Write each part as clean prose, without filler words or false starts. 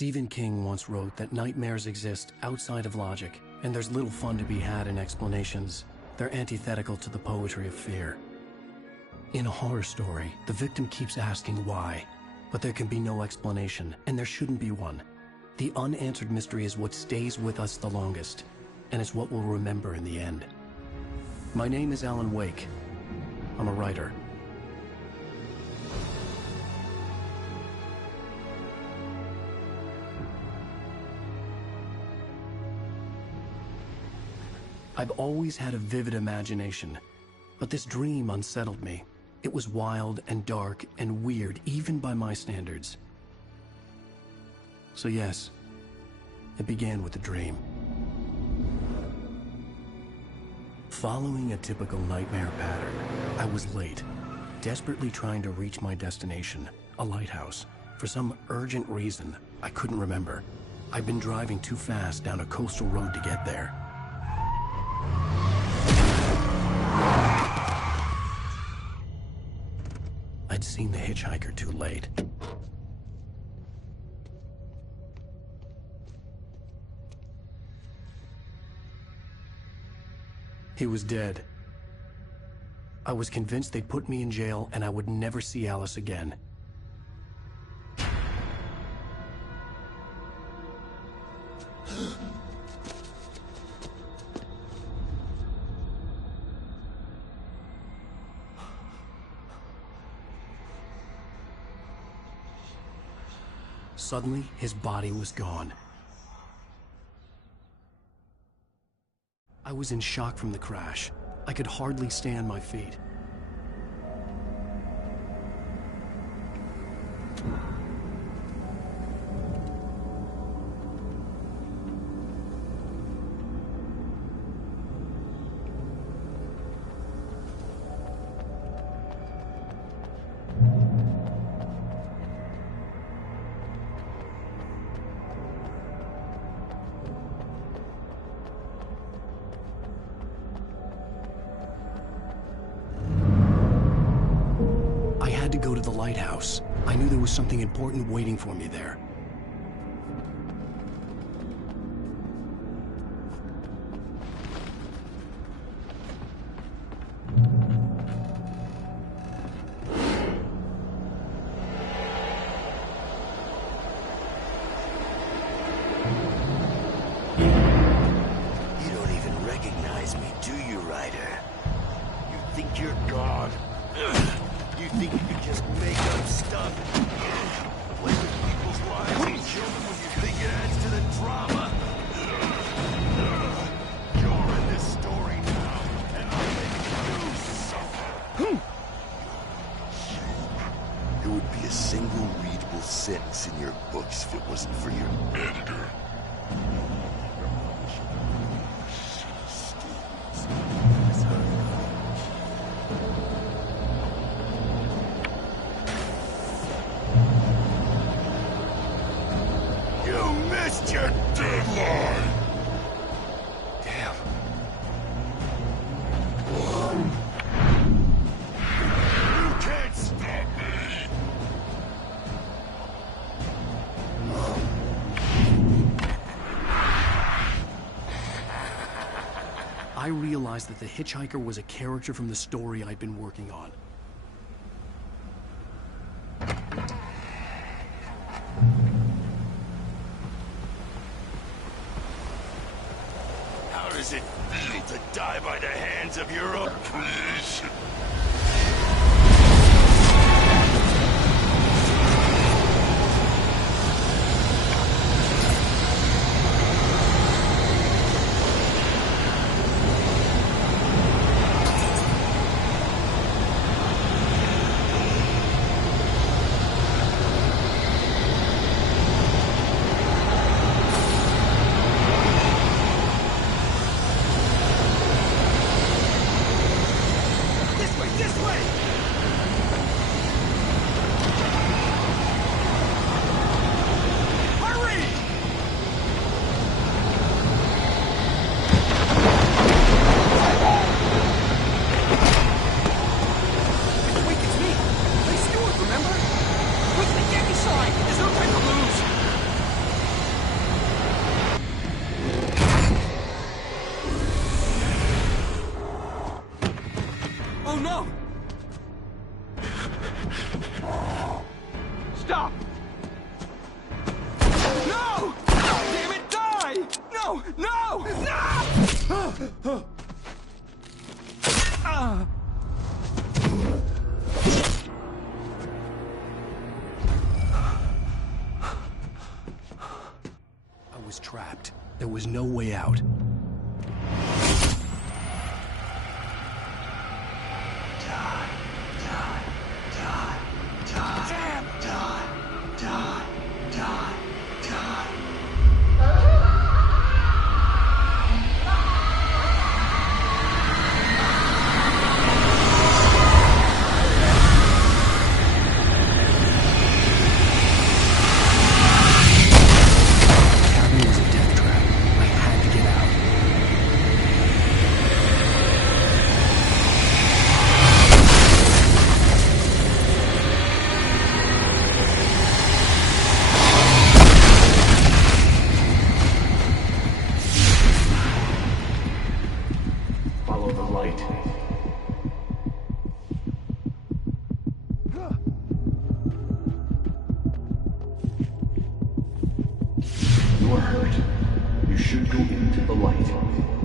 Stephen King once wrote that nightmares exist outside of logic, and there's little fun to be had in explanations. They're antithetical to the poetry of fear. In a horror story, the victim keeps asking why, but there can be no explanation, and there shouldn't be one. The unanswered mystery is what stays with us the longest, and it's what we'll remember in the end. My name is Alan Wake. I'm a writer. I've always had a vivid imagination, but this dream unsettled me. It was wild and dark and weird, even by my standards. So yes, it began with a dream. Following a typical nightmare pattern, I was late, desperately trying to reach my destination, a lighthouse. For some urgent reason, I couldn't remember. I'd been driving too fast down a coastal road to get there. I'd seen the hitchhiker too late. He was dead. I was convinced they'd put me in jail and I would never see Alice again. Suddenly, his body was gone. I was in shock from the crash. I could hardly stay on my feet. To go to the lighthouse. I knew there was something important waiting for me there. You don't even recognize me, do you, Ryder? You think you're God? You think you can just make up stuff? Play with people's lives and kill them when you think it adds to the drama? You're in this story now, and I'm making you suffer. There would be a single readable sentence in your books if it wasn't for your editor. Missed your deadline! Damn. You can't stop me! I realized that the hitchhiker was a character from the story I'd been working on. How does it feel to die by the hands of your own creation? I was trapped. There was no way out. You are hurt. You should go into the light.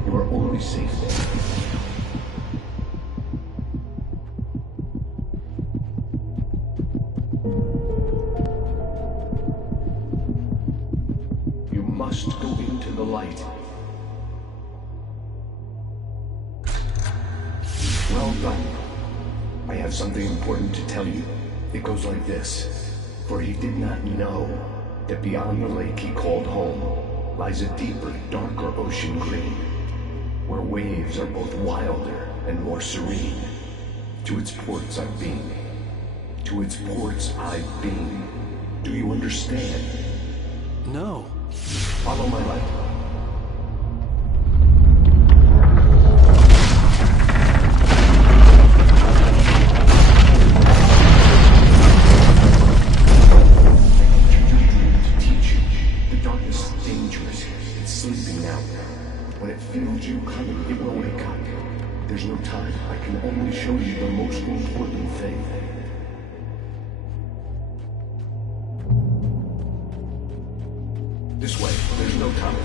You are only safe there. You must go into the light. Well done. I have something important to tell you. It goes like this. For he did not know that beyond the lake he called home lies a deeper, darker ocean green, where waves are both wilder and more serene. To its ports I've been. To its ports I've been. Do you understand? No. Follow my light. When it feels you coming, it will wake up. There's no time. I can only show you the most important thing. This way. There's no time.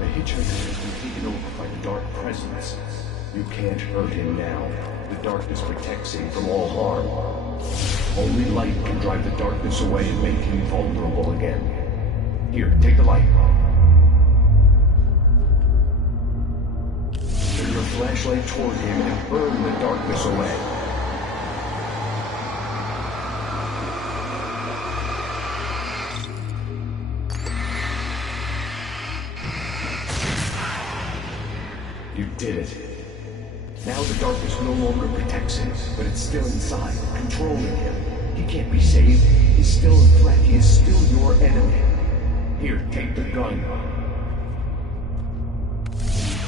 The hitchhiker has been taken over by the dark presence. You can't hurt him now. The darkness protects him from all harm. Only light can drive the darkness away and make him vulnerable again. Here, take the light. Turn your flashlight toward him and burn the darkness away. You did it. Now the darkness no longer protects him, but it's still inside, controlling him. He can't be saved. He's still a threat. He is still your enemy. Here, take the gun.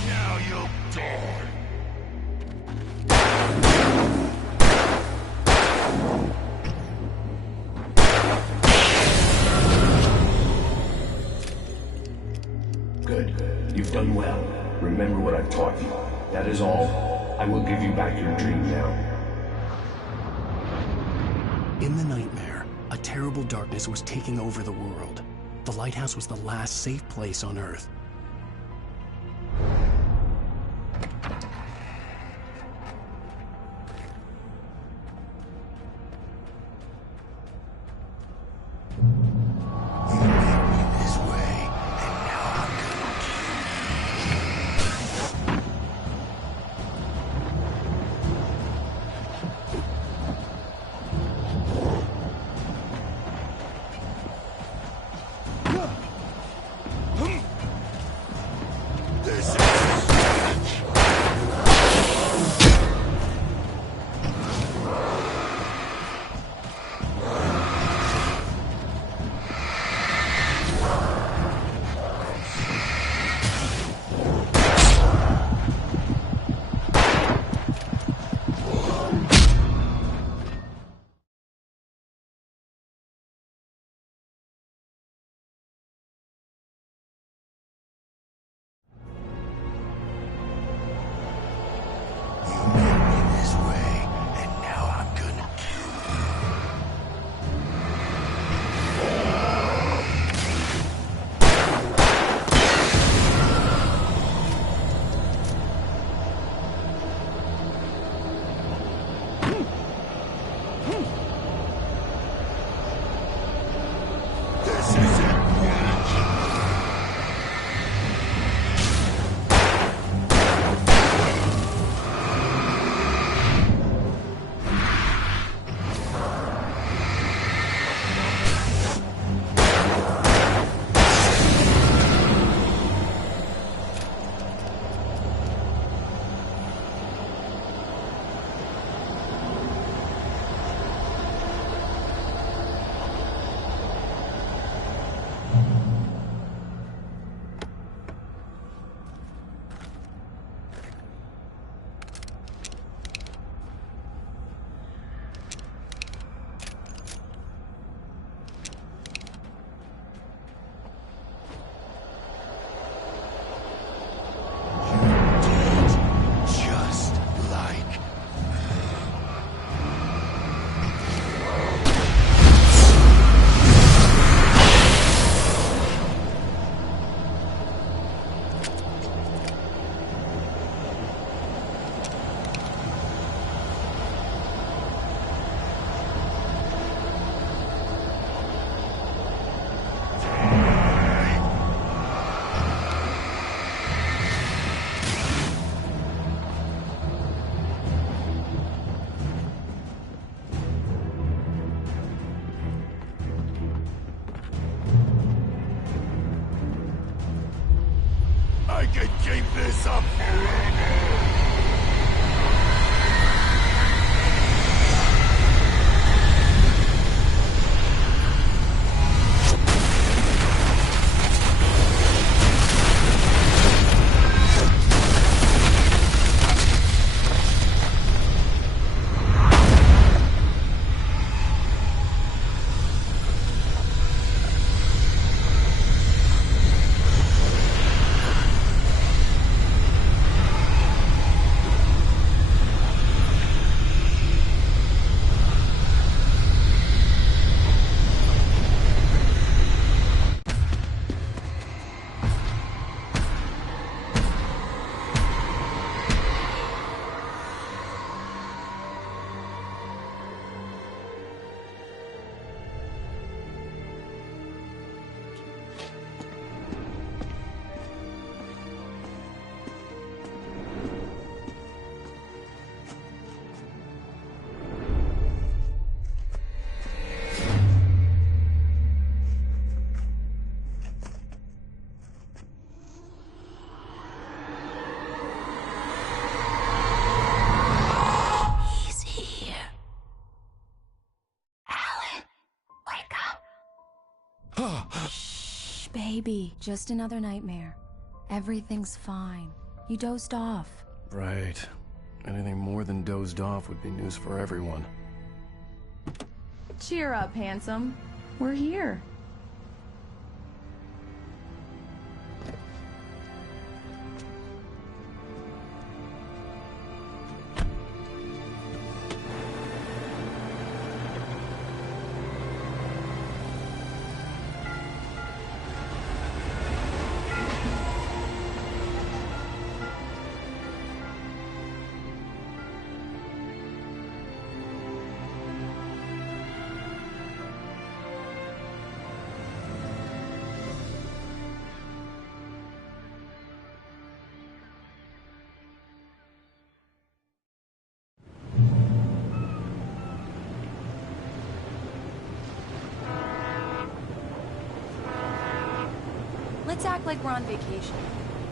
Now you'll die. Good. You've done well. Remember what I've taught you. That is all. I will give you back your dream now. In the nightmare, a terrible darkness was taking over the world. The lighthouse was the last safe place on Earth. I can keep this up forever! Shh, baby. Just another nightmare. Everything's fine. You dozed off. Right. Anything more than dozed off would be news for everyone. Cheer up, handsome. We're here. Let's act like we're on vacation.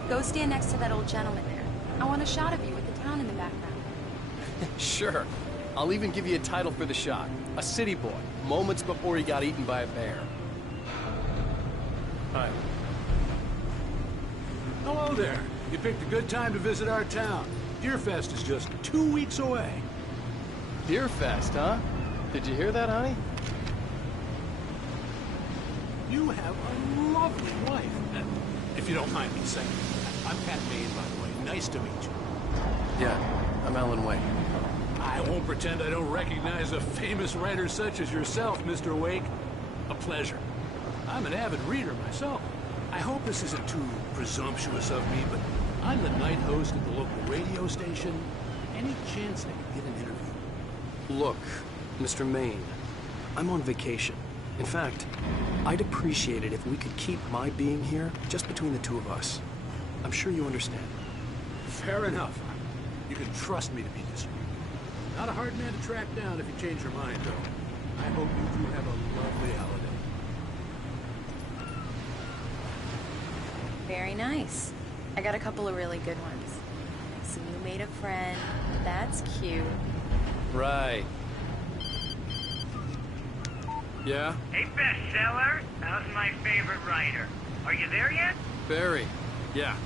Go stand next to that old gentleman there. I want a shot of you with the town in the background. Sure. I'll even give you a title for the shot. A city boy, moments before he got eaten by a bear. Hi. Hello there. You picked a good time to visit our town. Deerfest is just 2 weeks away. Deerfest, huh? Did you hear that, honey? You have a lovely wife. If you don't mind me saying, I'm Pat Bain, by the way. Nice to meet you. Yeah, I'm Alan Wake. I won't pretend I don't recognize a famous writer such as yourself, Mr. Wake. A pleasure. I'm an avid reader myself. I hope this isn't too presumptuous of me, but I'm the night host at the local radio station. Any chance I could get an interview? Look, Mr. Maine, I'm on vacation. In fact, I'd appreciate it if we could keep my being here just between the two of us. I'm sure you understand. Fair enough. You can trust me to be discreet. Not a hard man to track down if you change your mind, though. I hope you two have a lovely holiday. Very nice. I got a couple of really good ones. So you made a friend. That's cute. Right. Yeah? Hey, bestseller. How's my favorite writer? Are you there yet? Barry. Yeah.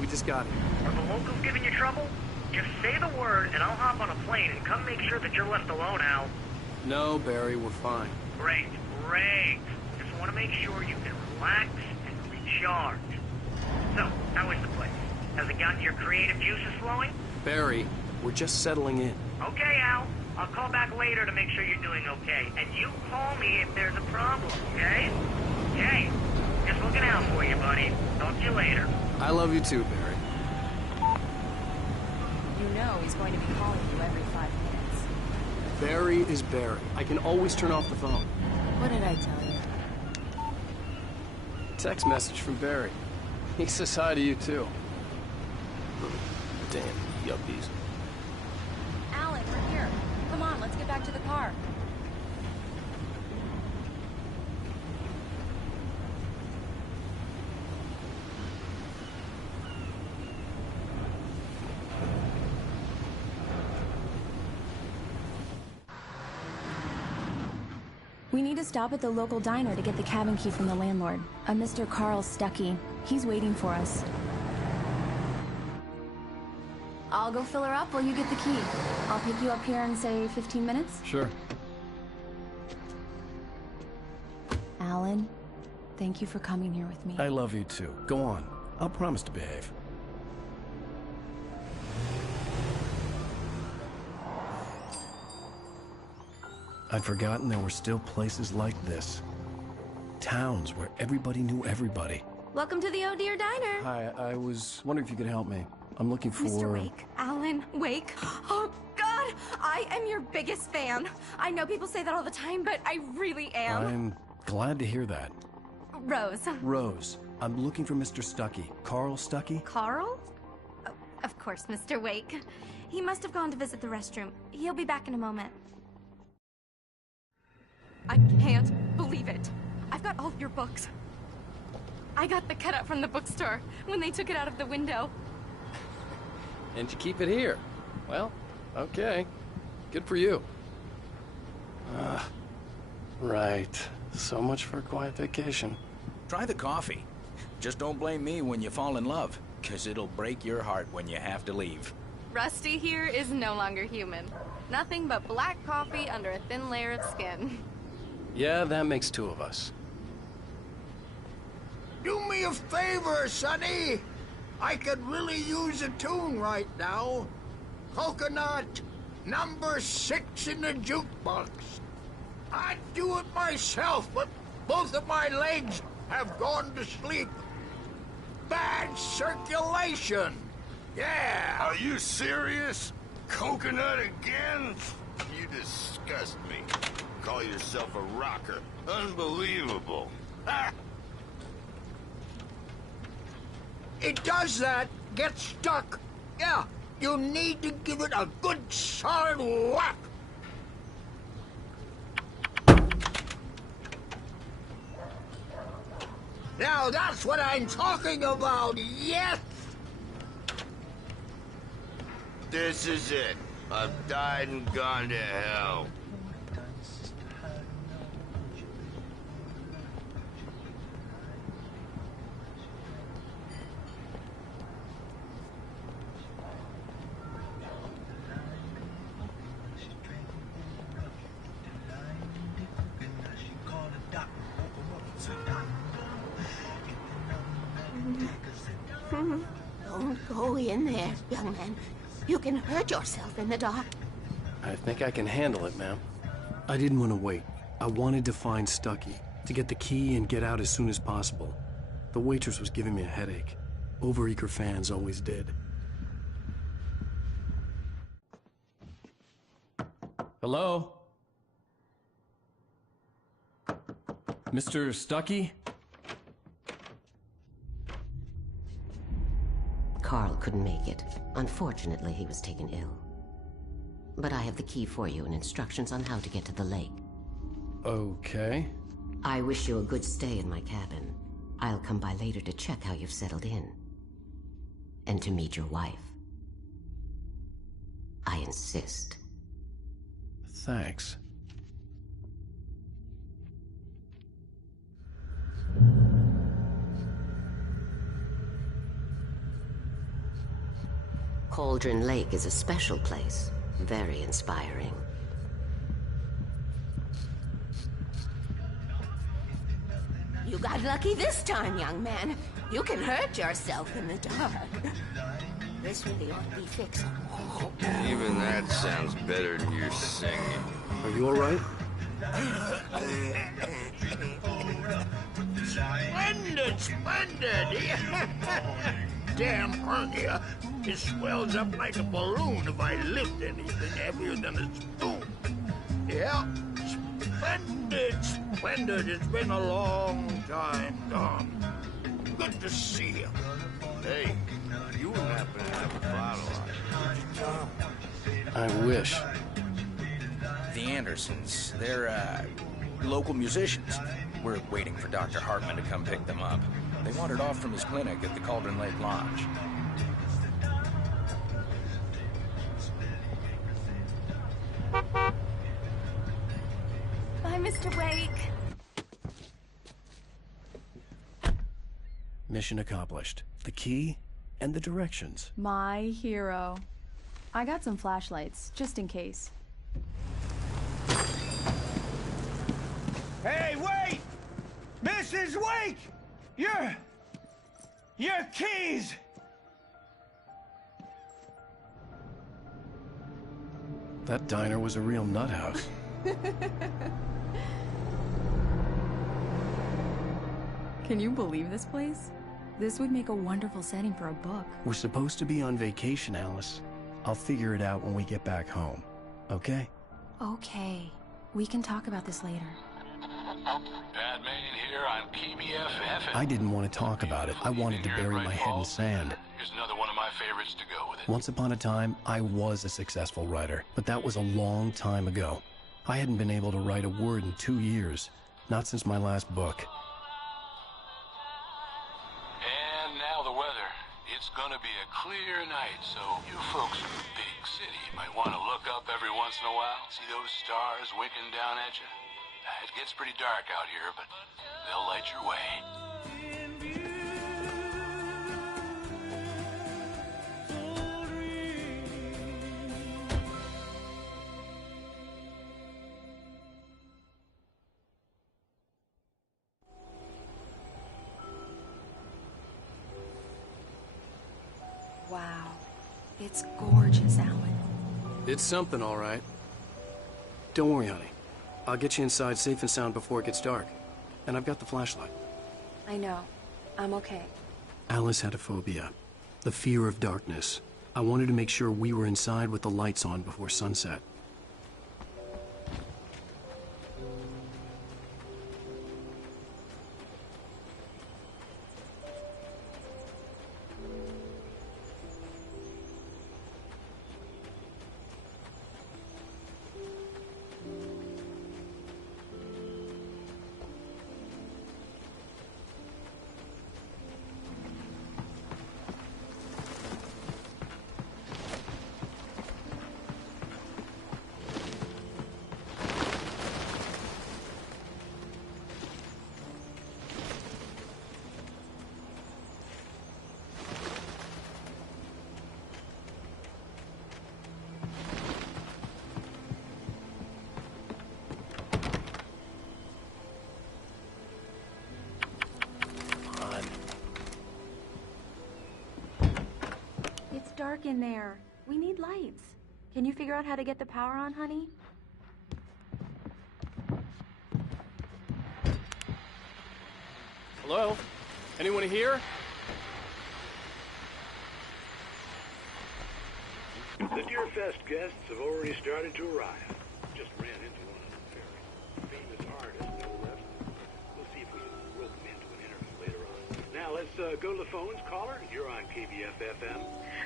We just got here. Are the locals giving you trouble? Just say the word and I'll hop on a plane and come make sure that you're left alone, Al. No, Barry, we're fine. Great, great. Just want to make sure you can relax and recharge. So, how is the place? Has it gotten your creative juices flowing? Barry, we're just settling in. Okay, Al. I'll call back later to make sure you're doing okay. And you call me if there's a problem, okay? Okay. Just looking out for you, buddy. Talk to you later. I love you too, Barry. You know he's going to be calling you every 5 minutes. Barry is Barry. I can always turn off the phone. What did I tell you? Text message from Barry. He says hi to you too. Damn yuppies. Alan, we're here. Come on, let's get back to the car. We need to stop at the local diner to get the cabin key from the landlord, a Mr. Carl Stuckey. He's waiting for us. I'll go fill her up while you get the key. I'll pick you up here in, say, 15 minutes? Sure. Alan, thank you for coming here with me. I love you too. Go on. I'll promise to behave. I'd forgotten there were still places like this. Towns where everybody knew everybody. Welcome to the Oh Dear Diner. Hi, I was wondering if you could help me. I'm looking for... Mr. Wake. Alan Wake. Oh, God! I am your biggest fan. I know people say that all the time, but I really am. I'm glad to hear that. Rose. Rose, I'm looking for Mr. Stuckey. Carl Stuckey? Carl? Oh, of course, Mr. Wake. He must have gone to visit the restroom. He'll be back in a moment. I can't believe it. I've got all of your books. I got the cutout from the bookstore when they took it out of the window. And you keep it here. Well, okay. Good for you. Right. So much for a quiet vacation. Try the coffee. Just don't blame me when you fall in love, 'cause it'll break your heart when you have to leave. Rusty here is no longer human. Nothing but black coffee under a thin layer of skin. Yeah, that makes two of us. Do me a favor, Sonny. I could really use a tune right now. Coconut, number 6 in the jukebox. I'd do it myself, but both of my legs have gone to sleep. Bad circulation. Yeah. Are you serious? Coconut again? You disgust me. Call yourself a rocker. Unbelievable. Ha! It does that. Get stuck. Yeah, you need to give it a good solid whack. Now that's what I'm talking about, yes! This is it. I've died and gone to hell. Don't go in there, young man. You can hurt yourself in the dark. I think I can handle it, ma'am. I didn't want to wait. I wanted to find Stuckey, to get the key and get out as soon as possible. The waitress was giving me a headache. Overeager fans always did. Hello? Mr. Stuckey? Carl couldn't make it. Unfortunately, he was taken ill. But I have the key for you and instructions on how to get to the lake. Okay. I wish you a good stay in my cabin. I'll come by later to check how you've settled in. And to meet your wife. I insist. Thanks. Cauldron Lake is a special place. Very inspiring. You got lucky this time, young man. You can hurt yourself in the dark. This really ought to be fixed. Even that sounds better than your singing. Are you all right? Splendid, splendid! Damn hernia. It swells up like a balloon if I lift anything heavier than a spoon. Yeah, splendid, splendid. It's been a long time gone. Good to see you. Hey, you happen to have a bottle on you. I wish. The Andersons, they're, local musicians. We're waiting for Dr. Hartman to come pick them up. They wandered off from his clinic at the Cauldron Lake Lodge. Bye, Mr. Wake. Mission accomplished. The key and the directions. My hero. I got some flashlights, just in case. Hey, wait! Mrs. Wake! Your keys! That diner was a real nut house. Can you believe this place? This would make a wonderful setting for a book. We're supposed to be on vacation, Alice. I'll figure it out when we get back home. Okay? Okay. We can talk about this later. Batman here on KBFF. I didn't want to talk about it. I wanted to bury my head in sand. Here's another one of my favorites to go with it. Once upon a time, I was a successful writer, but that was a long time ago. I hadn't been able to write a word in 2 years, not since my last book. And now the weather. It's gonna be a clear night, so you folks in the big city might want to look up every once in a while, see those stars winking down at you. It gets pretty dark out here, but they'll light your way. Wow. It's gorgeous, Alan. It's something, all right. Don't worry, honey. I'll get you inside safe and sound before it gets dark. And I've got the flashlight. I know. I'm okay. Alice had a phobia. The fear of darkness. I wanted to make sure we were inside with the lights on before sunset. It's dark in there. We need lights. Can you figure out how to get the power on, honey? Hello? Anyone here? The Deerfest guests have already started to arrive. Just ran into one on the ferry. Famous artist, no less. We'll see if we can rope him into an interview later on. Now let's go to the phones. Caller, you're on KBFFM.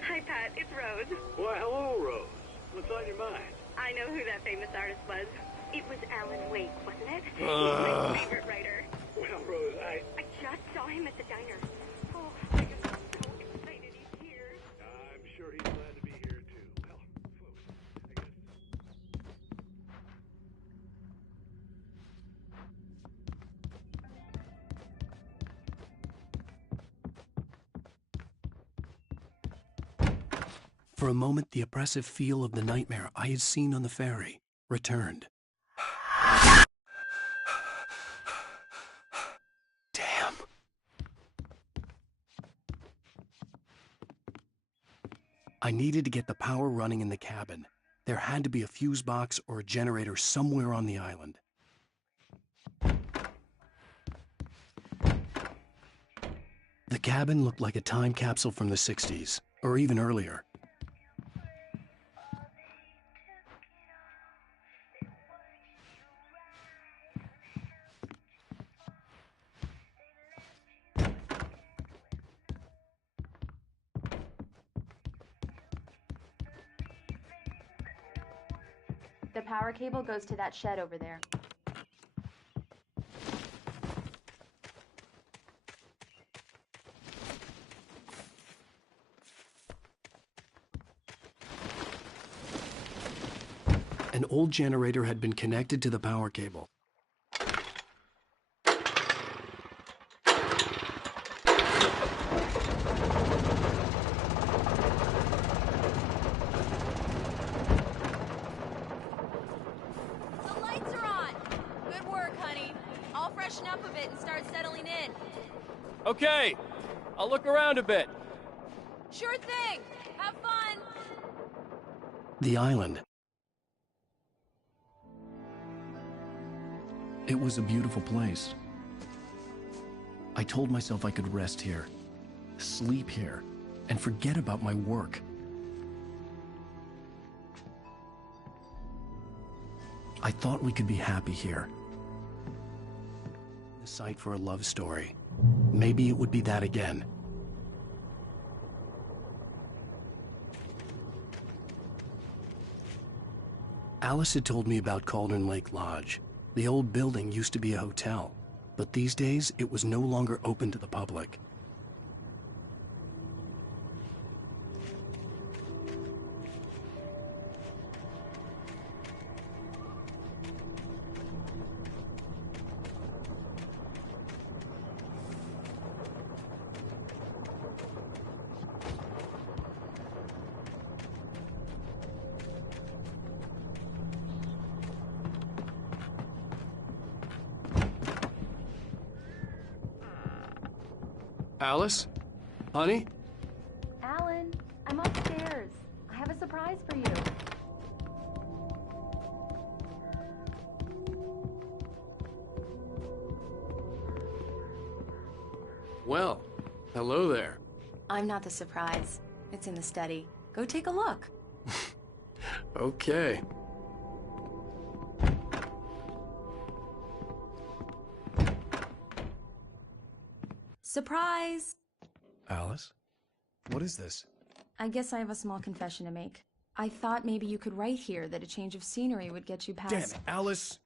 Hi, Pat. It's Rose. Why, hello, Rose. What's on your mind? I know who that famous artist was. It was Alan Wake, wasn't it? He's my favorite writer. Well, Rose, I just saw him at the diner. Oh, I am so excited he's here. I'm sure he's glad to be here, too. Well, folks, I guess... For a moment, the oppressive feel of the nightmare I had seen on the ferry returned. Damn. I needed to get the power running in the cabin. There had to be a fuse box or a generator somewhere on the island. The cabin looked like a time capsule from the 60s, or even earlier. The power cable goes to that shed over there. An old generator had been connected to the power cable. Okay, I'll look around a bit. Sure thing. Have fun. The island. It was a beautiful place. I told myself I could rest here, sleep here, and forget about my work. I thought we could be happy here. The site for a love story. Maybe it would be that again. Alice had told me about Cauldron Lake Lodge. The old building used to be a hotel, but these days it was no longer open to the public. Alice? Honey? Alan, I'm upstairs. I have a surprise for you. Well, hello there. I'm not the surprise. It's in the study. Go take a look. Okay. Surprise! Alice? What is this? I guess I have a small confession to make. I thought maybe you could write here that a change of scenery would get you past... Damn it, Alice,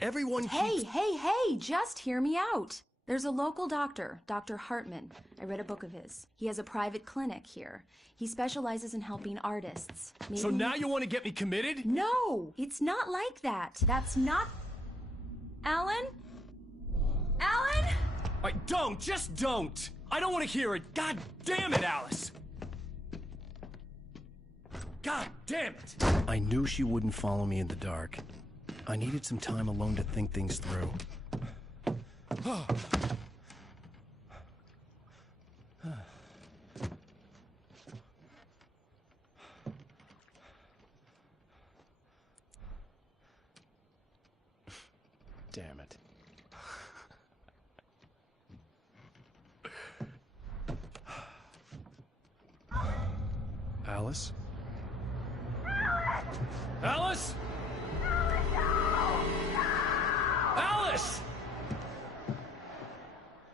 everyone Hey, keeps... hey, just hear me out. There's a local doctor, Dr. Hartman. I read a book of his. He has a private clinic here. He specializes in helping artists. Maybe... So now you want to get me committed? No, it's not like that. That's not... Alan? Alan? Just don't! I don't want to hear it! God damn it, Alice! God damn it! I knew she wouldn't follow me in the dark. I needed some time alone to think things through. Damn it. Alice? Alice? Alice!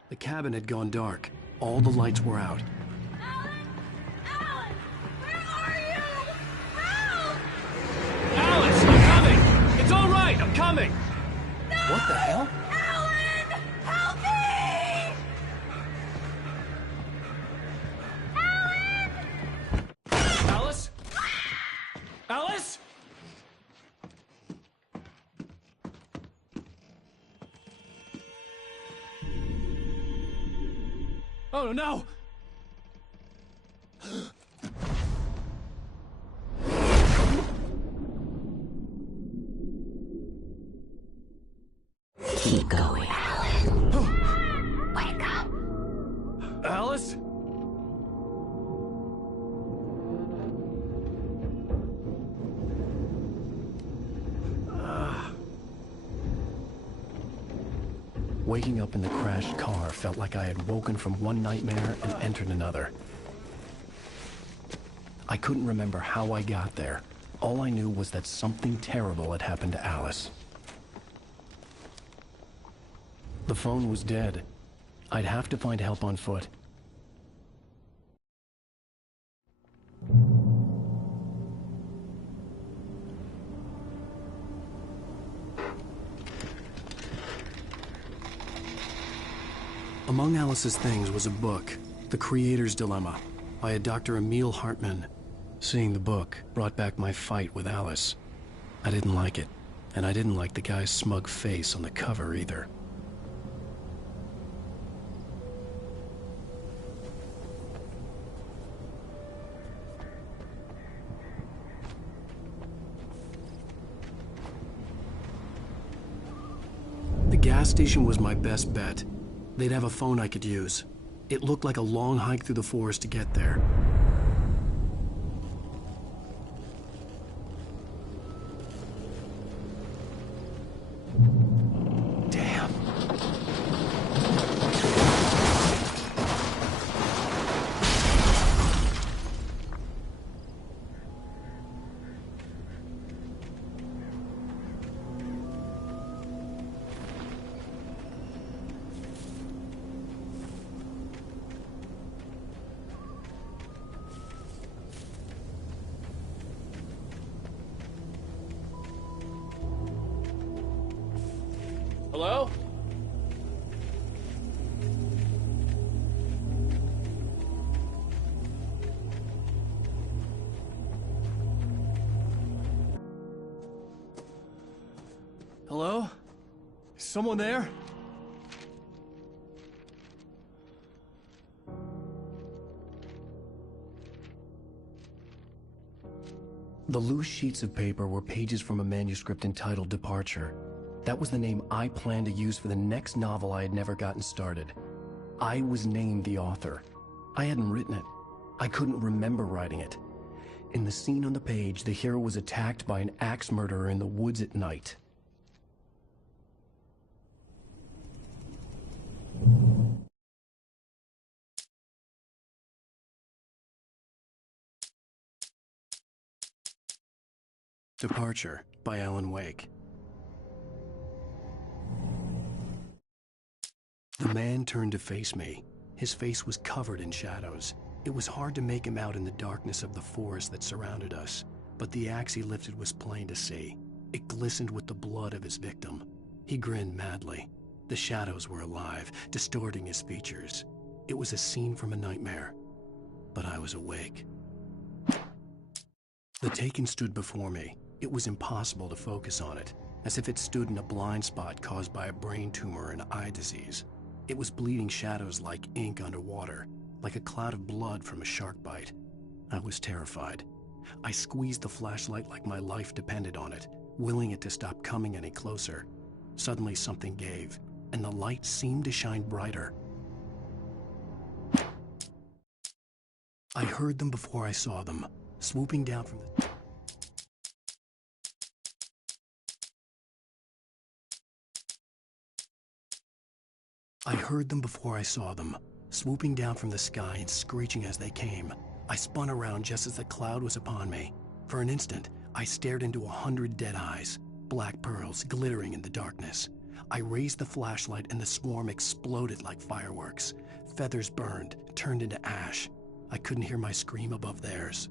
The cabin had gone dark. All the lights were out. Alan, where are you? Help! Alice, I'm coming! It's all right, I'm coming! No! What the hell? Alan, help me! Alan! Alice? Alice? Oh no! Keep going, Alan. Wake up. Alice? Waking up in the crashed car felt like I had woken from one nightmare and entered another. I couldn't remember how I got there. All I knew was that something terrible had happened to Alice. The phone was dead. I'd have to find help on foot. Among Alice's things was a book, The Creator's Dilemma, by a Dr. Emil Hartman. Seeing the book brought back my fight with Alice. I didn't like it, and I didn't like the guy's smug face on the cover either. The gas station was my best bet. They'd have a phone I could use. It looked like a long hike through the forest to get there. Damn. Hello? Hello? Is someone there? The loose sheets of paper were pages from a manuscript entitled Departure. That was the name I planned to use for the next novel I had never gotten started. I was named the author. I hadn't written it. I couldn't remember writing it. In the scene on the page, the hero was attacked by an axe murderer in the woods at night. Departure by Alan Wake. The man turned to face me. His face was covered in shadows. It was hard to make him out in the darkness of the forest that surrounded us, but the axe he lifted was plain to see. It glistened with the blood of his victim. He grinned madly. The shadows were alive, distorting his features. It was a scene from a nightmare, but I was awake. The Taken stood before me. It was impossible to focus on it, as if it stood in a blind spot caused by a brain tumor and eye disease. It was bleeding shadows like ink underwater, like a cloud of blood from a shark bite. I was terrified. I squeezed the flashlight like my life depended on it, willing it to stop coming any closer. Suddenly something gave, and the light seemed to shine brighter. I heard them before I saw them, swooping down from the... I heard them before I saw them, swooping down from the sky and screeching as they came. I spun around just as the cloud was upon me. For an instant, I stared into 100 dead eyes, black pearls glittering in the darkness. I raised the flashlight and the swarm exploded like fireworks. Feathers burned, turned into ash. I couldn't hear my scream above theirs.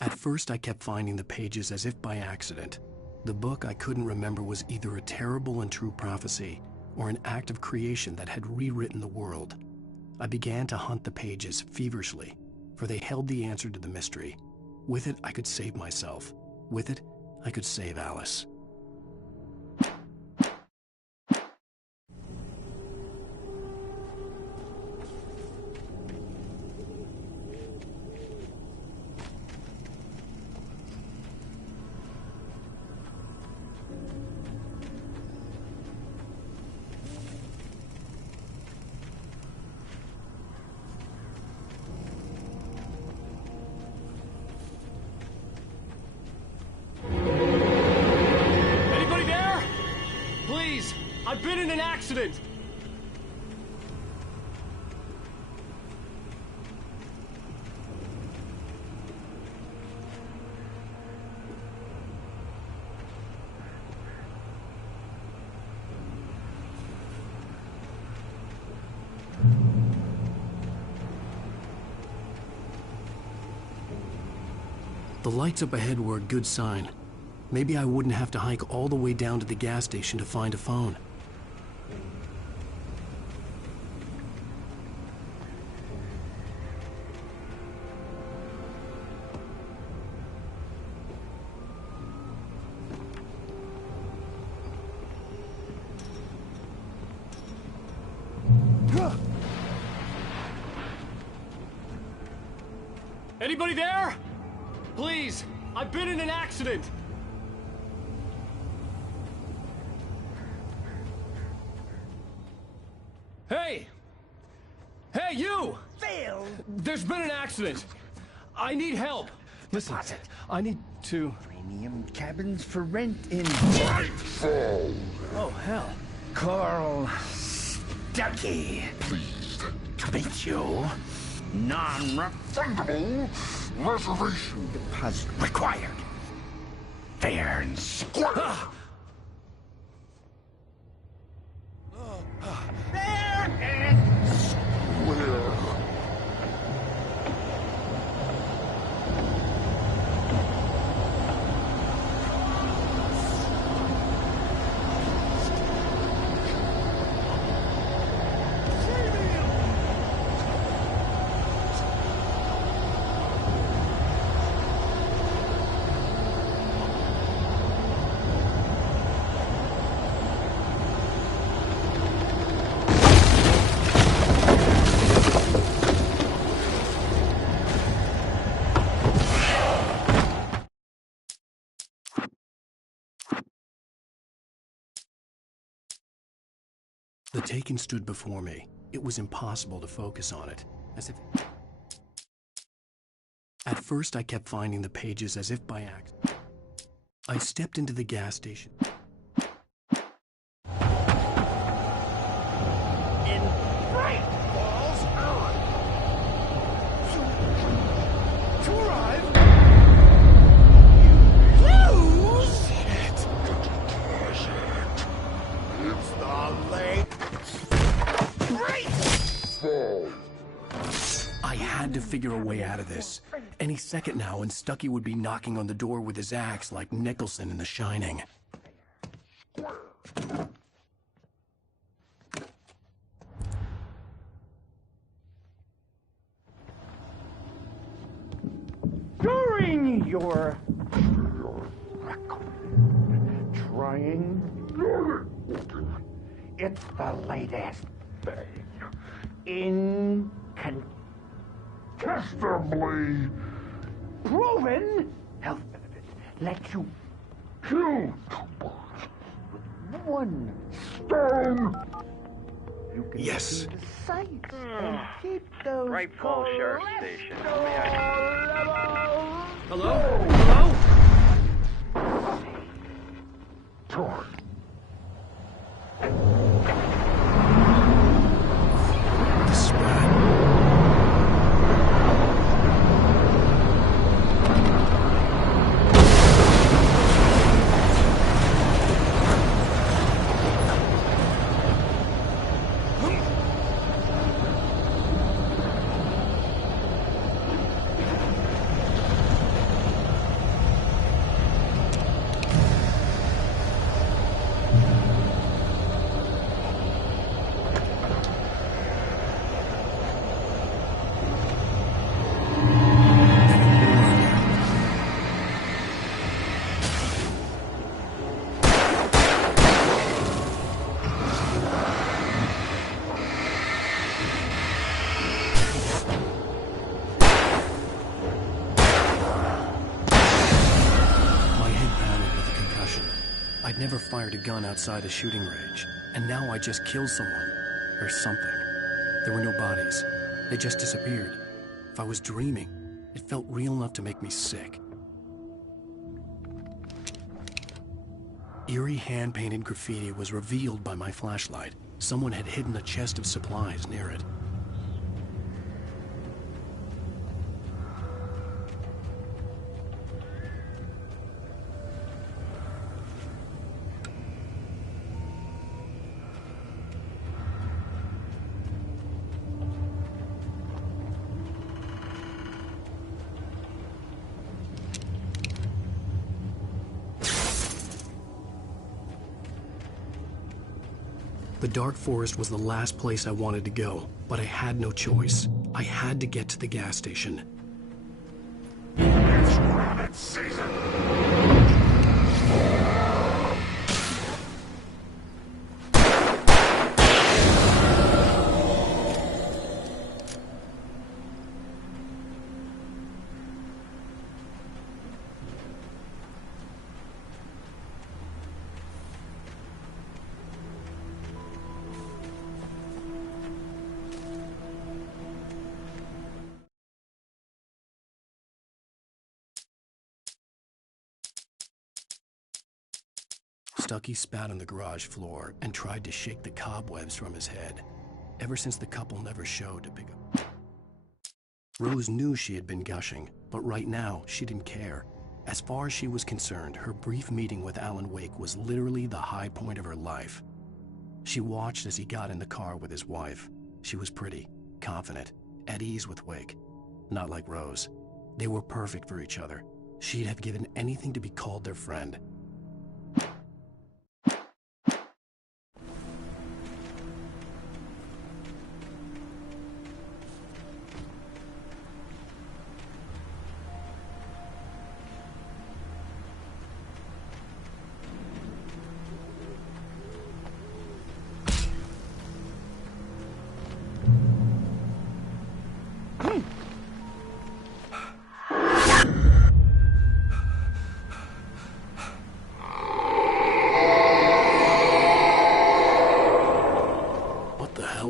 At first, I kept finding the pages as if by accident. The book I couldn't remember was either a terrible and true prophecy or an act of creation that had rewritten the world. I began to hunt the pages feverishly, for they held the answer to the mystery. With it, I could save myself. With it, I could save Alice. I've been in an accident! The lights up ahead were a good sign. Maybe I wouldn't have to hike all the way down to the gas station to find a phone. Anybody there? Please, I've been in an accident! Hey! Hey, you! Phil! There's been an accident. I need help. Listen, I need to... Premium cabins for rent in... Oh, hell. Carl Stuckey. Pleased to meet you. Non-refundable reservation deposit required. Fair and square. Fair and square. The Taken stood before me. It was impossible to focus on it, as if... At first, I kept finding the pages as if by accident. I stepped into the gas station. In Bright Falls, to arrive, you lose. Shit. It's the late I had to figure a way out of this. Any second now, and Stuckey would be knocking on the door with his axe like Nicholson in The Shining. During your record, trying, it's the latest thing. Incontestably proven health benefits let you kill someone with one stone. You can Yes. see the sights and keep those Bright Falls Sheriff Station. How may I... Hello? Hello? Torn. This is bad. I'd never fired a gun outside a shooting range, and now I just killed someone. Or something. There were no bodies. They just disappeared. If I was dreaming, it felt real enough to make me sick. Eerie hand-painted graffiti was revealed by my flashlight. Someone had hidden a chest of supplies near it. The dark forest was the last place I wanted to go, but I had no choice. I had to get to the gas station. It's rabbit season. Stucky spat on the garage floor and tried to shake the cobwebs from his head. Ever since the couple never showed a big... Rose knew she had been gushing, but right now she didn't care. As far as she was concerned, her brief meeting with Alan Wake was literally the high point of her life. She watched as he got in the car with his wife. She was pretty, confident, at ease with Wake. Not like Rose. They were perfect for each other. She'd have given anything to be called their friend.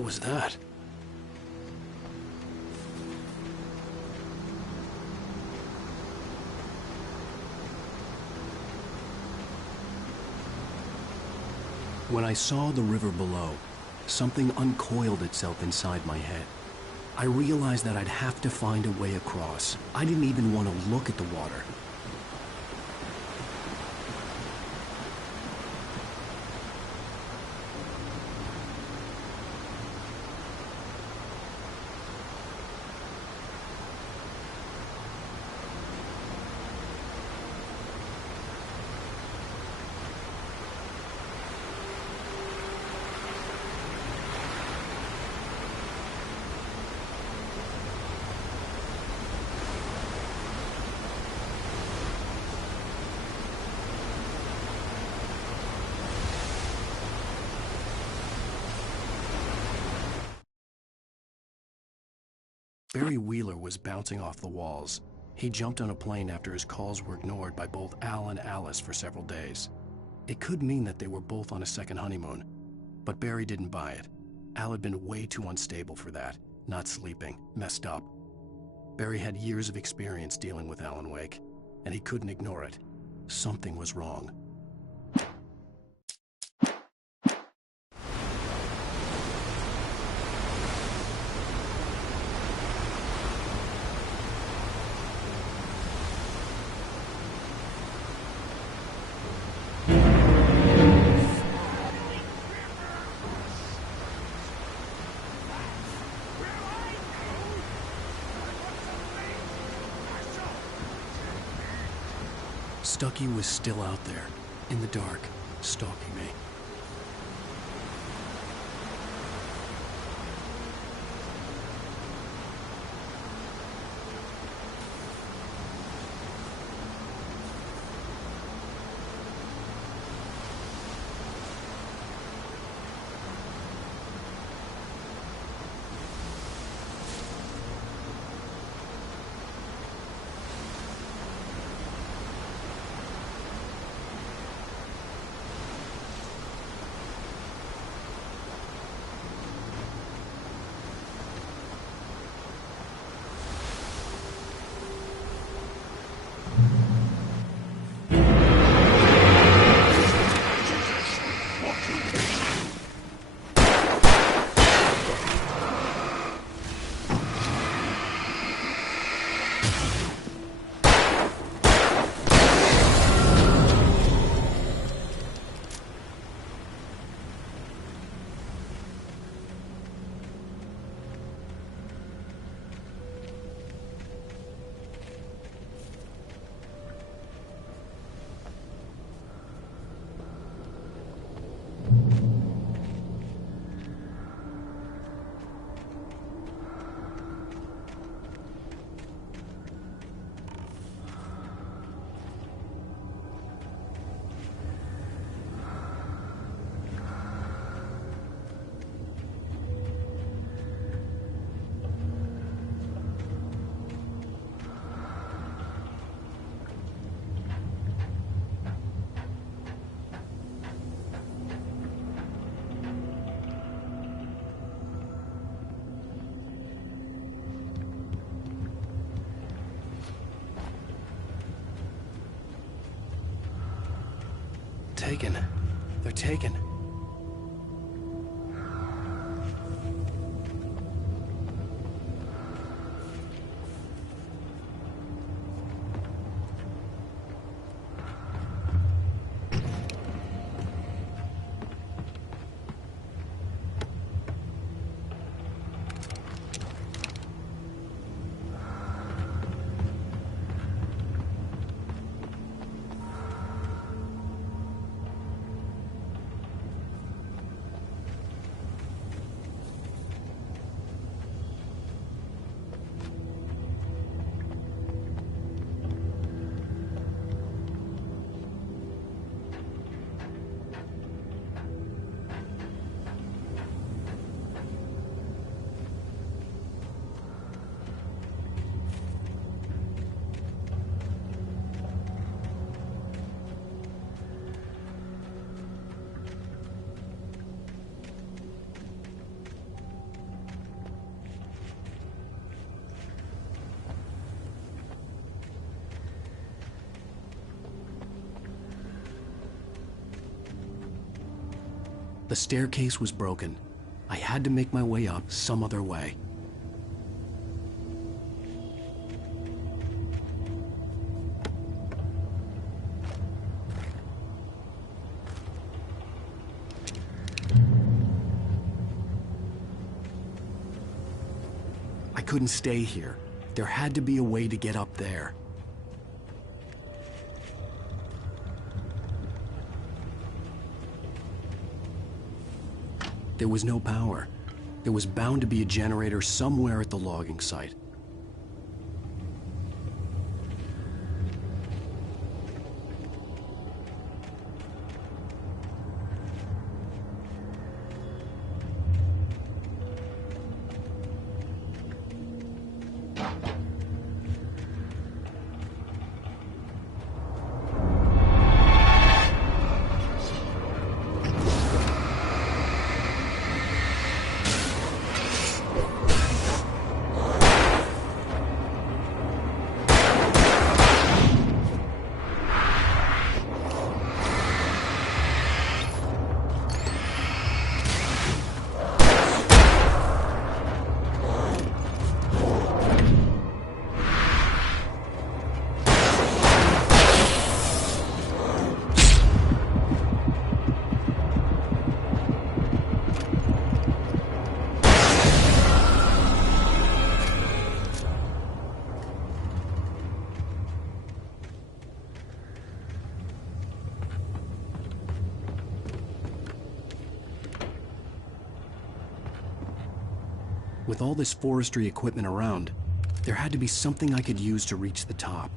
Was that? When I saw the river below, something uncoiled itself inside my head. I realized that I'd have to find a way across. I didn't even want to look at the water. Barry Wheeler was bouncing off the walls. He jumped on a plane after his calls were ignored by both Al and Alice for several days. It could mean that they were both on a second honeymoon, but Barry didn't buy it. Al had been way too unstable for that, not sleeping, messed up. Barry had years of experience dealing with Alan Wake, and he couldn't ignore it. Something was wrong. Stucky was still out there, in the dark, stalking me. Taken. They're taken. The staircase was broken. I had to make my way up some other way. I couldn't stay here. There had to be a way to get up there. There was no power. There was bound to be a generator somewhere at the logging site. With all this forestry equipment around, there had to be something I could use to reach the top.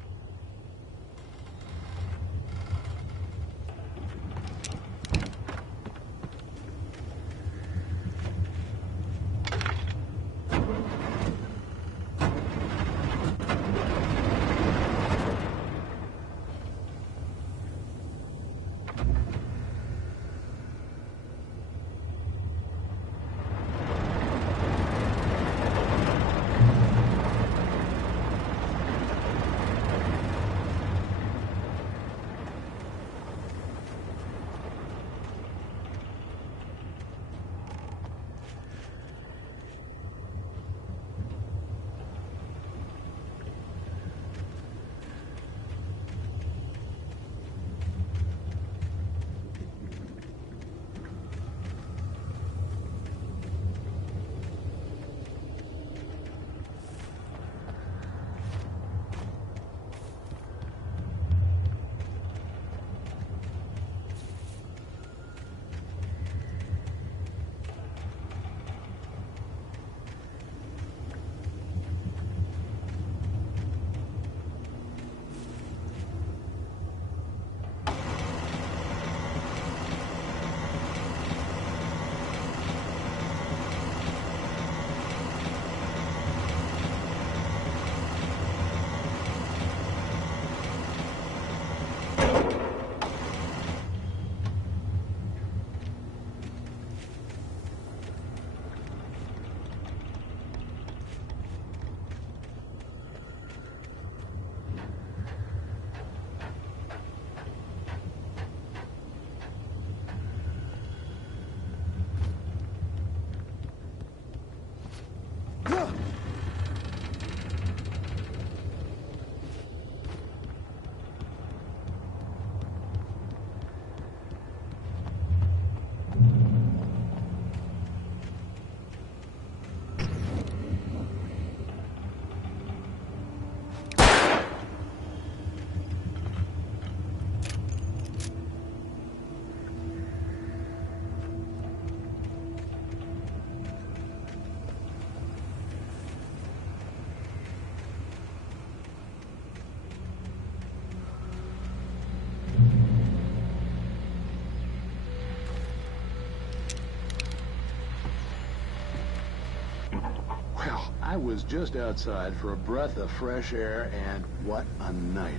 I was just outside for a breath of fresh air, and what a night.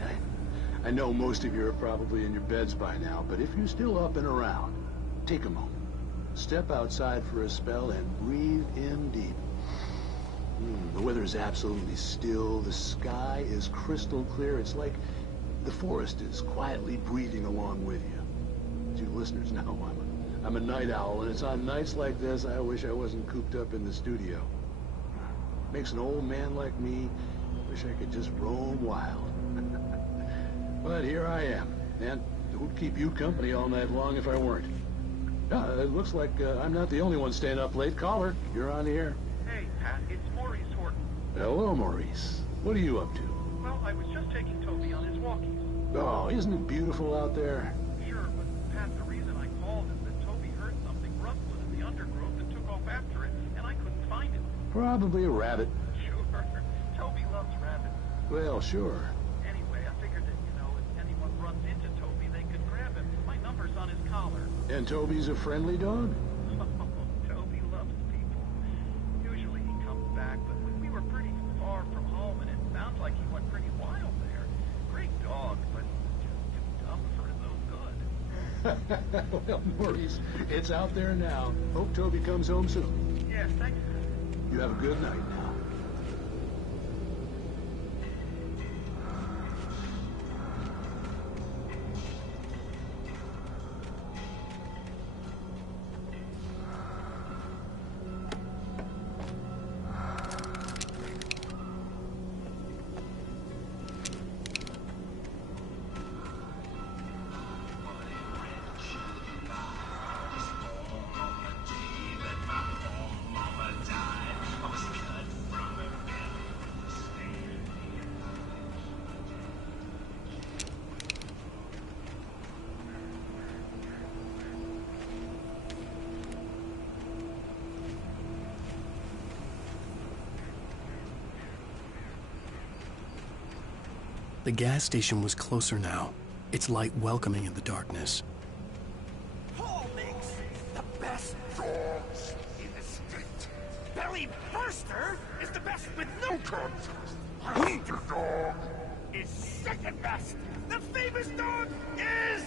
I know most of you are probably in your beds by now, but if you're still up and around, take a moment. Step outside for a spell and breathe in deep. The weather is absolutely still. The sky is crystal clear. It's like the forest is quietly breathing along with you. As you listeners know, I'm a night owl, and it's on nights like this I wish I wasn't cooped up in the studio. Makes an old man like me wish I could just roam wild. But here I am, and it would keep you company all night long if I weren't. It looks like I'm not the only one staying up late. Caller, you're on the air. Hey, Pat, it's Maurice Horton. Hello, Maurice. What are you up to? Well, I was just taking Toby on his walkies. Oh, isn't it beautiful out there? Sure, but Pat, the reason I called is that Toby heard something rustled in the undergrowth and took off after it, and I couldn't find it. Probably a rabbit. Sure. Toby loves rabbits. Well, sure. Anyway, I figured that, if anyone runs into Toby, they could grab him. My number's on his collar. And Toby's a friendly dog? Toby loves people. Usually he comes back, but we were pretty far from home, and it sounds like he went pretty wild there. Great dog, but just too dumb for his own good. Well, Maurice, it's out there now. Hope Toby comes home soon. Yeah, thanks. You have a good night now. The gas station was closer now, its light welcoming in the darkness. Paul makes the best dogs in the street. Belly Burster is the best with no contest. Hunter Dog is second best. The famous dog is...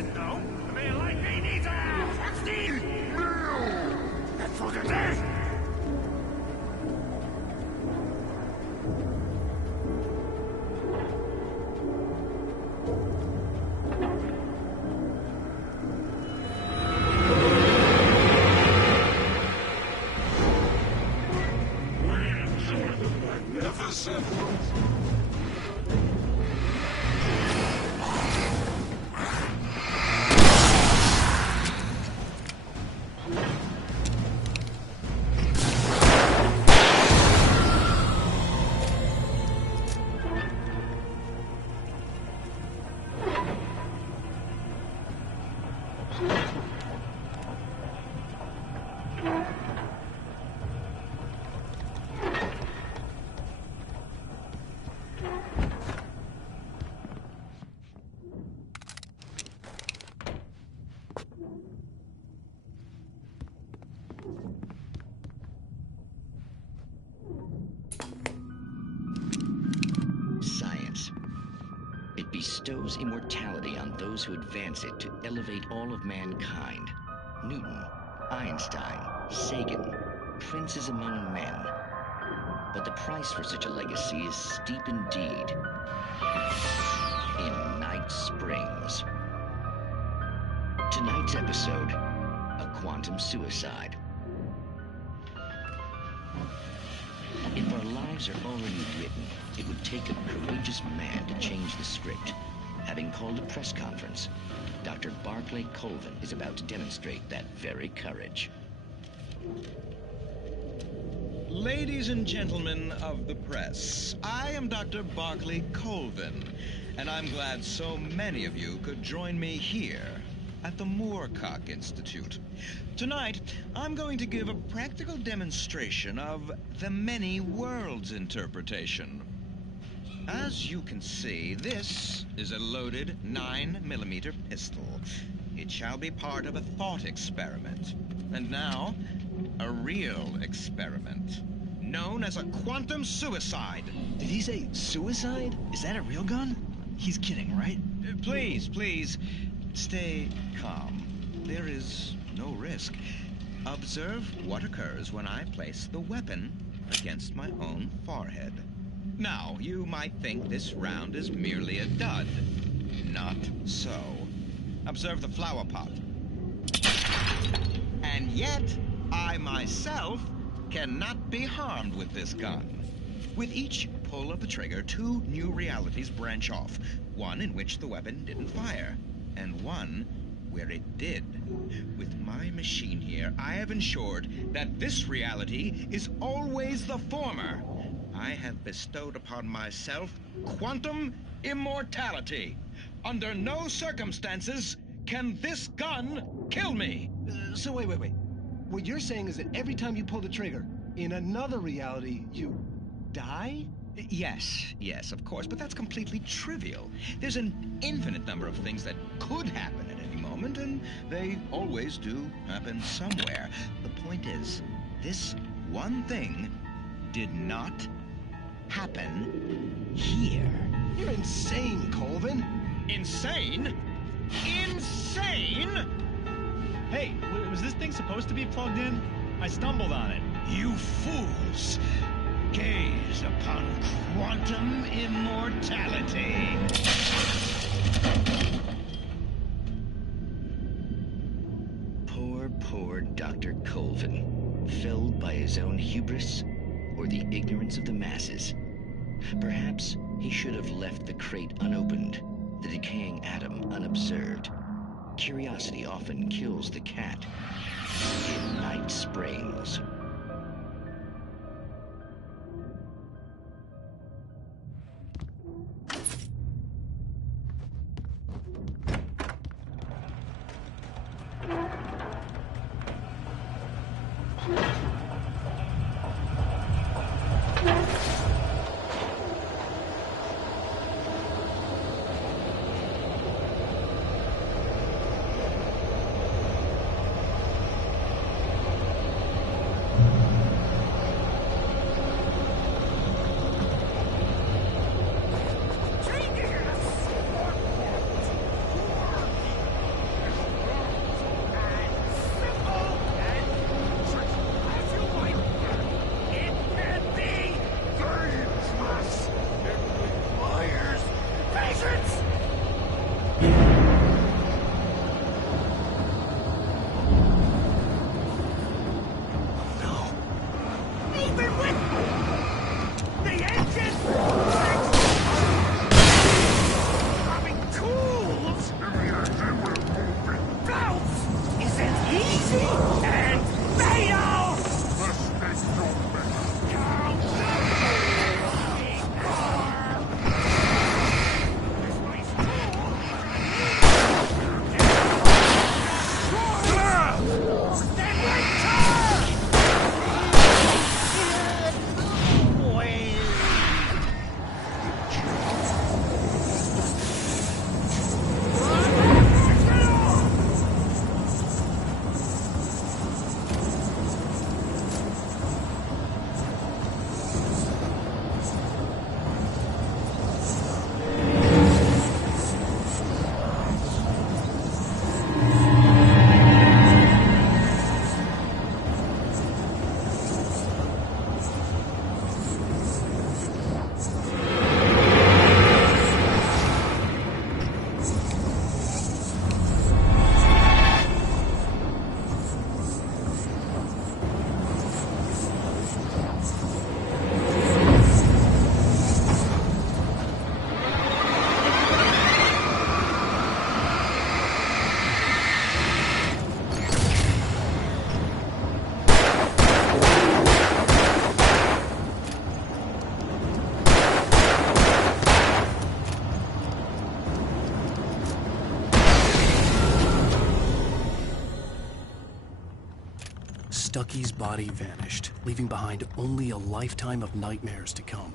What, no? A man like me needs a house! Steve! That's for the death! Bestows immortality on those who advance it to elevate all of mankind. Newton, Einstein, Sagan, princes among men. But the price for such a legacy is steep indeed. In Night Springs. Tonight's episode, a quantum suicide. If our lives are already written, it would take a courageous man to change the script. Having called a press conference, Dr. Barclay Colvin is about to demonstrate that very courage. Ladies and gentlemen of the press, I am Dr. Barclay Colvin, and I'm glad so many of you could join me here at the Moorcock Institute. Tonight, I'm going to give a practical demonstration of the many worlds interpretation. As you can see, this is a loaded 9mm pistol. It shall be part of a thought experiment. And now, a real experiment, known as a quantum suicide. Did he say suicide? Is that a real gun? He's kidding, right? Please, stay calm. There is no risk. Observe what occurs when I place the weapon against my own forehead. Now, you might think this round is merely a dud. Not so. Observe the flower pot. And yet, I myself cannot be harmed with this gun. With each pull of the trigger, two new realities branch off. One in which the weapon didn't fire, and one where it did. With my machine here, I have ensured that this reality is always the former. I have bestowed upon myself quantum immortality. Under no circumstances can this gun kill me. So wait. What you're saying is that every time you pull the trigger, in another reality, you die? Yes, of course, but that's completely trivial. There's an infinite number of things that could happen at any moment, and they always do happen somewhere. The point is, this one thing did not happen here. You're insane, Colvin. Insane? Insane? Hey, was this thing supposed to be plugged in? I stumbled on it. You fools! Gaze upon quantum immortality. Poor Dr. Colvin, felled by his own hubris or the ignorance of the masses. Perhaps he should have left the crate unopened, the decaying atom unobserved. Curiosity often kills the cat. In Night Springs. Stucky's body vanished, leaving behind only a lifetime of nightmares to come,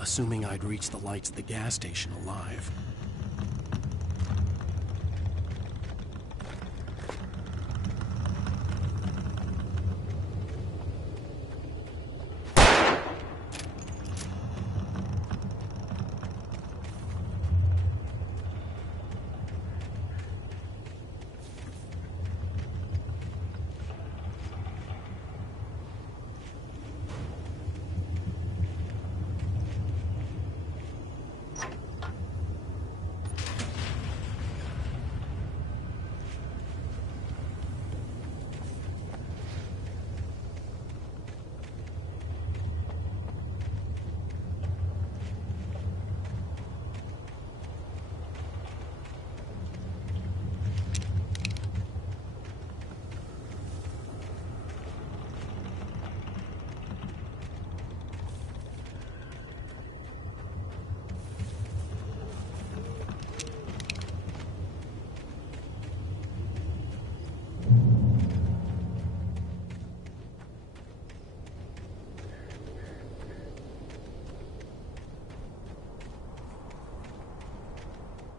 assuming I'd reach the lights at the gas station alive.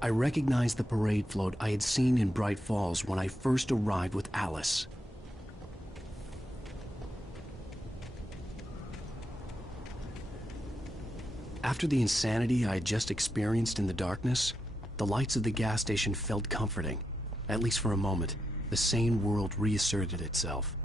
I recognized the parade float I had seen in Bright Falls when I first arrived with Alice. After the insanity I had just experienced in the darkness, the lights of the gas station felt comforting. At least for a moment, the sane world reasserted itself.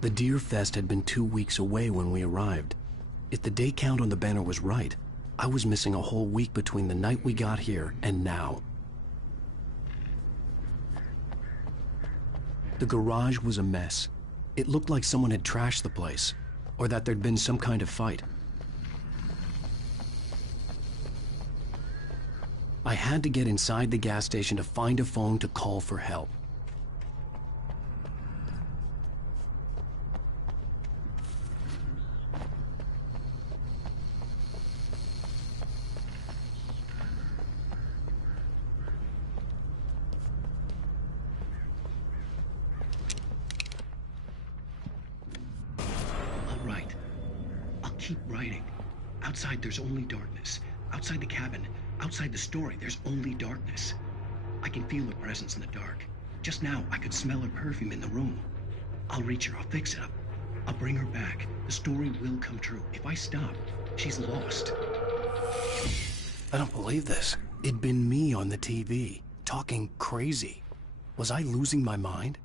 The Deer Fest had been 2 weeks away when we arrived. If the day count on the banner was right, I was missing a whole week between the night we got here and now. The garage was a mess. It looked like someone had trashed the place, or that there'd been some kind of fight. I had to get inside the gas station to find a phone to call for help. Keep writing. Outside, there's only darkness. Outside the cabin, outside the story, there's only darkness. I can feel her presence in the dark. Just now, I could smell her perfume in the room. I'll reach her. I'll fix it up. I'll bring her back. The story will come true. If I stop, she's lost. I don't believe this. It'd been me on the TV, talking crazy. Was I losing my mind?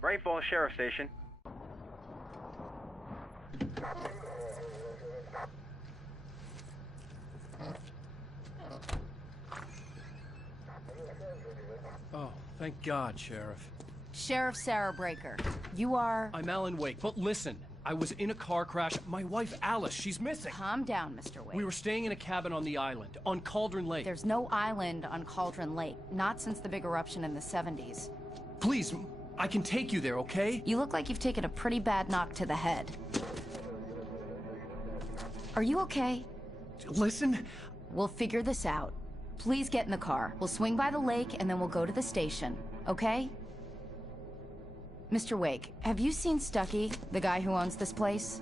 Bright Falls Sheriff Station. Oh, thank God, Sheriff. Sheriff Sarah Breaker. You are... I'm Alan Wake, but listen. I was in a car crash. My wife, Alice, she's missing. Calm down, Mr. Wake. We were staying in a cabin on the island, on Cauldron Lake. There's no island on Cauldron Lake. Not since the big eruption in the 70s. Please, I can take you there, okay? You look like you've taken a pretty bad knock to the head. Are you okay? Listen. We'll figure this out. Please get in the car. We'll swing by the lake and then we'll go to the station, okay? Mr. Wake, have you seen Stucky, the guy who owns this place?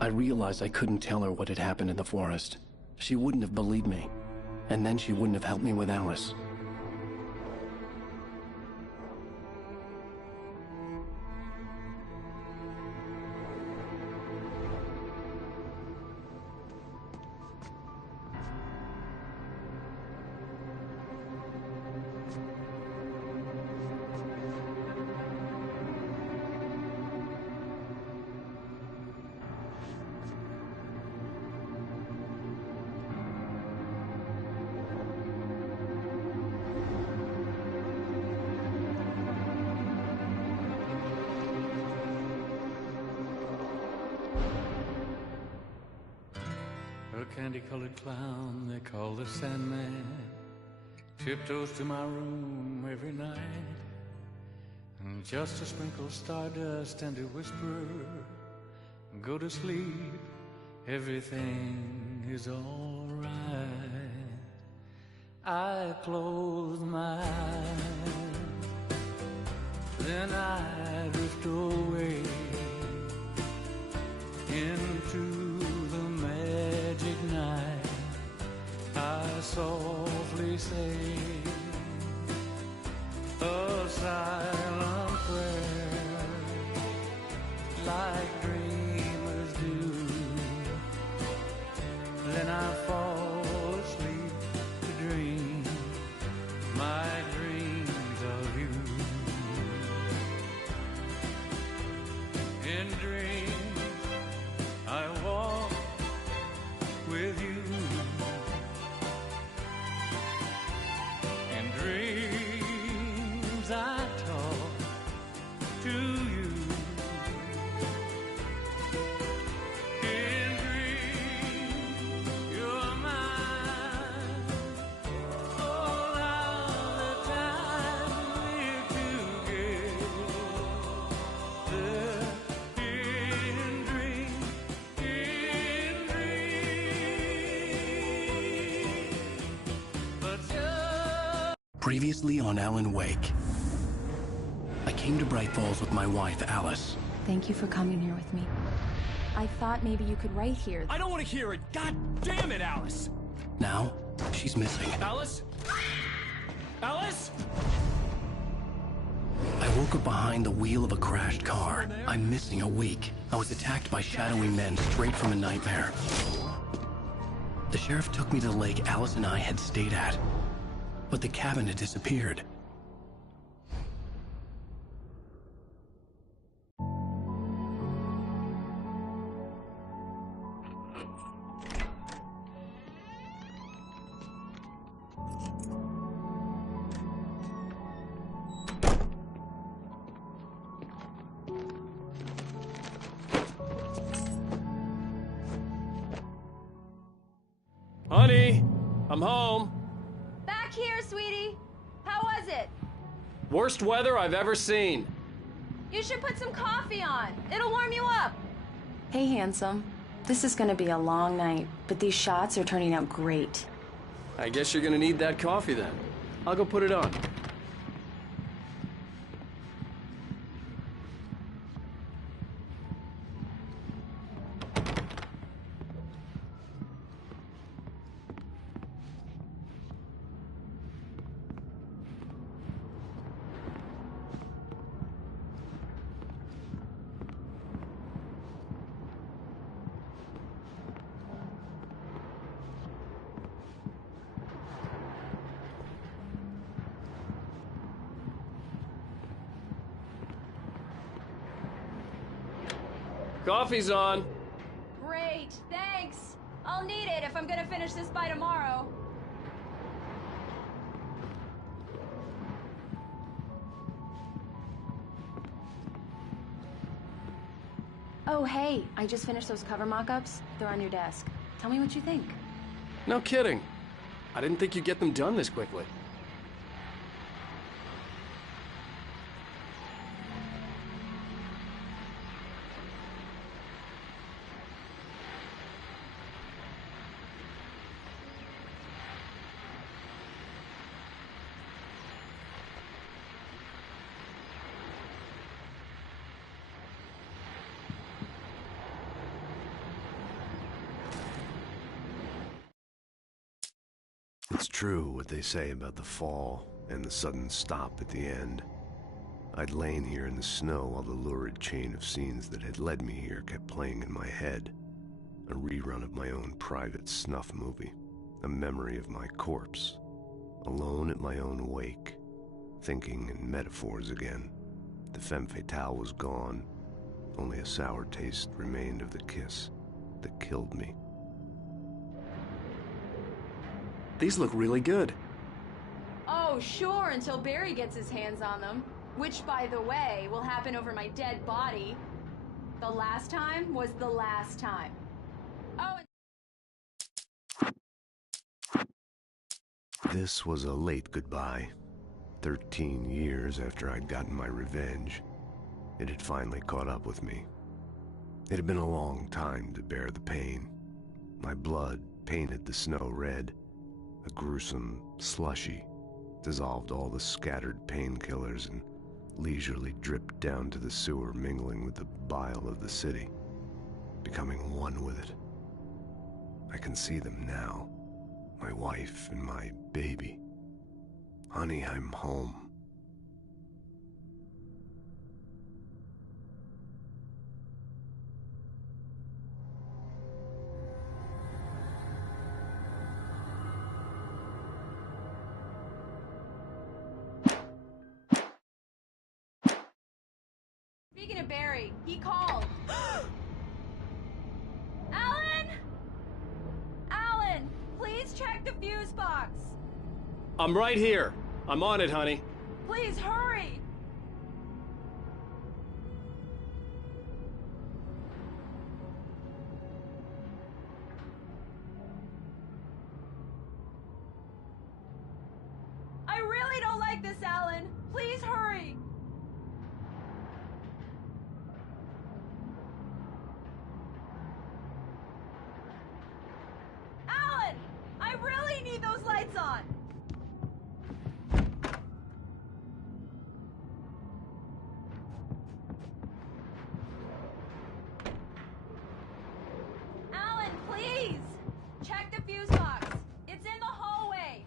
I realized I couldn't tell her what had happened in the forest. She wouldn't have believed me. And then she wouldn't have helped me with Alice. A candy-colored clown they call the Sandman tiptoes to my room every night, and just to sprinkle stardust and to whisper, go to sleep, everything is all right. I close my eyes, then I drift away into the magic night. I softly say a silent prayer, like dreamers do. Then I fall asleep to dream my dreams of you. In dreams I walk with you. In dreams I talk to you. In dreams you're mine. All of the time we're together. In dreams, but just Previously on Alan Wake. I came to Bright Falls with my wife, Alice. Thank you for coming here with me. I thought maybe you could write here. I don't want to hear it. God damn it, Alice. Now, she's missing. Alice? Alice? I woke up behind the wheel of a crashed car. I'm missing a week. I was attacked by shadowy men straight from a nightmare. The sheriff took me to the lake Alice and I had stayed at, but the cabin had disappeared. Honey, I'm home. Back here, sweetie. How was it? Worst weather I've ever seen. You should put some coffee on. It'll warm you up. Hey, handsome. This is gonna be a long night, but these shots are turning out great. I guess you're gonna need that coffee then. I'll go put it on. Coffee's on. Great, thanks. I'll need it if I'm gonna finish this by tomorrow. Oh, hey, I just finished those cover mock-ups. They're on your desk. Tell me what you think. No kidding. I didn't think you'd get them done this quickly. It's true what they say about the fall and the sudden stop at the end. I'd lain here in the snow while the lurid chain of scenes that had led me here kept playing in my head. A rerun of my own private snuff movie. A memory of my corpse. Alone at my own wake. Thinking in metaphors again. The femme fatale was gone. Only a sour taste remained of the kiss that killed me. These look really good. Oh, sure, until Barry gets his hands on them. Which, by the way, will happen over my dead body. The last time was the last time. Oh, This was a late goodbye. 13 years after I'd gotten my revenge, it had finally caught up with me. It had been a long time to bear the pain. My blood painted the snow red. A gruesome slushy dissolved all the scattered painkillers and leisurely dripped down to the sewer, mingling with the bile of the city, becoming one with it. I can see them now, my wife and my baby. Honey, I'm home. Speaking of Barry, he called. Alan! Alan, please check the fuse box. I'm right here. I'm on it, honey. Please hurry. I really don't like this, Alan. Please hurry. Alan! I really need those lights on! Alan, please! Check the fuse box. It's in the hallway.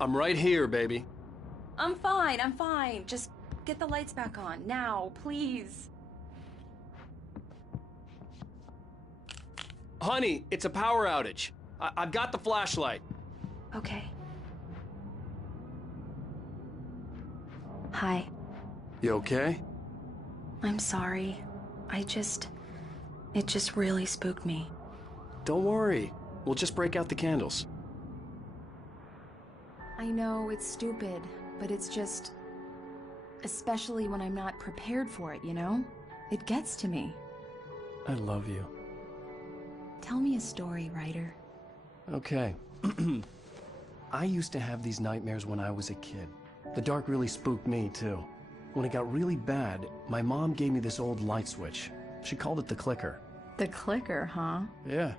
I'm right here, baby. I'm fine. Just get the lights back on. Now, please. Honey, it's a power outage. I've got the flashlight. Okay. Hi. You okay? I'm sorry. It just really spooked me. Don't worry. We'll just break out the candles. I know it's stupid, but it's just... especially when I'm not prepared for it, you know? It gets to me. I love you. Tell me a story, writer. Okay. I used to have these nightmares when I was a kid. The dark really spooked me, too. When it got really bad, my mom gave me this old light switch. She called it the clicker. The clicker, huh? Yeah.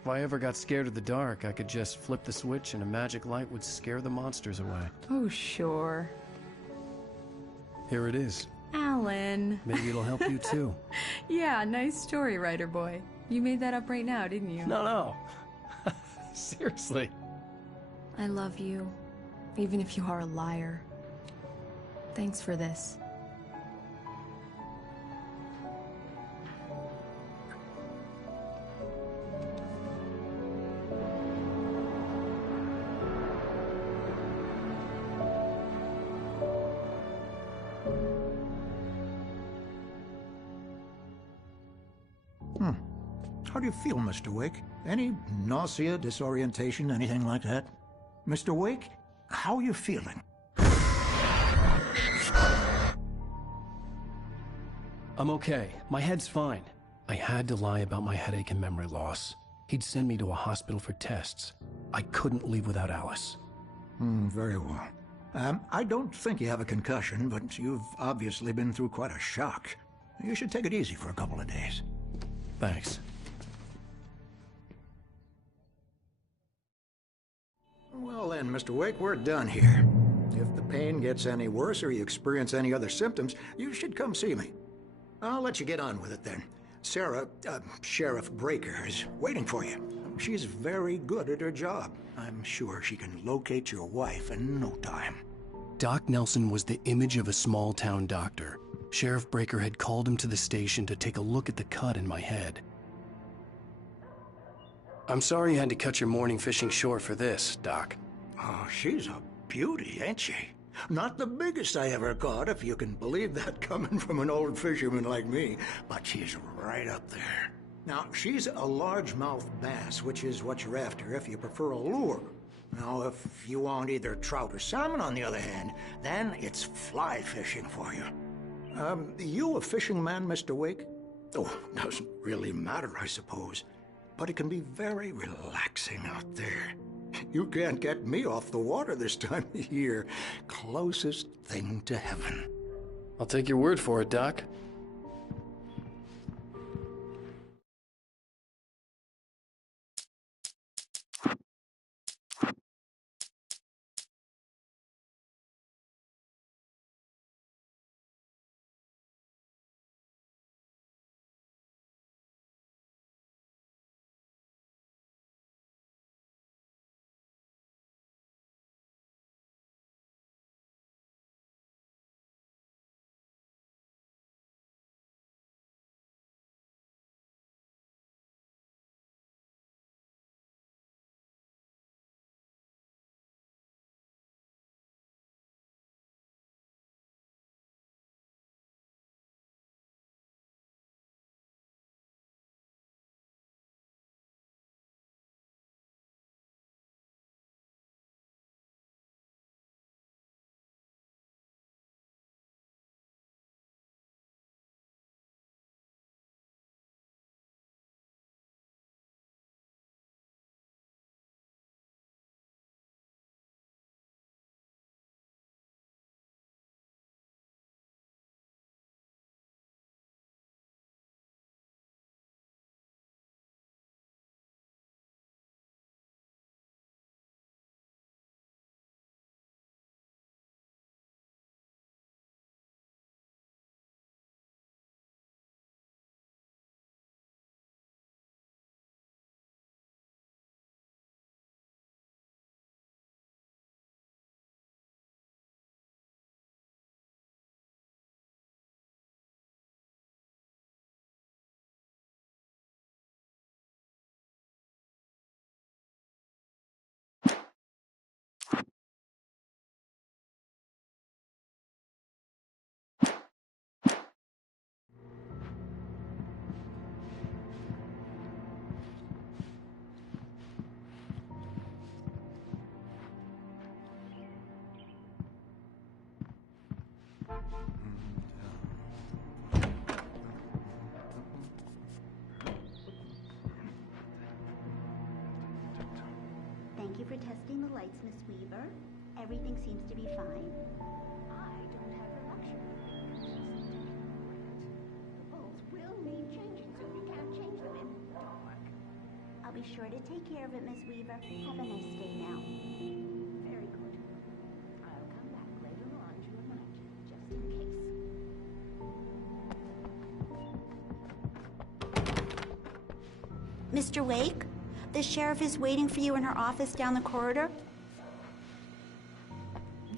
If I ever got scared of the dark, I could just flip the switch and a magic light would scare the monsters away. Oh, sure. Here it is. Alan. Maybe it'll help you, too. Yeah, nice story, writer boy. You made that up right now, didn't you? No. Seriously. I love you, even if you are a liar. Thanks for this. How do you feel, Mr. Wake? Any nausea, disorientation, anything like that? Mr. Wake, how are you feeling? I'm okay. My head's fine. I had to lie about my headache and memory loss. He'd send me to a hospital for tests. I couldn't leave without Alice. Very well. I don't think you have a concussion, but you've obviously been through quite a shock. You should take it easy for a couple of days. Thanks. Well then, Mr. Wake, we're done here. If the pain gets any worse or you experience any other symptoms, you should come see me. I'll let you get on with it then. Sarah, Sheriff Breaker, is waiting for you. She's very good at her job. I'm sure she can locate your wife in no time. Doc Nelson was the image of a small-town doctor. Sheriff Breaker had called him to the station to take a look at the cut in my head. I'm sorry you had to cut your morning fishing short for this, Doc. Oh, she's a beauty, ain't she? Not the biggest I ever caught, if you can believe that coming from an old fisherman like me, but she's right up there. Now, she's a largemouth bass, which is what you're after if you prefer a lure. Now, if you want either trout or salmon, on the other hand, then it's fly fishing for you. You a fishing man, Mr. Wake? Oh, doesn't really matter, I suppose. But it can be very relaxing out there. You can't get me off the water this time of year. Closest thing to heaven. I'll take your word for it, Doc. Thank you for testing the lights, Miss Weaver. Everything seems to be fine. I don't have the luxury. The bulbs will need changing, so you can't change them in the dark. I'll be sure to take care of it, Miss Weaver. Have a nice day now. Very good. I'll come back later on to remind you, just in case. Mr. Wake? The sheriff is waiting for you in her office down the corridor.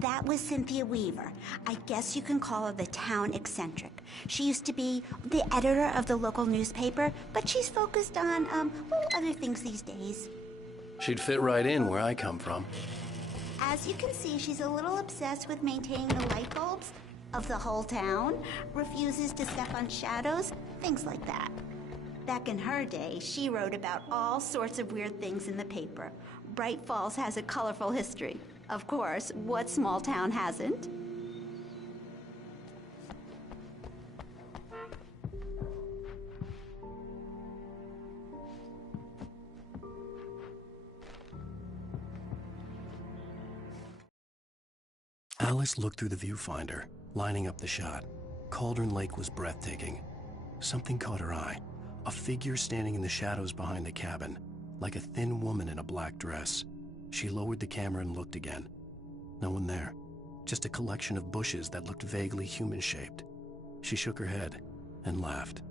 That was Cynthia Weaver. I guess you can call her the town eccentric. She used to be the editor of the local newspaper, but she's focused on, other things these days. She'd fit right in where I come from. As you can see, she's a little obsessed with maintaining the light bulbs of the whole town, refuses to step on shadows, things like that. Back in her day, she wrote about all sorts of weird things in the paper. Bright Falls has a colorful history. Of course, what small town hasn't? Alice looked through the viewfinder, lining up the shot. Cauldron Lake was breathtaking. Something caught her eye. A figure standing in the shadows behind the cabin, like a thin woman in a black dress. She lowered the camera and looked again. No one there. Just a collection of bushes that looked vaguely human-shaped. She shook her head and laughed.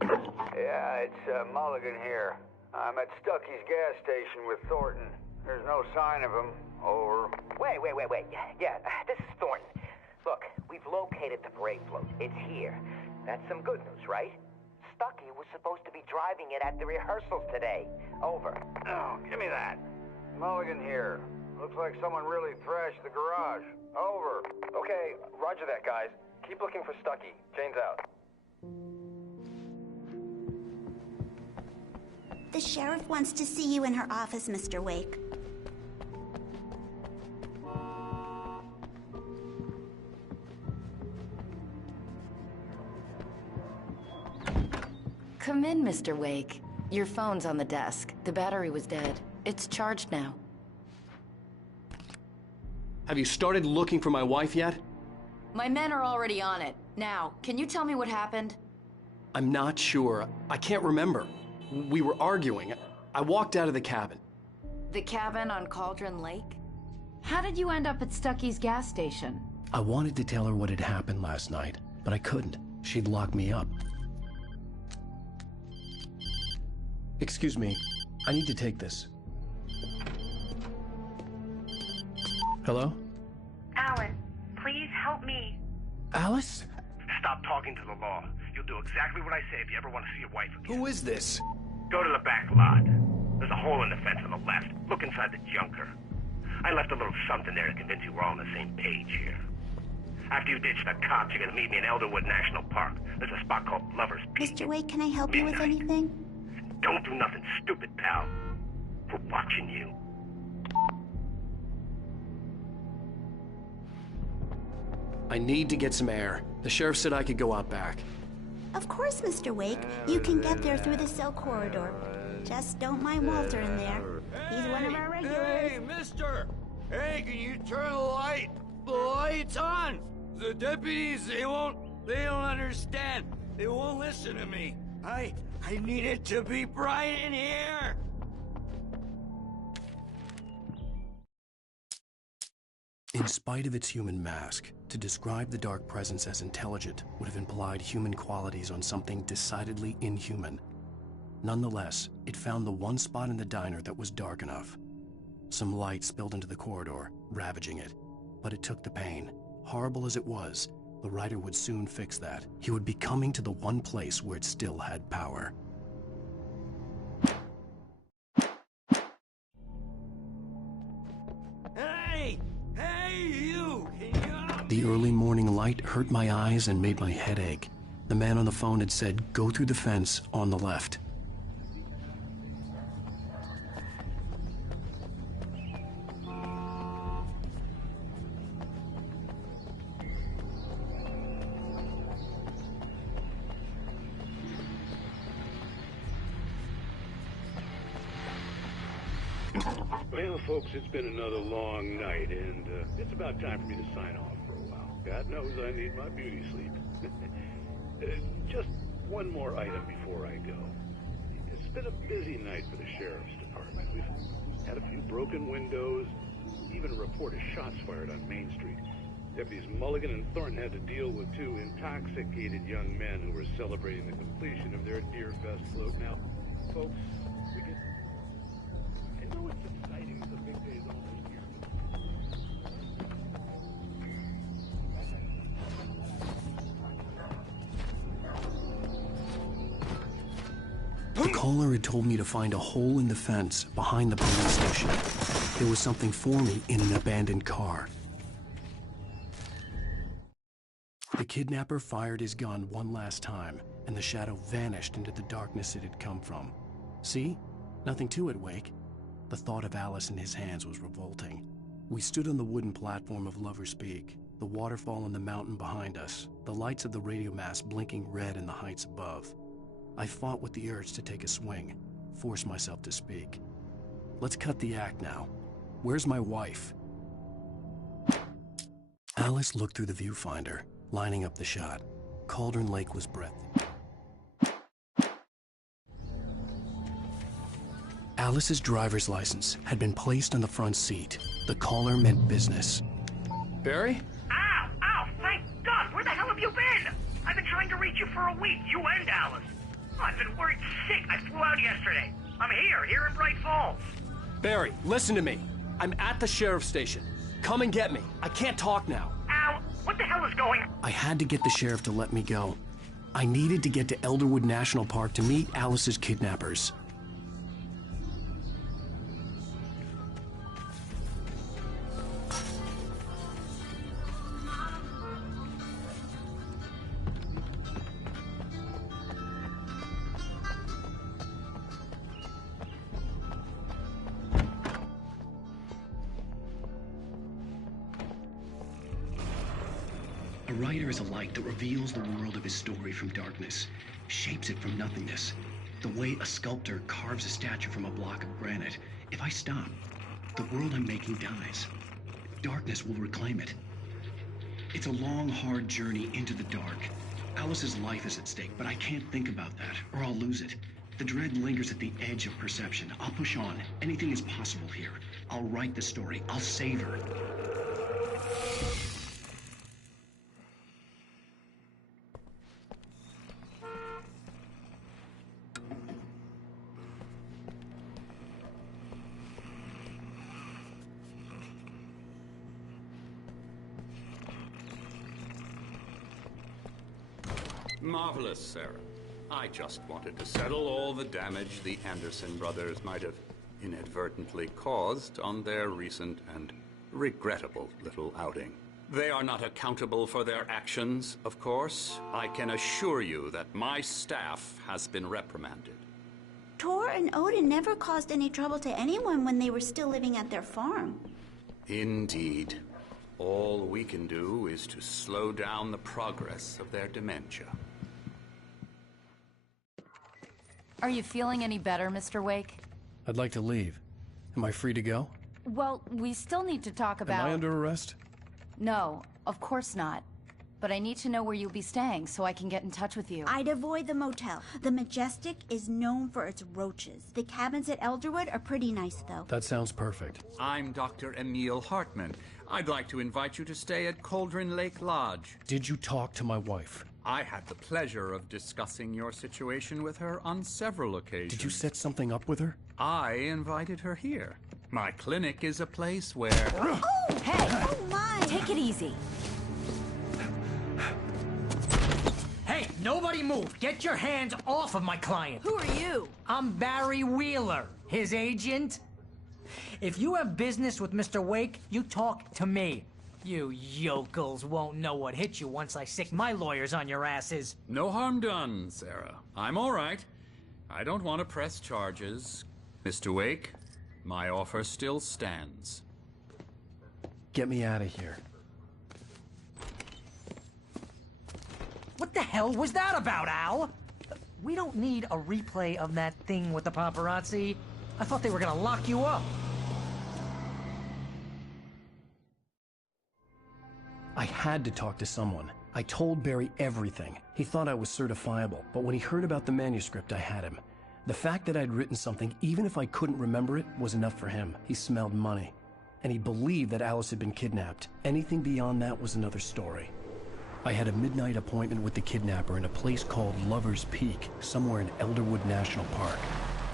Yeah, it's Mulligan here. I'm at Stucky's gas station with Thornton. There's no sign of him. Over. Wait. Yeah, this is Thornton. Look, we've located the parade float. It's here. That's some good news, right? Stucky was supposed to be driving it at the rehearsals today. Over. Oh, give me that. Mulligan here. Looks like someone really thrashed the garage. Over. Okay, roger that, guys. Keep looking for Stucky. Jane's out. The sheriff wants to see you in her office, Mr. Wake. Come in, Mr. Wake. Your phone's on the desk. The battery was dead. It's charged now. Have you started looking for my wife yet? My men are already on it. Now, can you tell me what happened? I'm not sure. I can't remember. We were arguing. I walked out of the cabin. The cabin on Cauldron Lake? How did you end up at Stucky's gas station? I wanted to tell her what had happened last night, but I couldn't. She'd lock me up. Excuse me. I need to take this. Hello? Alan, please help me. Alice? Stop talking to the law. You'll do exactly what I say if you ever want to see your wife again. Who is this? Go to the back lot. There's a hole in the fence on the left. Look inside the junker. I left a little something there to convince you we're all on the same page here. After you ditch the cops, you're gonna meet me in Elderwood National Park. There's a spot called Lover's Peak. Mr. Wake, can I help you with anything? Don't do nothing stupid, pal. We're watching you. I need to get some air. The sheriff said I could go out back. Of course, Mr. Wake. You can get there through the cell corridor. Just don't mind Walter in there. He's one of our regulars. Hey, mister! Hey, can you turn the light? The light's on! The deputies, they don't understand. They won't listen to me. I need it to be bright in here! In spite of its human mask, to describe the dark presence as intelligent would have implied human qualities on something decidedly inhuman. Nonetheless, it found the one spot in the diner that was dark enough. Some light spilled into the corridor, ravaging it. But it took the pain. Horrible as it was, the writer would soon fix that. He would be coming to the one place where it still had power. Hey! Hey, you! Can The early morning light hurt my eyes and made my head ache. The man on the phone had said, "Go through the fence on the left." Well, folks, it's been another long night, and it's about time for me to sign off for a while. God knows I need my beauty sleep. Just one more item before I go. It's been a busy night for the sheriff's department. We've had a few broken windows, even a report of shots fired on Main Street. Deputies Mulligan and Thornton had to deal with two intoxicated young men who were celebrating the completion of their Deer Fest float. Now, folks, I know it's exciting. The big day's almost here. The caller had told me to find a hole in the fence behind the police station. There was something for me in an abandoned car. The kidnapper fired his gun one last time, and the shadow vanished into the darkness it had come from. See? Nothing to it, Wake. The thought of Alice in his hands was revolting. We stood on the wooden platform of Lover's Peak, the waterfall on the mountain behind us, the lights of the radio mast blinking red in the heights above. I fought with the urge to take a swing, force myself to speak. Let's cut the act now. Where's my wife? Alice looked through the viewfinder, lining up the shot. Cauldron Lake was breathtaking. Alice's driver's license had been placed on the front seat. The caller meant business. Barry? Ow! Ow! Thank God! Where the hell have you been? I've been trying to reach you for a week, you and Alice. Oh, I've been worried sick. I flew out yesterday. I'm here in Bright Falls. Barry, listen to me. I'm at the sheriff's station. Come and get me. I can't talk now. Al, what the hell is going on? I had to get the sheriff to let me go. I needed to get to Elderwood National Park to meet Alice's kidnappers. A writer is a light that reveals the world of his story from darkness, shapes it from nothingness. The way a sculptor carves a statue from a block of granite. If I stop, the world I'm making dies. Darkness will reclaim it. It's a long, hard journey into the dark. Alice's life is at stake, but I can't think about that, or I'll lose it. The dread lingers at the edge of perception. I'll push on. Anything is possible here. I'll write the story. I'll save her. Marvelous, Sarah. I just wanted to settle all the damage the Anderson brothers might have inadvertently caused on their recent and regrettable little outing. They are not accountable for their actions, of course. I can assure you that my staff has been reprimanded. Tor and Odin never caused any trouble to anyone when they were still living at their farm. Indeed. All we can do is to slow down the progress of their dementia. Are you feeling any better, Mr. Wake? I'd like to leave. Am I free to go? Well, we still need to talk about... Am I under arrest? No, of course not. But I need to know where you'll be staying so I can get in touch with you. I'd avoid the motel. The Majestic is known for its roaches. The cabins at Elderwood are pretty nice, though. That sounds perfect. I'm Dr. Emil Hartman. I'd like to invite you to stay at Cauldron Lake Lodge. Did you talk to my wife? I had the pleasure of discussing your situation with her on several occasions. Did you set something up with her? I invited her here. My clinic is a place where... Oh! Hey! Oh, my! Take it easy. Hey, nobody move! Get your hands off of my client! Who are you? I'm Barry Wheeler, his agent. If you have business with Mr. Wake, you talk to me. You yokels won't know what hit you once I sick my lawyers on your asses. No harm done, Sarah. I'm all right. I don't want to press charges. Mr. Wake, my offer still stands. Get me out of here. What the hell was that about, Al? We don't need a replay of that thing with the paparazzi. I thought they were gonna lock you up. I had to talk to someone. I told Barry everything. He thought I was certifiable, but when he heard about the manuscript, I had him. The fact that I'd written something, even if I couldn't remember it, was enough for him. He smelled money. And he believed that Alice had been kidnapped. Anything beyond that was another story. I had a midnight appointment with the kidnapper in a place called Lover's Peak, somewhere in Elderwood National Park.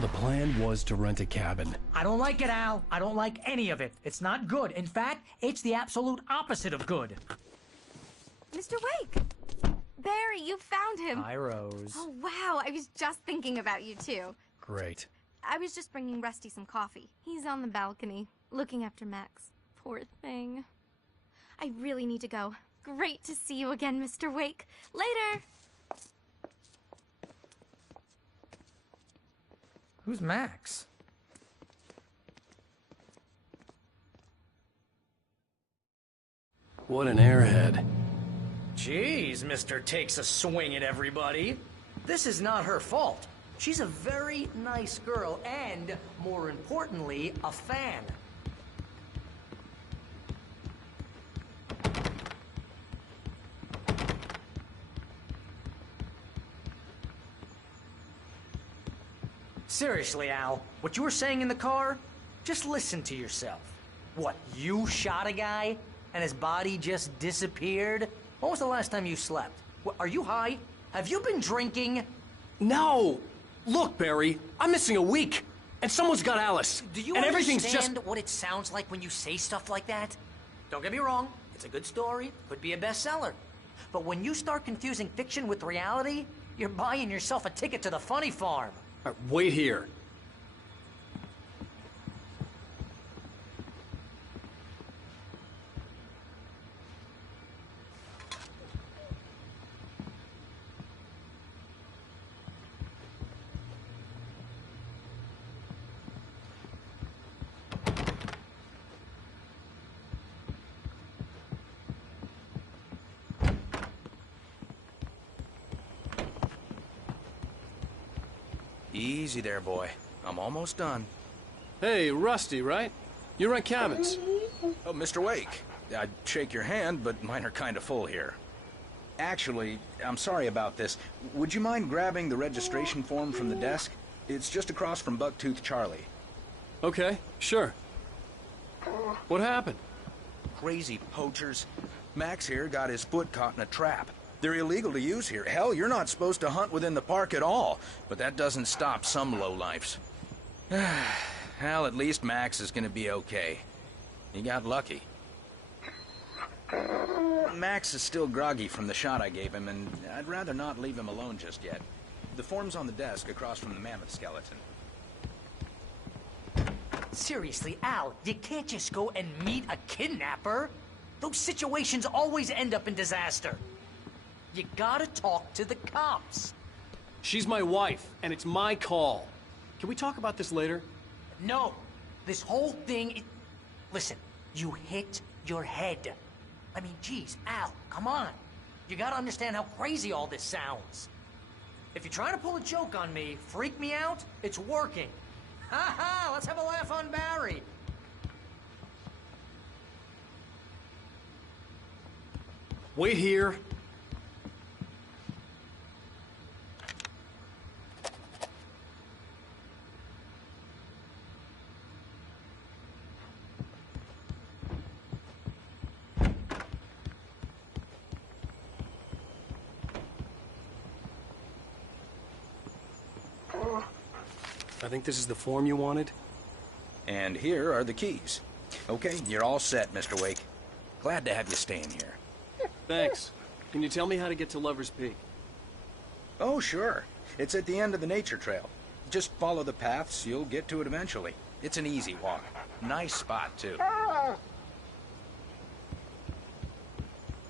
The plan was to rent a cabin. I don't like it, Al. I don't like any of it. It's not good. In fact, it's the absolute opposite of good. Mr. Wake! Barry, you found him! Hi, Rose. Oh, wow. I was just thinking about you, too. Great. I was just bringing Rusty some coffee. He's on the balcony, looking after Max. Poor thing. I really need to go. Great to see you again, Mr. Wake. Later! Who's Max? What an airhead. Jeez, Mr. Takes a swing at everybody. This is not her fault. She's a very nice girl and, more importantly, a fan. Seriously, Al, what you were saying in the car, just listen to yourself. What, you shot a guy and his body just disappeared? When was the last time you slept? What, are you high? Have you been drinking? No! Look, Barry, I'm missing a week, and someone's got Alice. Do you and everything's understand just... what it sounds like when you say stuff like that? Don't get me wrong, it's a good story, could be a bestseller. But when you start confusing fiction with reality, you're buying yourself a ticket to the funny farm. All right, wait here. Easy there, boy. I'm almost done. Hey, Rusty, right? You rent cabins. Oh, Mr. Wake. I'd shake your hand, but mine are kind of full here. Actually, I'm sorry about this. Would you mind grabbing the registration form from the desk? It's just across from Bucktooth Charlie. Okay, sure. What happened? Crazy poachers. Max here got his foot caught in a trap. They're illegal to use here. Hell, you're not supposed to hunt within the park at all. But that doesn't stop some lowlifes. Well, at least Max is gonna be okay. He got lucky. Max is still groggy from the shot I gave him, and I'd rather not leave him alone just yet. The form's on the desk across from the mammoth skeleton. Seriously, Al, you can't just go and meet a kidnapper. Those situations always end up in disaster. You gotta talk to the cops. She's my wife, and it's my call. Can we talk about this later? No. This whole thing... Listen, you hit your head. I mean, geez, Al, come on. You gotta understand how crazy all this sounds. If you're trying to pull a joke on me, freak me out, it's working. Ha ha, let's have a laugh on Barry. Wait here. I think this is the form you wanted. And here are the keys. Okay, you're all set, Mr. Wake. Glad to have you staying here. Thanks. Can you tell me how to get to Lover's Peak? Oh, sure. It's at the end of the nature trail. Just follow the paths, you'll get to it eventually. It's an easy walk. Nice spot, too.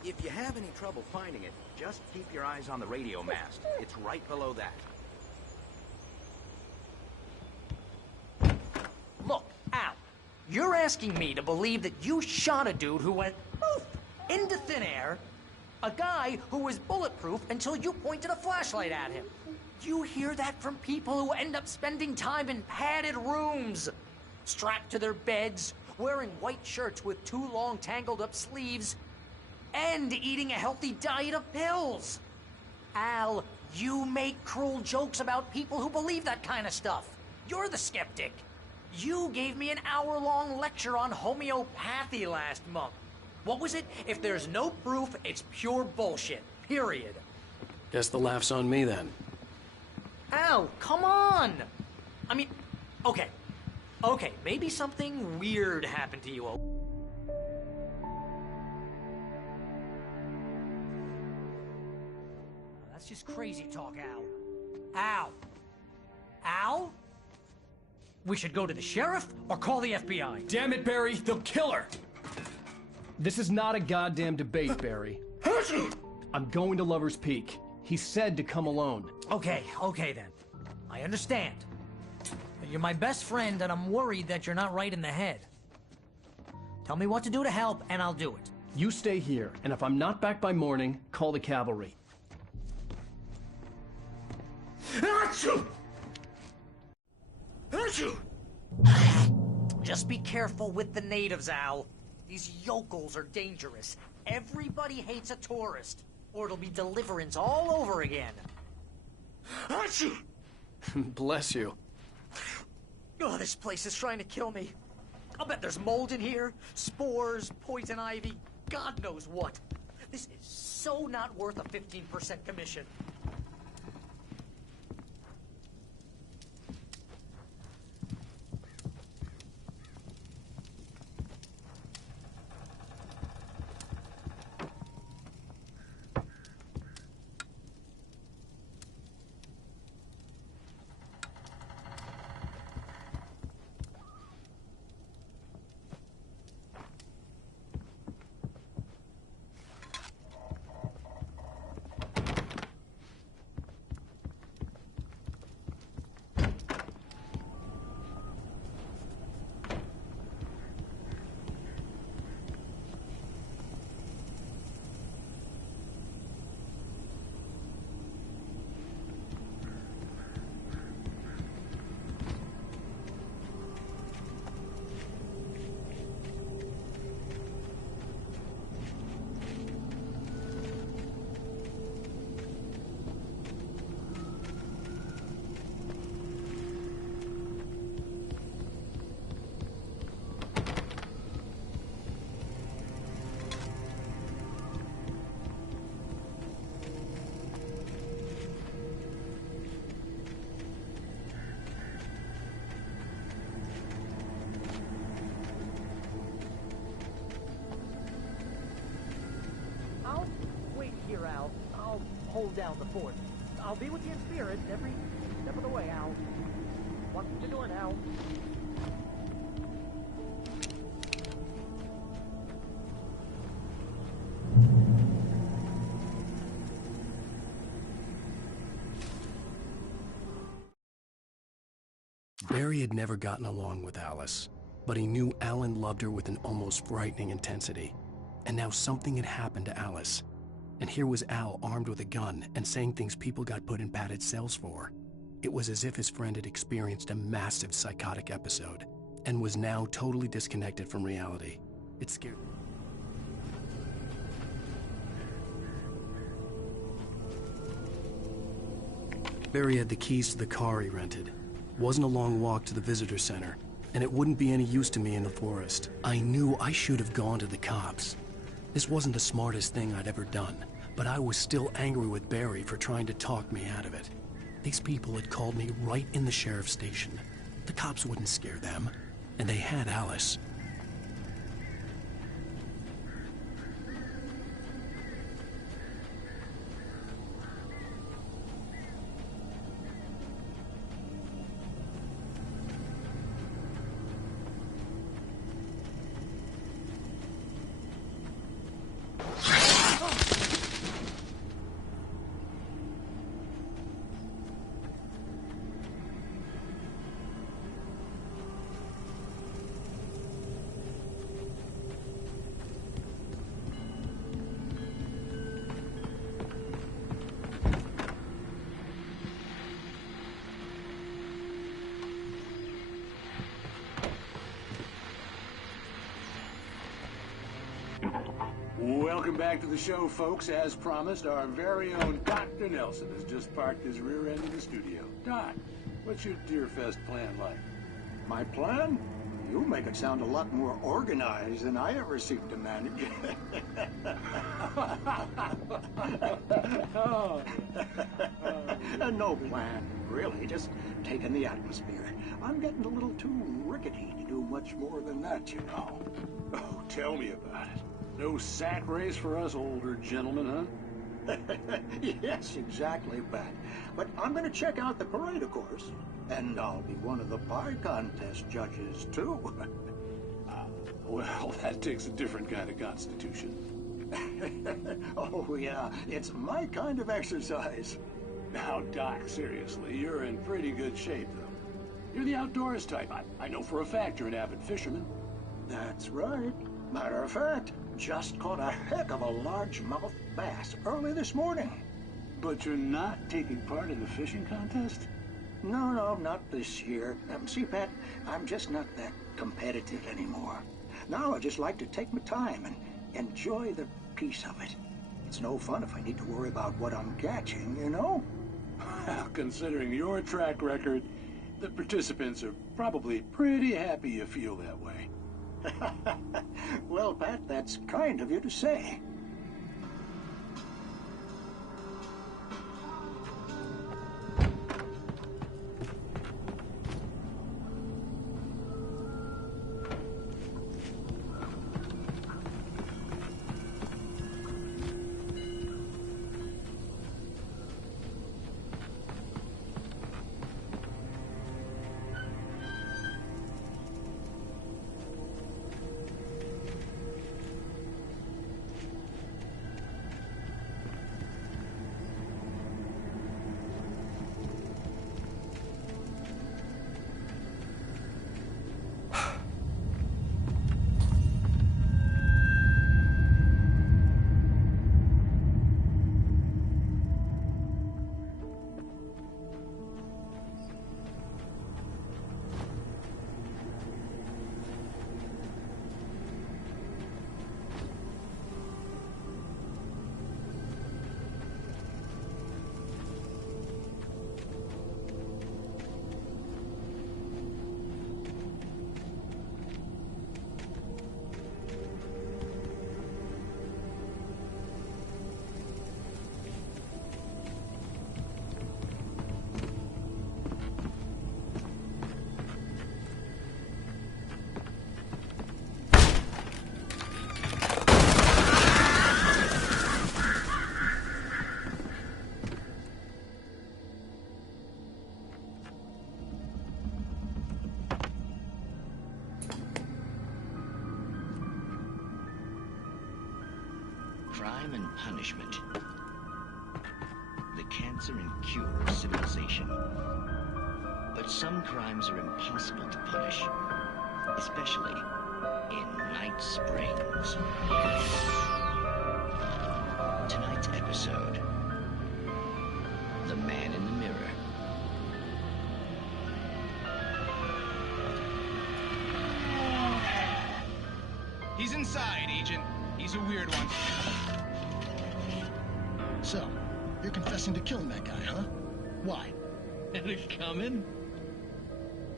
If you have any trouble finding it, just keep your eyes on the radio mast. It's right below that. Look, Al, you're asking me to believe that you shot a dude who went poof into thin air, a guy who was bulletproof until you pointed a flashlight at him. You hear that from people who end up spending time in padded rooms, strapped to their beds, wearing white shirts with too long tangled up sleeves, and eating a healthy diet of pills. Al, you make cruel jokes about people who believe that kind of stuff. You're the skeptic. You gave me an hour-long lecture on homeopathy last month. What was it? If there's no proof, it's pure bullshit. Period. Guess the laugh's on me then. Al, come on! I mean, okay, maybe something weird happened to you. That's just crazy talk, Al. Al? We should go to the sheriff or call the FBI. Damn it, Barry, they'll kill her! This is not a goddamn debate, Barry. I'm going to Lover's Peak. He said to come alone. Okay then. I understand. But you're my best friend, and I'm worried that you're not right in the head. Tell me what to do to help, and I'll do it. You stay here, and if I'm not back by morning, call the cavalry. Achoo! Just be careful with the natives, Al. These yokels are dangerous. Everybody hates a tourist, or it'll be Deliverance all over again. Achoo! Bless you. Oh, this place is trying to kill me. I'll bet there's mold in here, spores, poison ivy, God knows what. This is so not worth a 15% commission. I'll hold down the fort. I'll be with you in spirit every step of the way, Al. Walk through the door now. Barry had never gotten along with Alice, but he knew Alan loved her with an almost frightening intensity. And now something had happened to Alice. And here was Al armed with a gun and saying things people got put in padded cells for. It was as if his friend had experienced a massive psychotic episode and was now totally disconnected from reality. It scared me. Barry had the keys to the car he rented. Wasn't a long walk to the visitor center, and it wouldn't be any use to me in the forest. I knew I should have gone to the cops. This wasn't the smartest thing I'd ever done, but I was still angry with Barry for trying to talk me out of it. These people had called me right in the sheriff's station. The cops wouldn't scare them, and they had Alice. Welcome back to the show, folks. As promised, our very own Dr. Nelson has just parked his rear end in the studio. Doc, what's your Deerfest plan like? My plan? You make it sound a lot more organized than I ever seem to manage. No plan, really. Just taking the atmosphere. I'm getting a little too rickety to do much more than that, you know. Oh, tell me about it. No sack race for us older gentlemen, huh? Yes, exactly, Pat. But I'm going to check out the parade, of course. And I'll be one of the pie contest judges, too. Well, that takes a different kind of constitution. Oh, yeah. It's my kind of exercise. Now, Doc, seriously, you're in pretty good shape, though. You're the outdoors type. I know for a fact you're an avid fisherman. That's right. Matter of fact, just caught a heck of a largemouth bass early this morning. But you're not taking part in the fishing contest? No, not this year. See, Pat, I'm just not that competitive anymore. Now I just like to take my time and enjoy the peace of it. It's no fun if I need to worry about what I'm catching, you know? Well, considering your track record, the participants are probably pretty happy you feel that way. Well, Pat, that's kind of you to say. punishment. The cancer and cure of civilization. But some crimes are impossible to punish, especially in Night Springs. Tonight's episode, The Man in the Mirror. He's inside, Agent. He's a weird one. So, you're confessing to killing that guy, huh? Why? Had it coming?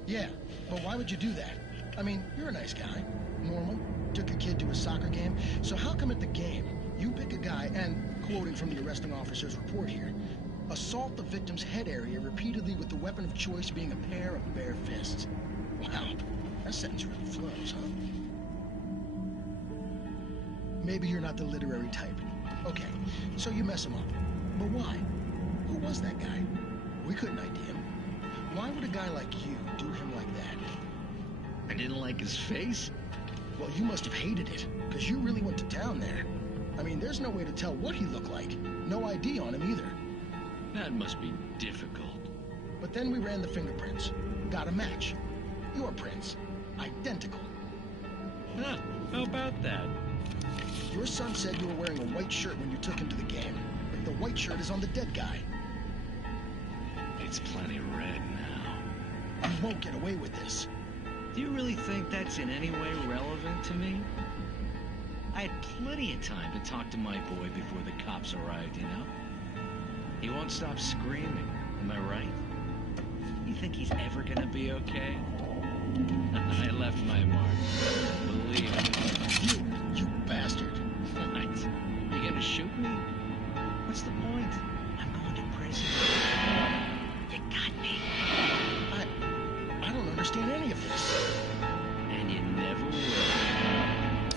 Yeah, but why would you do that? I mean, you're a nice guy. Normal. Took a kid to a soccer game. So how come at the game, you pick a guy and, quoting from the arresting officer's report here, assault the victim's head area repeatedly with the weapon of choice being a pair of bare fists? Wow, that sentence really flows, huh? Maybe you're not the literary type. Okay, so you mess him up. But why? Who was that guy? We couldn't ID him. Why would a guy like you do him like that? I didn't like his face? Well, you must have hated it, because you really went to town there. I mean, there's no way to tell what he looked like. No ID on him either. That must be difficult. But then we ran the fingerprints. Got a match. Your prints. Identical. Huh, how about that? Your son said you were wearing a white shirt when you took him to the game. The white shirt is on the dead guy. It's plenty red now. You won't get away with this. Do you really think that's in any way relevant to me? I had plenty of time to talk to my boy before the cops arrived, you know? He won't stop screaming, am I right? You think he's ever gonna be okay? I left my mark. Believe me. You bastard. What? You gonna shoot me? What's the point? I'm going to prison. You got me. I don't understand any of this. And you never will.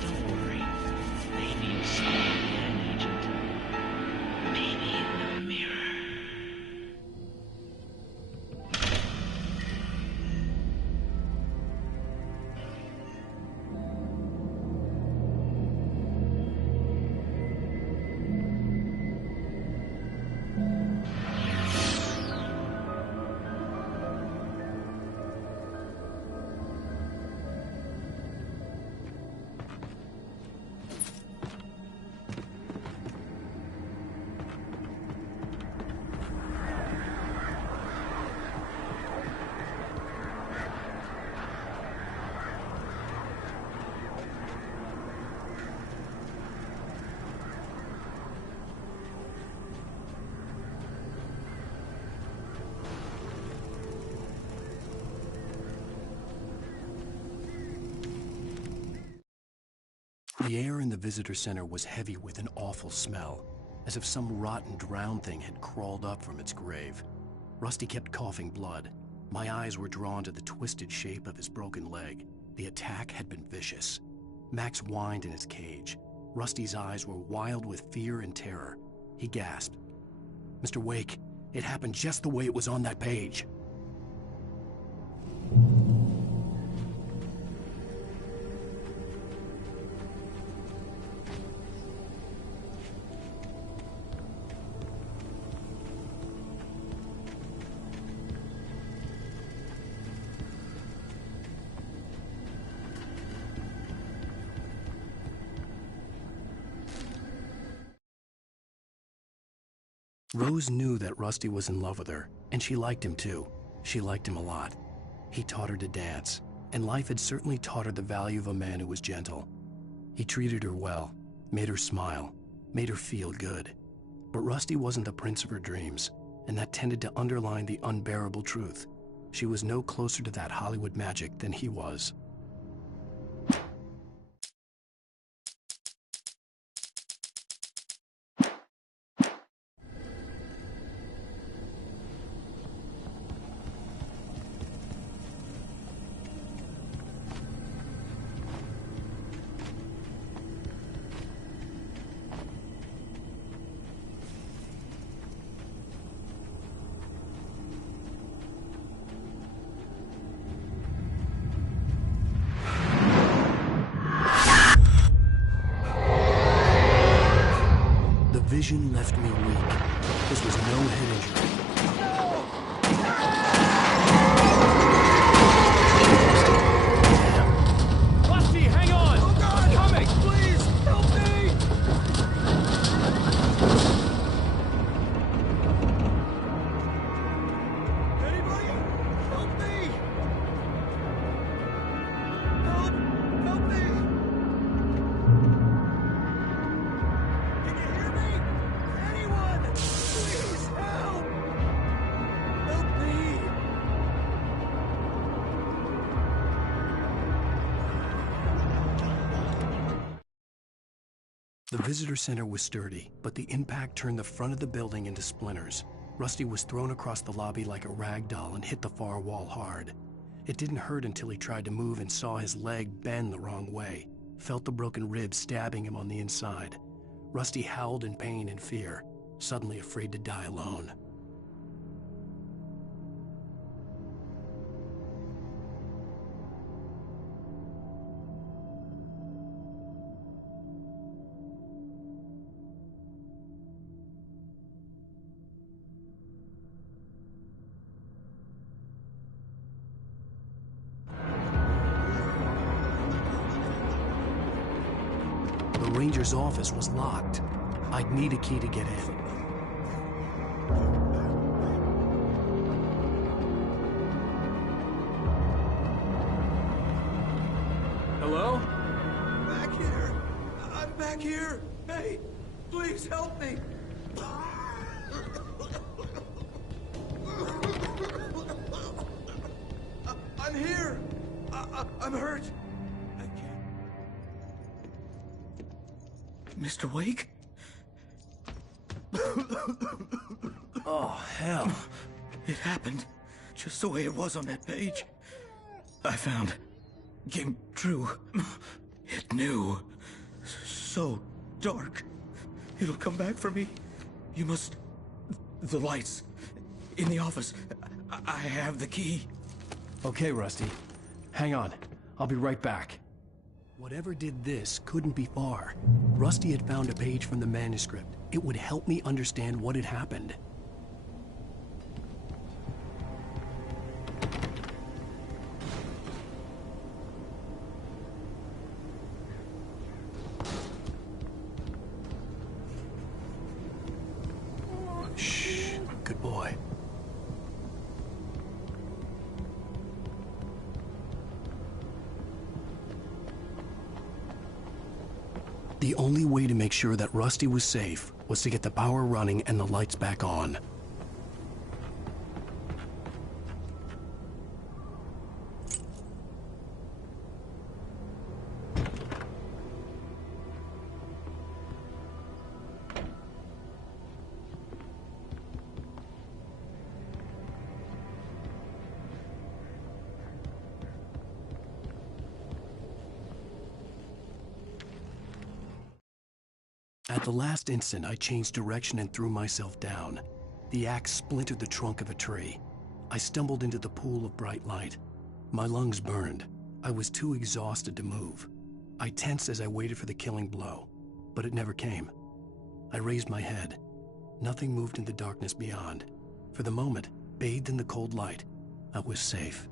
Don't worry. Maybe you'll see me again, Agent. Maybe in the mirror. The air in the visitor center was heavy with an awful smell, as if some rotten drowned thing had crawled up from its grave. Rusty kept coughing blood. My eyes were drawn to the twisted shape of his broken leg. The attack had been vicious. Max whined in his cage. Rusty's eyes were wild with fear and terror. He gasped. "Mr. Wake, it happened just the way it was on that page." Rose knew that Rusty was in love with her, and she liked him too. She liked him a lot. He taught her to dance, and life had certainly taught her the value of a man who was gentle. He treated her well, made her smile, made her feel good. But Rusty wasn't the prince of her dreams, and that tended to underline the unbearable truth. She was no closer to that Hollywood magic than he was. vision left me weak. This was no head injury. Rusty, hang on! Oh God! I'm coming! Please, help me! Anybody? Help me! Help me! Can you hear me? Anyone? Please help! Help me! The visitor center was sturdy, but the impact turned the front of the building into splinters. Rusty was thrown across the lobby like a rag doll and hit the far wall hard. It didn't hurt until he tried to move and saw his leg bend the wrong way, felt the broken ribs stabbing him on the inside. Rusty howled in pain and fear, suddenly afraid to die alone. The ranger's office was locked. I'd need a key to get in. Hello? Back here! I'm back here! Hey, please help me! I'm here! I'm hurt! I can't... Mr. Wake? Oh, hell. It happened just the way it was on that page. I found... came true. It knew. So dark. It'll come back for me. You must... The lights. In the office. I have the key. Okay, Rusty. Hang on. I'll be right back. Whatever did this couldn't be far. Rusty had found a page from the manuscript. It would help me understand what had happened. Shh. Good boy. The only way to make sure that Rusty was safe was to get the power running and the lights back on. At the last instant, I changed direction and threw myself down. The axe splintered the trunk of a tree. I stumbled into the pool of bright light. My lungs burned. I was too exhausted to move. I tensed as I waited for the killing blow, but it never came. I raised my head. Nothing moved in the darkness beyond. For the moment, bathed in the cold light, I was safe.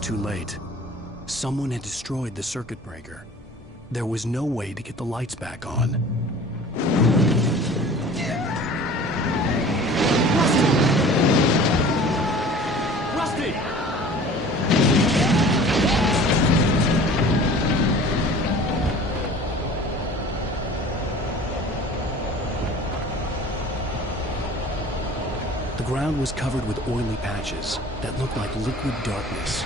Too late. Someone had destroyed the circuit breaker. There was no way to get the lights back on. Rusty! The ground was covered with oily patches that looked like liquid darkness.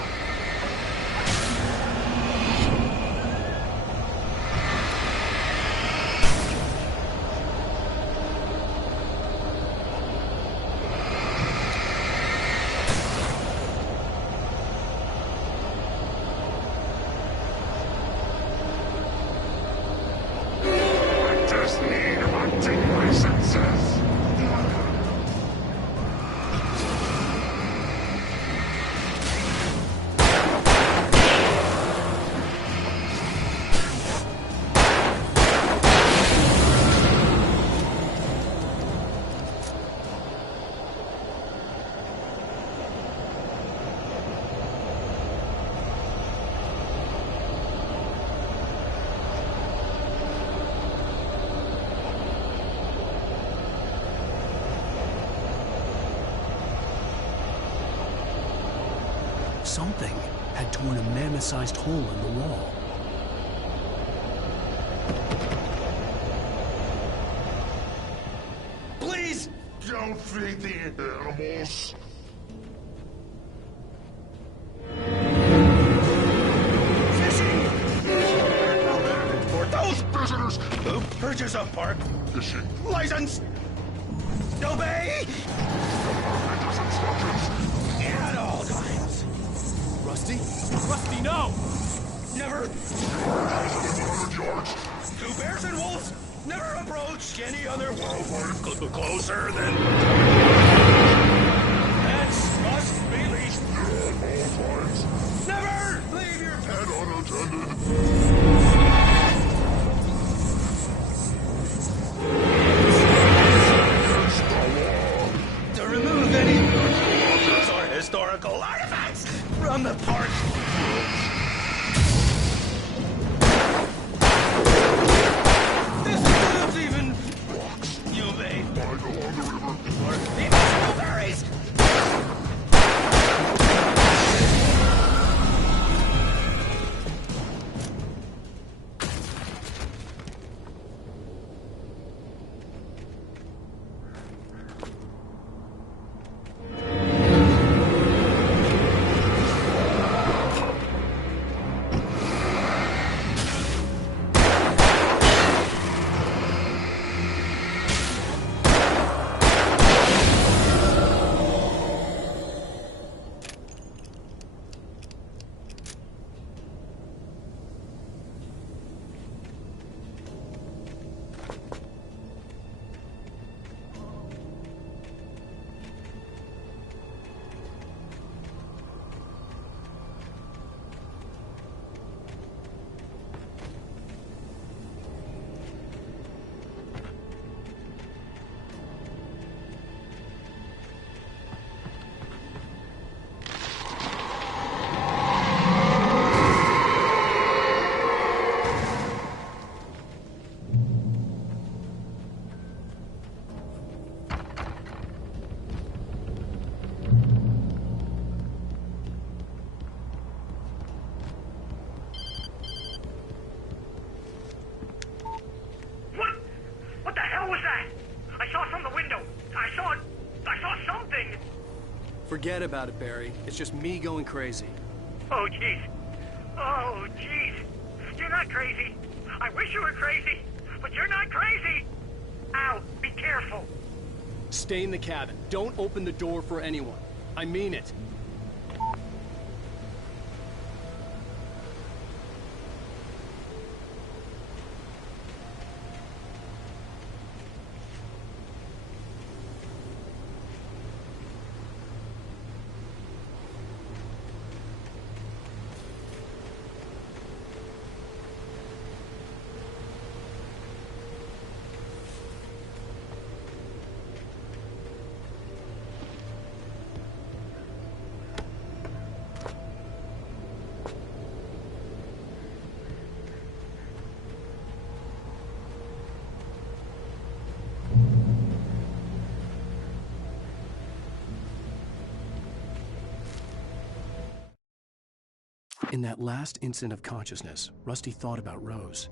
haunting my senses. Something had torn a mammoth-sized hole in the wall. Please! Don't feed the animals. Fishing! For those visitors who purchase a park fishing license, obey at all times. Rusty? Rusty, no! Never. 100 yards. Two bears and wolves never approach any other wildlife closer than. Pets must be leashed. At all times. Never leave your pet unattended. To remove any objects or historical artifacts from the park. This includes even rocks. You may I go on the river. or even blueberries. What the hell was that? I saw it from the window. I saw something. Forget about it, Barry. It's just me going crazy. Oh, jeez. Oh, jeez. You're not crazy. I wish you were crazy, but you're not crazy. Ow, be careful. Stay in the cabin. Don't open the door for anyone. I mean it. In that last instant of consciousness, Rusty thought about Rose.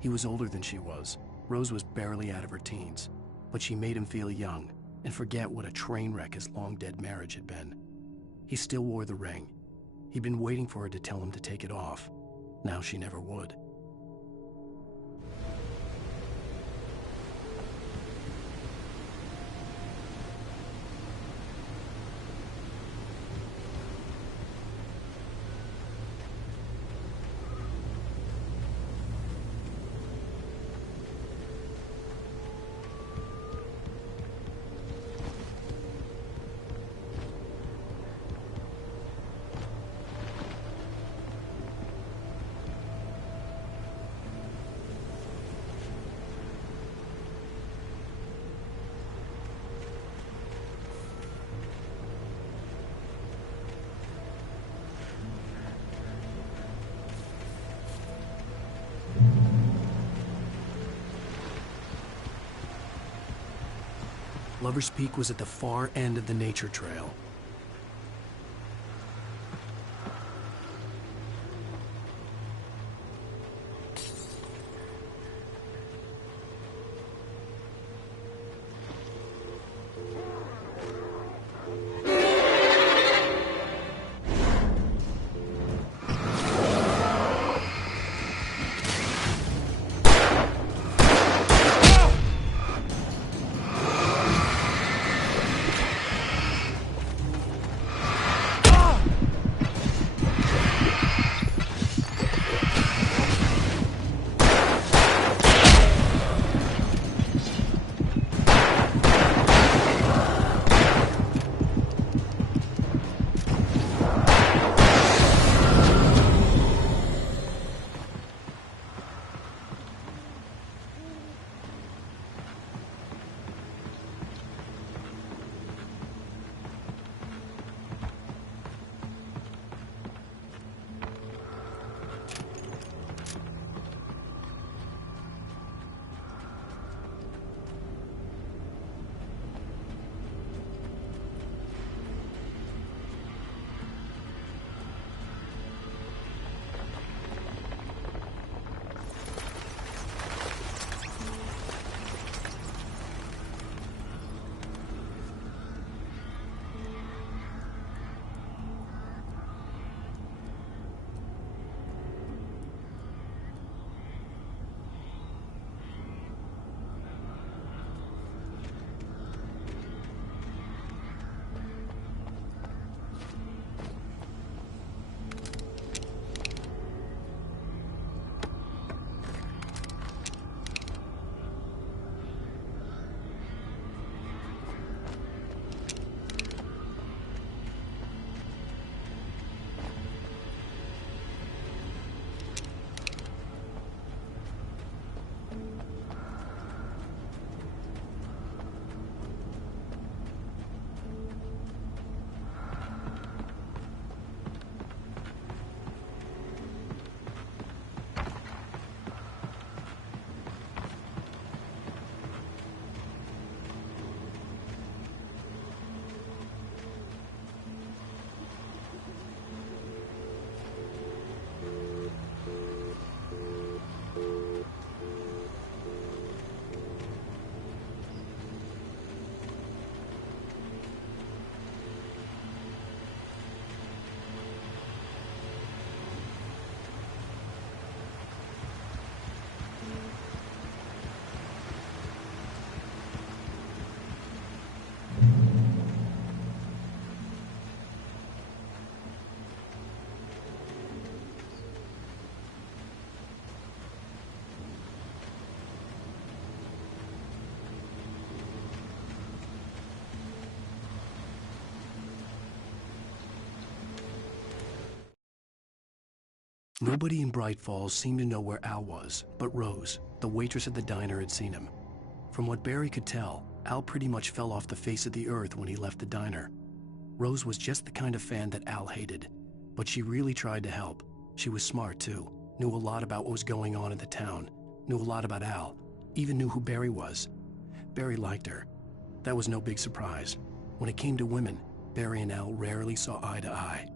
He was older than she was. Rose was barely out of her teens, but she made him feel young and forget what a train wreck his long-dead marriage had been. He still wore the ring. He'd been waiting for her to tell him to take it off. Now she never would. Lover's Peak was at the far end of the nature trail. Nobody in Bright Falls seemed to know where Al was, but Rose, the waitress at the diner, had seen him. From what Barry could tell, Al pretty much fell off the face of the earth when he left the diner. Rose was just the kind of fan that Al hated, but she really tried to help. She was smart too, knew a lot about what was going on in the town, knew a lot about Al, even knew who Barry was. Barry liked her. That was no big surprise. When it came to women, Barry and Al rarely saw eye to eye.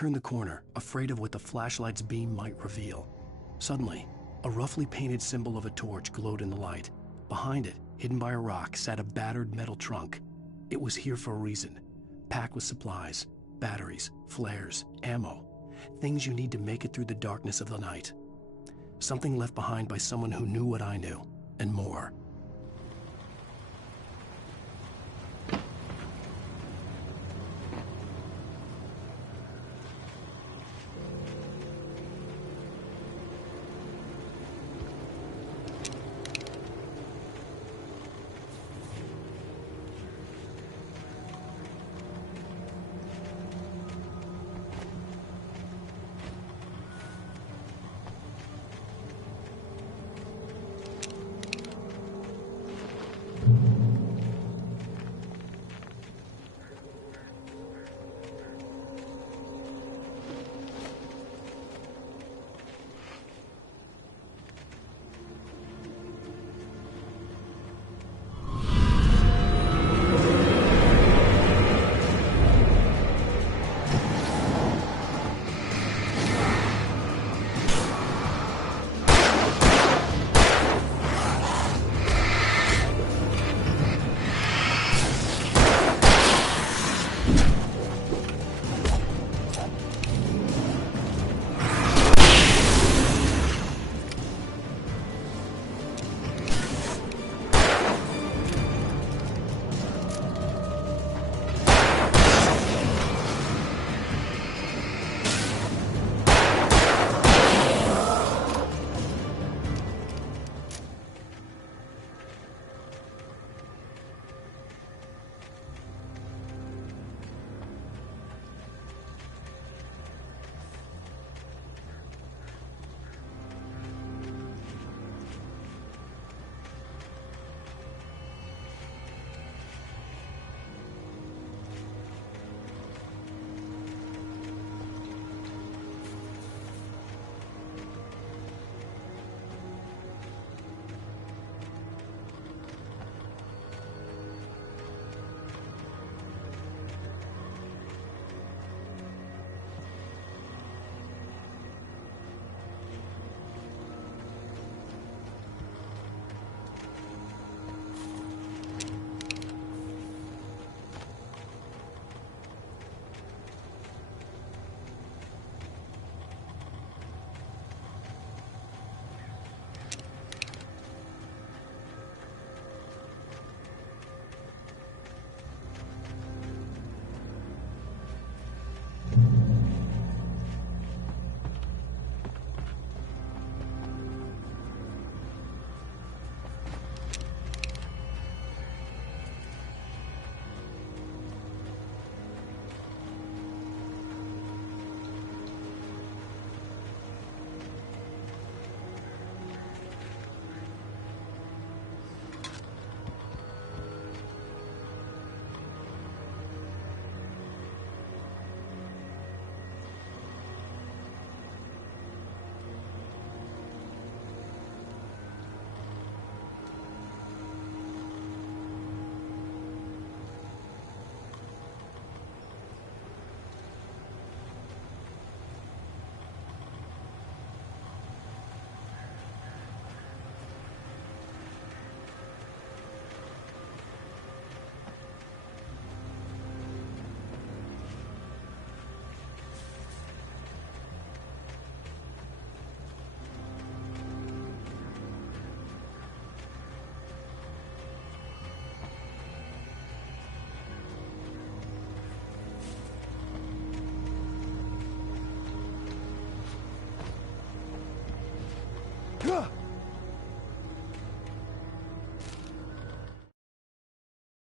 turned the corner, afraid of what the flashlight's beam might reveal. Suddenly, a roughly painted symbol of a torch glowed in the light. Behind it, hidden by a rock, sat a battered metal trunk. It was here for a reason, packed with supplies, batteries, flares, ammo, things you need to make it through the darkness of the night. Something left behind by someone who knew what I knew, and more.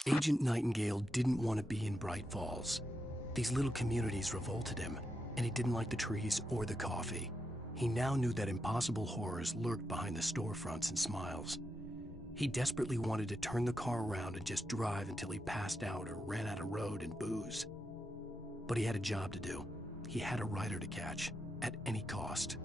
Agent Nightingale didn't want to be in Bright Falls. These little communities revolted him, and he didn't like the trees or the coffee. He now knew that impossible horrors lurked behind the storefronts and smiles. He desperately wanted to turn the car around and just drive until he passed out or ran out of road and booze. But he had a job to do. He had a rider to catch, at any cost.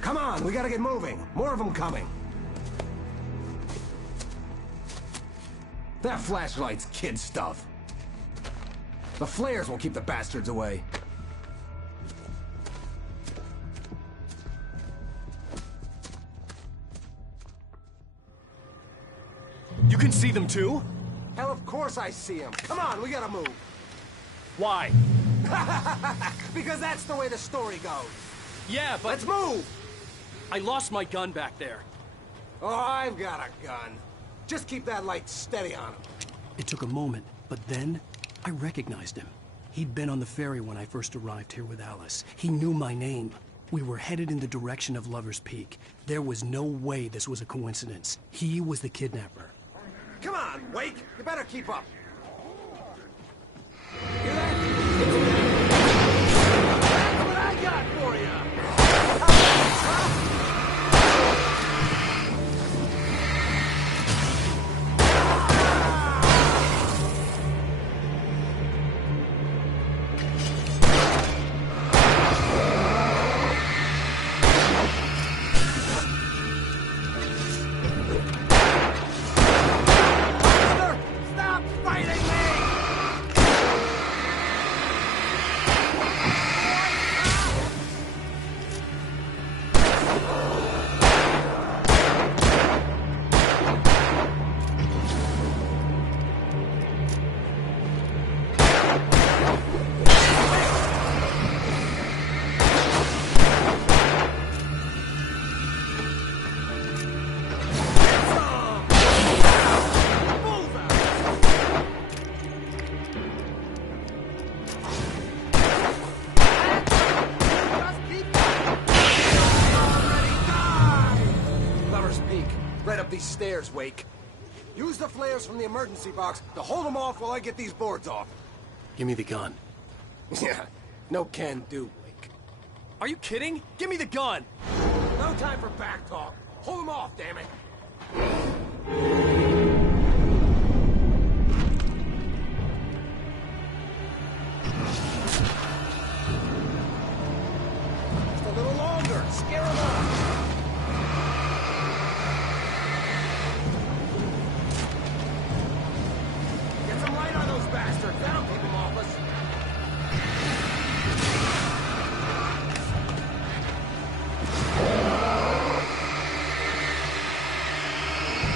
Come on, we gotta get moving. More of them coming. That flashlight's kid stuff. The flares will keep the bastards away. You can see them too? Hell, of course I see them. Come on, we gotta move. Why? Because that's the way the story goes. Yeah, but... Let's move! I lost my gun back there. Oh, I've got a gun. Just keep that light steady on him. It took a moment, but then I recognized him. He'd been on the ferry when I first arrived here with Alice. He knew my name. We were headed in the direction of Lover's Peak. There was no way this was a coincidence. He was the kidnapper. Come on, Wake! You better keep up. Hear that? That's what I got for you! Stop fighting me! Right up these stairs, Wake. Use the flares from the emergency box to hold them off while I get these boards off. Give me the gun. Yeah, no can do, Wake. Are you kidding? Give me the gun! No time for back talk. Hold them off, damn it. Just a little longer. Scare them off. Get some light on those bastards. That'll keep them off us.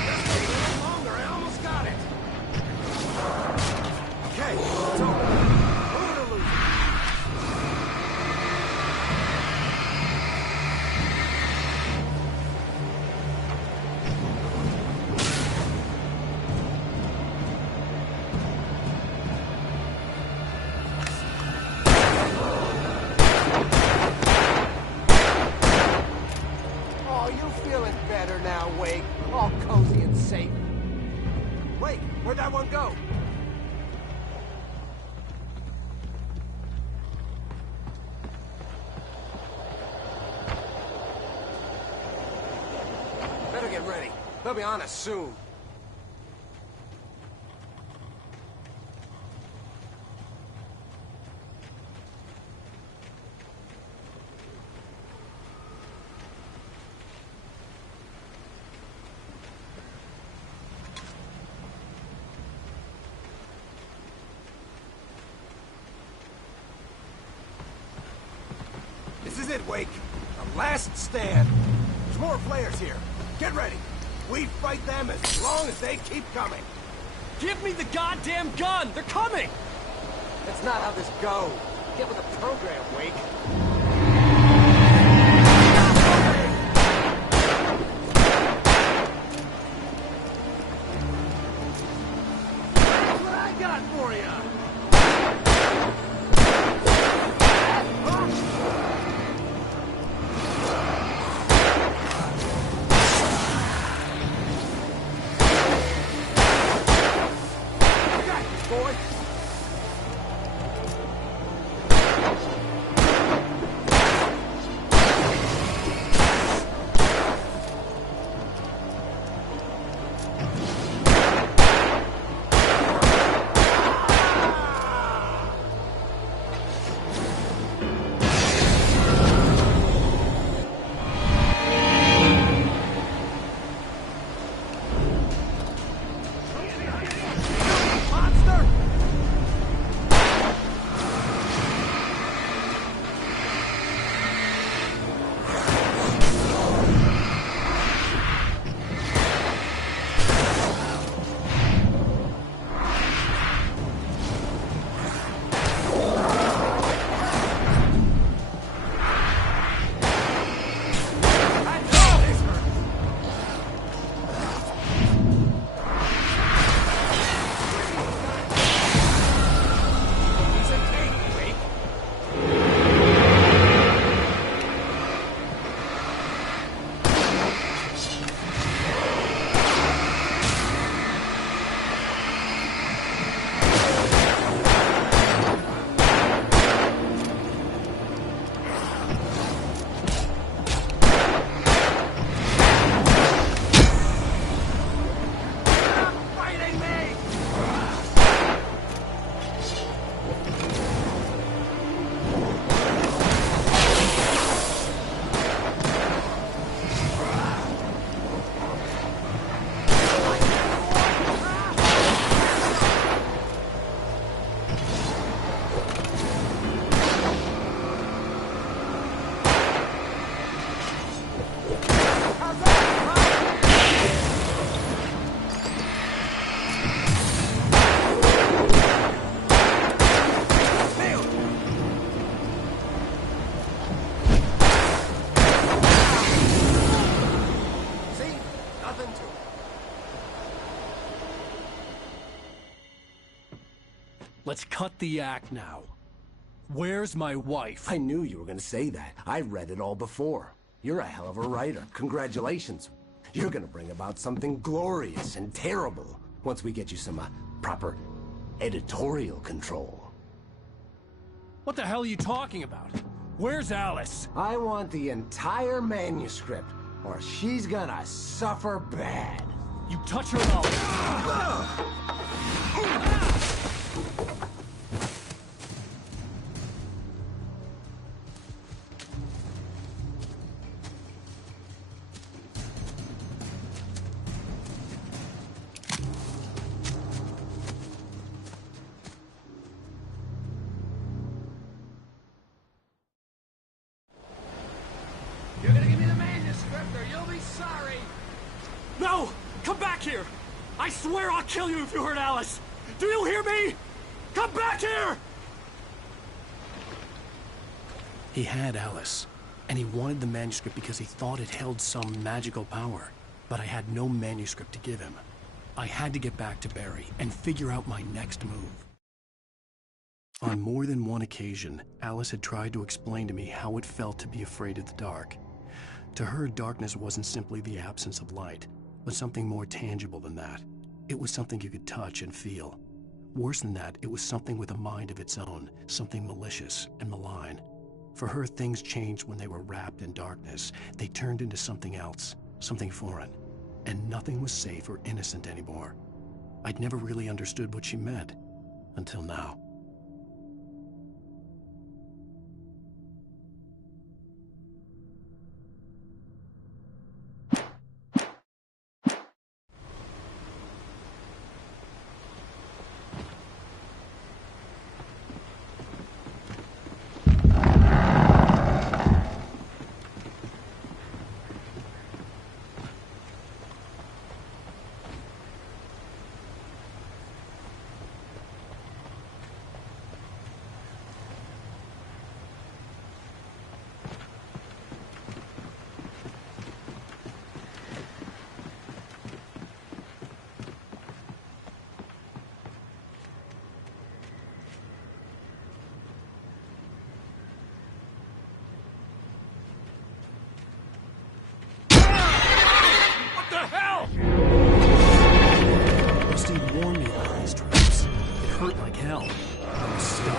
Just a little longer. I almost got it. Okay, it's over. Move it or lose it. Oh, you feeling better now, Wake? All cozy and safe. Wait, where'd that one go? Better get ready. They'll be on us soon. This is it, Wake. The last stand. There's more flares here. Get ready. We fight them as long as they keep coming. Give me the goddamn gun! They're coming! That's not how this goes. Get with the program, Wake. That's what I got for you. Let's cut the act now. Where's my wife? I knew you were gonna say that. I read it all before. You're a hell of a writer. Congratulations. You're gonna bring about something glorious and terrible once we get you some proper editorial control. What the hell are you talking about? Where's Alice? I want the entire manuscript, or she's gonna suffer bad. You touch her mouth. You're gonna give me the manuscript or you'll be sorry! No! Come back here! I swear I'll kill you if you hurt Alice! Do you hear me? Come back here! He had Alice, and he wanted the manuscript because he thought it held some magical power. But I had no manuscript to give him. I had to get back to Barry and figure out my next move. On more than one occasion, Alice had tried to explain to me how it felt to be afraid of the dark. To her, darkness wasn't simply the absence of light, but something more tangible than that. It was something you could touch and feel. Worse than that, it was something with a mind of its own, something malicious and malign. For her, things changed when they were wrapped in darkness. They turned into something else, something foreign, and nothing was safe or innocent anymore. I'd never really understood what she meant, until now. Steve warned me about these traps. It hurt like hell. I was stuck.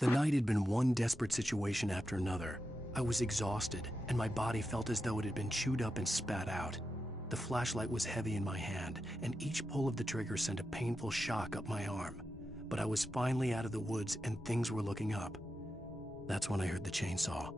The night had been one desperate situation after another. I was exhausted, and my body felt as though it had been chewed up and spat out. The flashlight was heavy in my hand, and each pull of the trigger sent a painful shock up my arm. But I was finally out of the woods, and things were looking up. That's when I heard the chainsaw.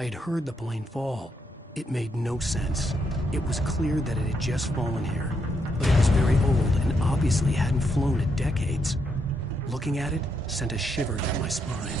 I had heard the plane fall. It made no sense. It was clear that it had just fallen here, but it was very old and obviously hadn't flown in decades. Looking at it sent a shiver down my spine.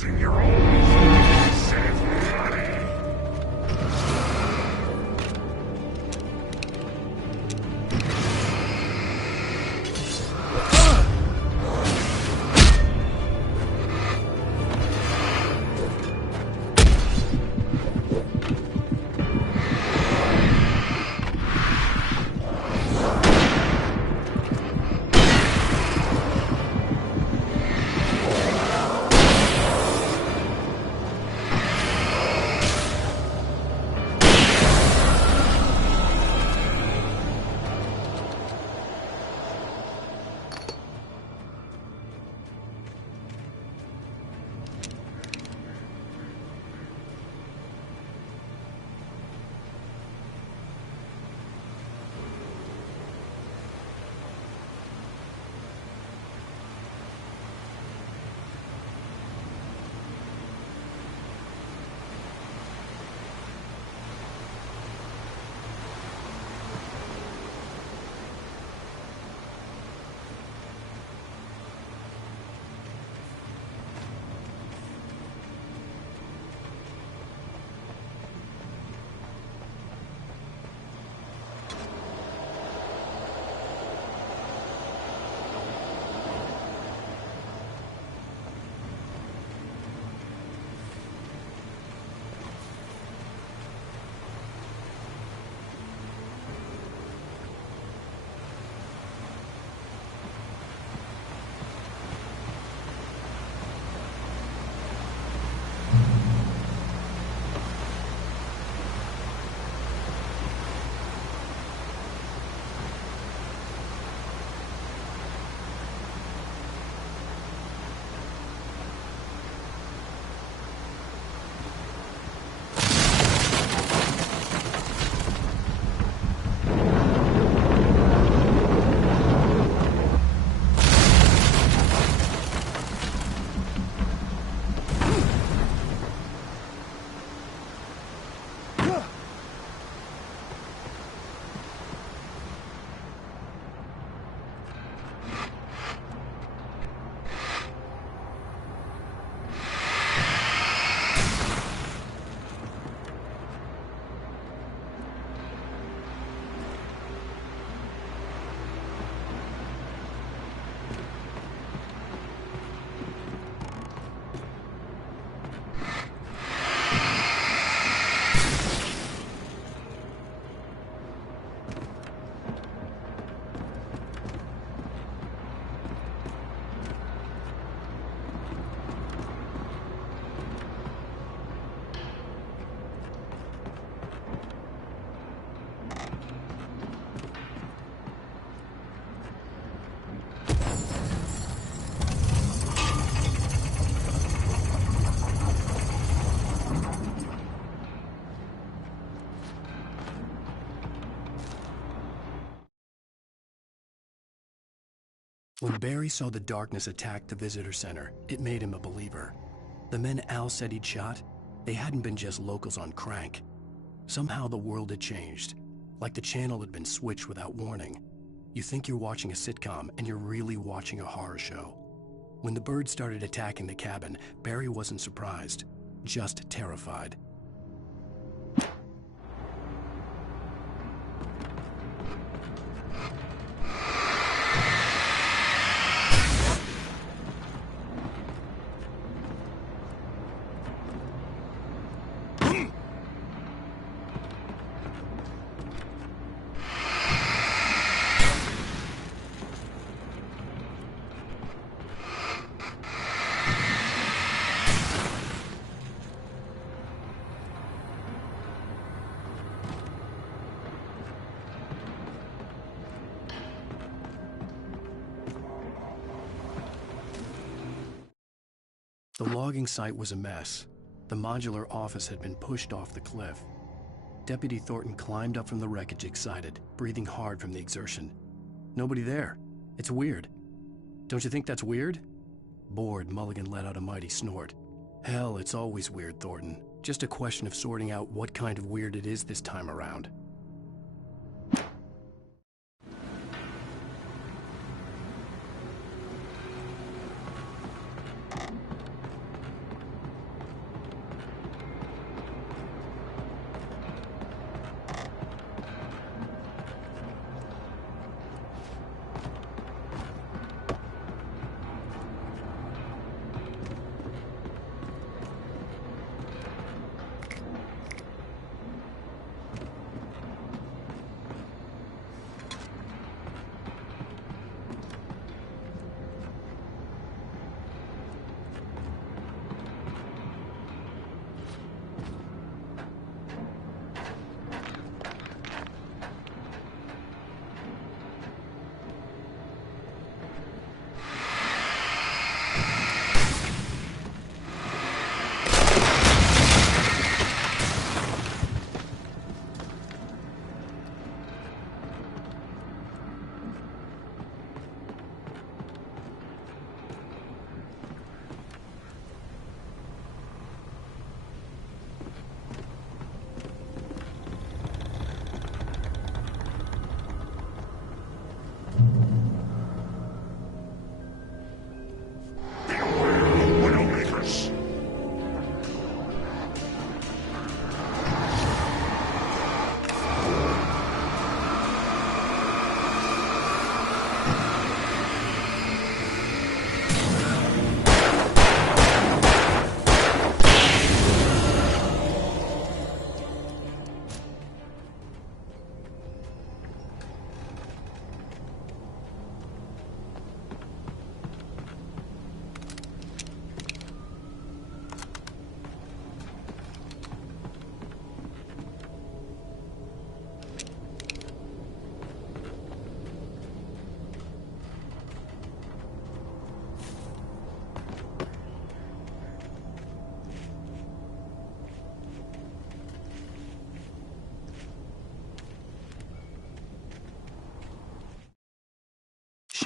Protecting your own save money. When Barry saw the darkness attack the visitor center, it made him a believer. The men Al said he'd shot, they hadn't been just locals on crank. Somehow the world had changed, like the channel had been switched without warning. You think you're watching a sitcom, and you're really watching a horror show. When the birds started attacking the cabin, Barry wasn't surprised, just terrified. The logging site was a mess. The modular office had been pushed off the cliff. Deputy Thornton climbed up from the wreckage excited, breathing hard from the exertion. Nobody there. It's weird. Don't you think that's weird? Bored, Mulligan let out a mighty snort. Hell, it's always weird, Thornton. Just a question of sorting out what kind of weird it is this time around.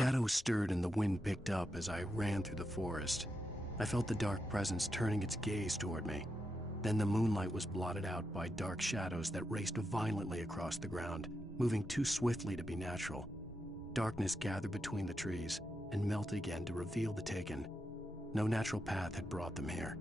shadows stirred and the wind picked up as I ran through the forest. I felt the dark presence turning its gaze toward me. Then the moonlight was blotted out by dark shadows that raced violently across the ground, moving too swiftly to be natural. Darkness gathered between the trees and melted again to reveal the Taken. No natural path had brought them here.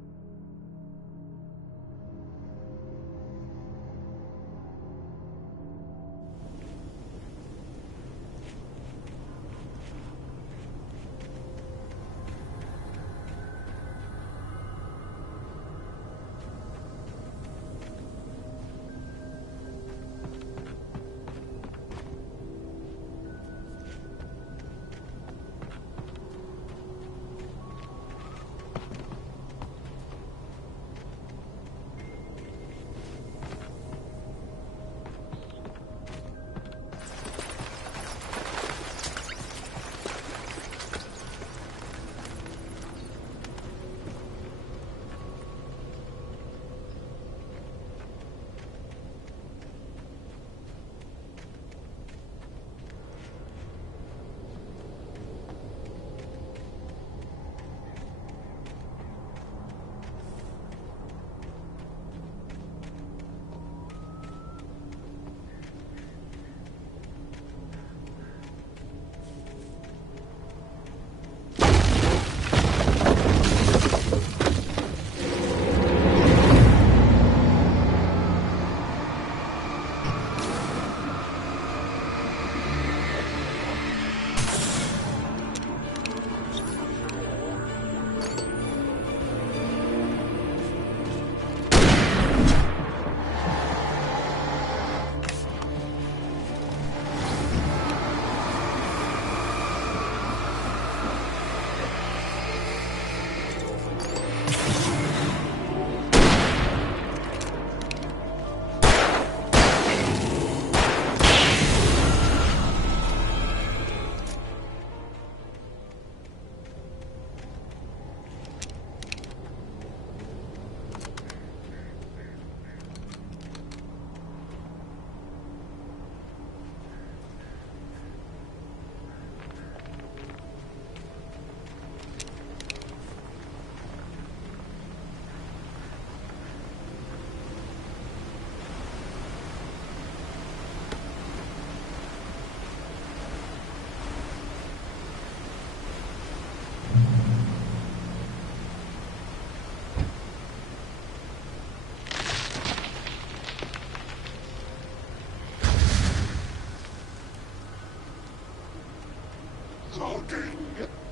Logging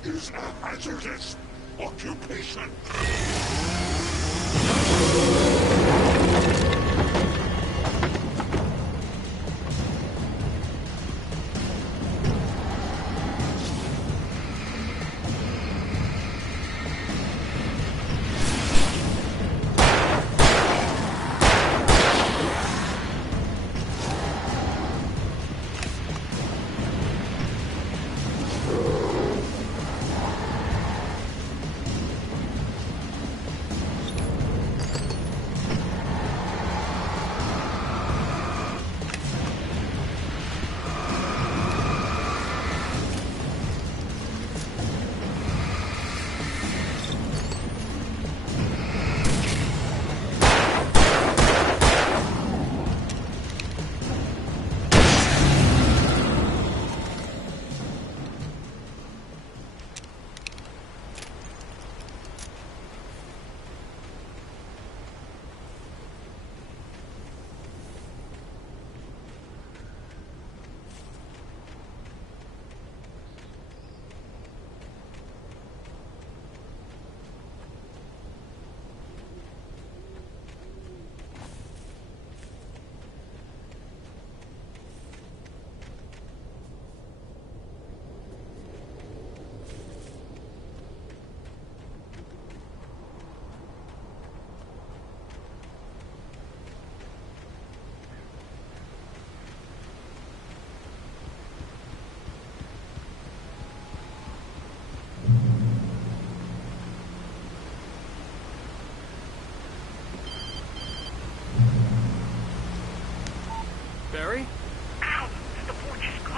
is a hazardous occupation.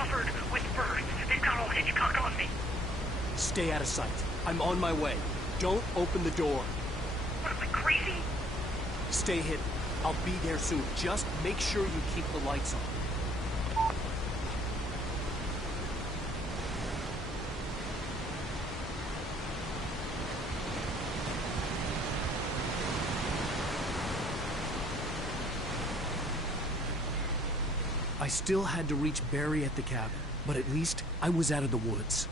covered with birds. They've got old Hitchcock on me. Stay out of sight. I'm on my way. Don't open the door. What am I, crazy? Stay hidden. I'll be there soon. Just make sure you keep the lights on. I still had to reach Barry at the cabin, but at least I was out of the woods.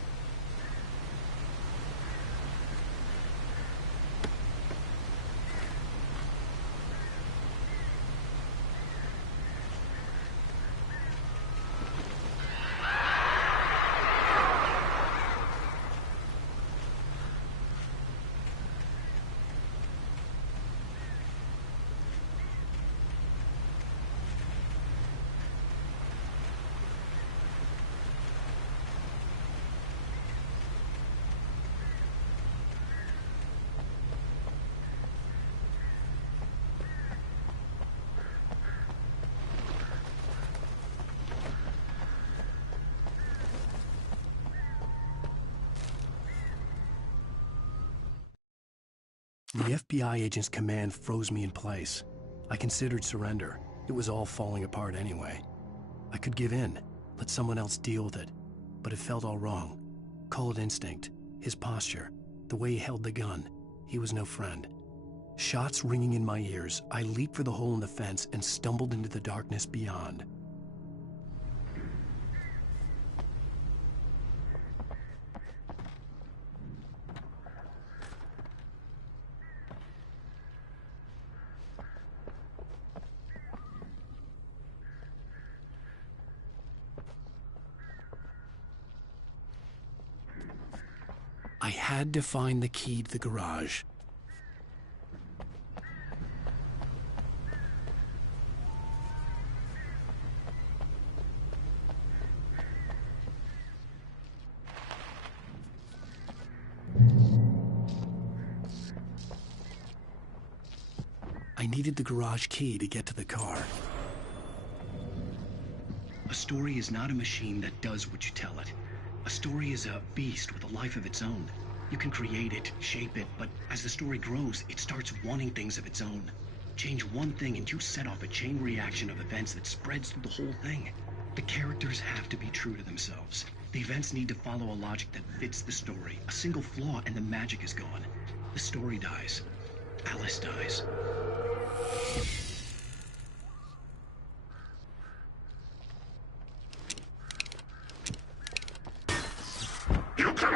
The FBI agent's command froze me in place. I considered surrender. It was all falling apart anyway. I could give in, let someone else deal with it. But it felt all wrong. Call it instinct, his posture, the way he held the gun. He was no friend. Shots ringing in my ears, I leaped for the hole in the fence and stumbled into the darkness beyond. I had to find the key to the garage. I needed the garage key to get to the car. A story is not a machine that does what you tell it. A story is a beast with a life of its own. You can create it, shape it, but as the story grows, it starts wanting things of its own. Change one thing and you set off a chain reaction of events that spreads through the whole thing. The characters have to be true to themselves. The events need to follow a logic that fits the story. A single flaw and the magic is gone. The story dies. Alice dies. You can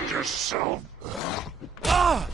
and yourself. Ah!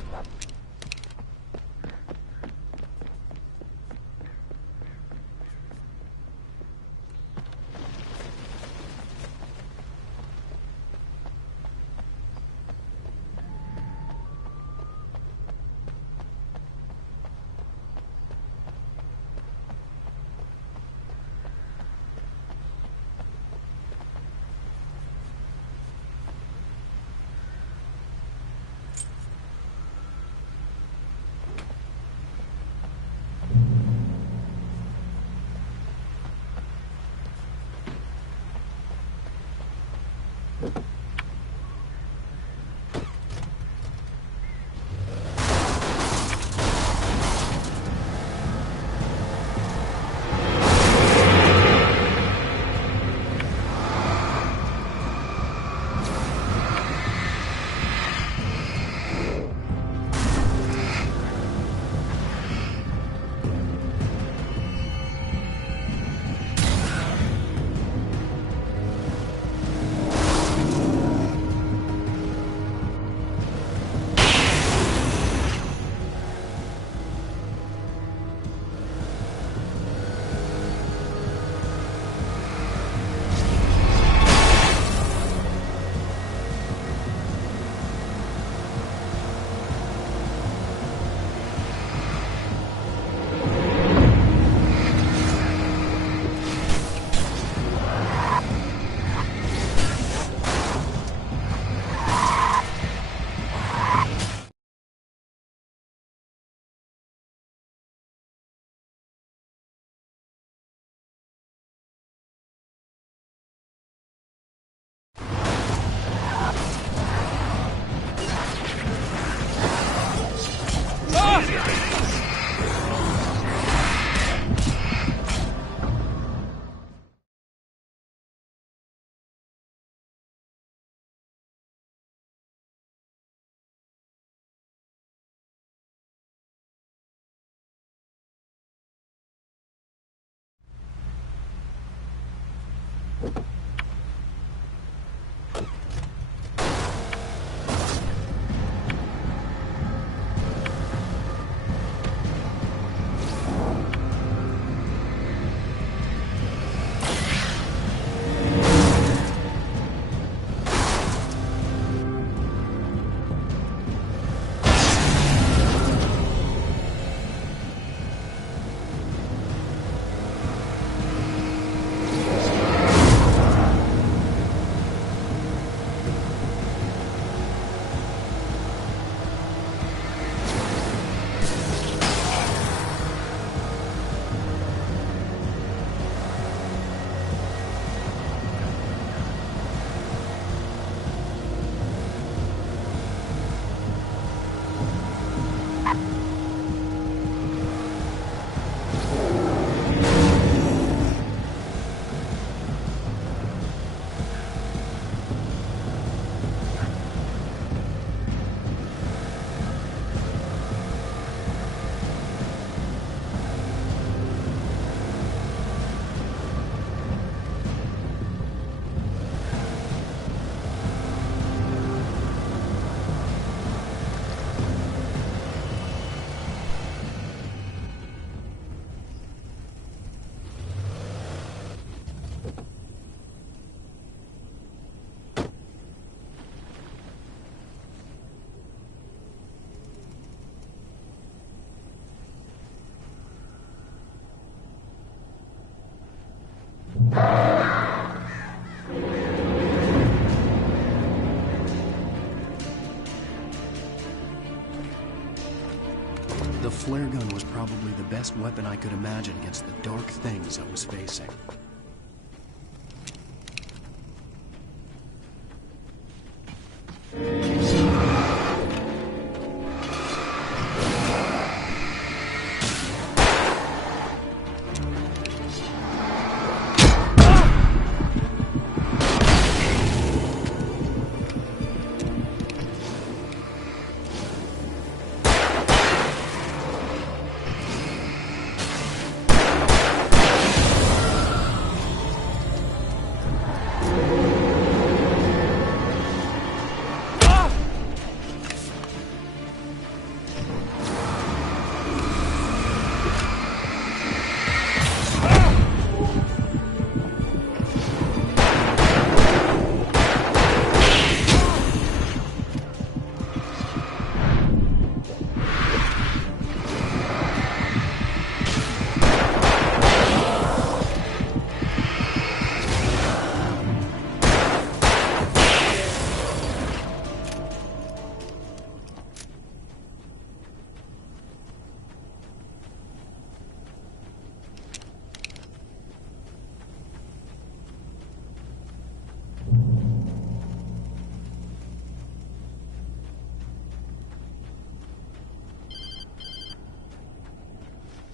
The flare gun was probably the best weapon I could imagine against the dark things I was facing.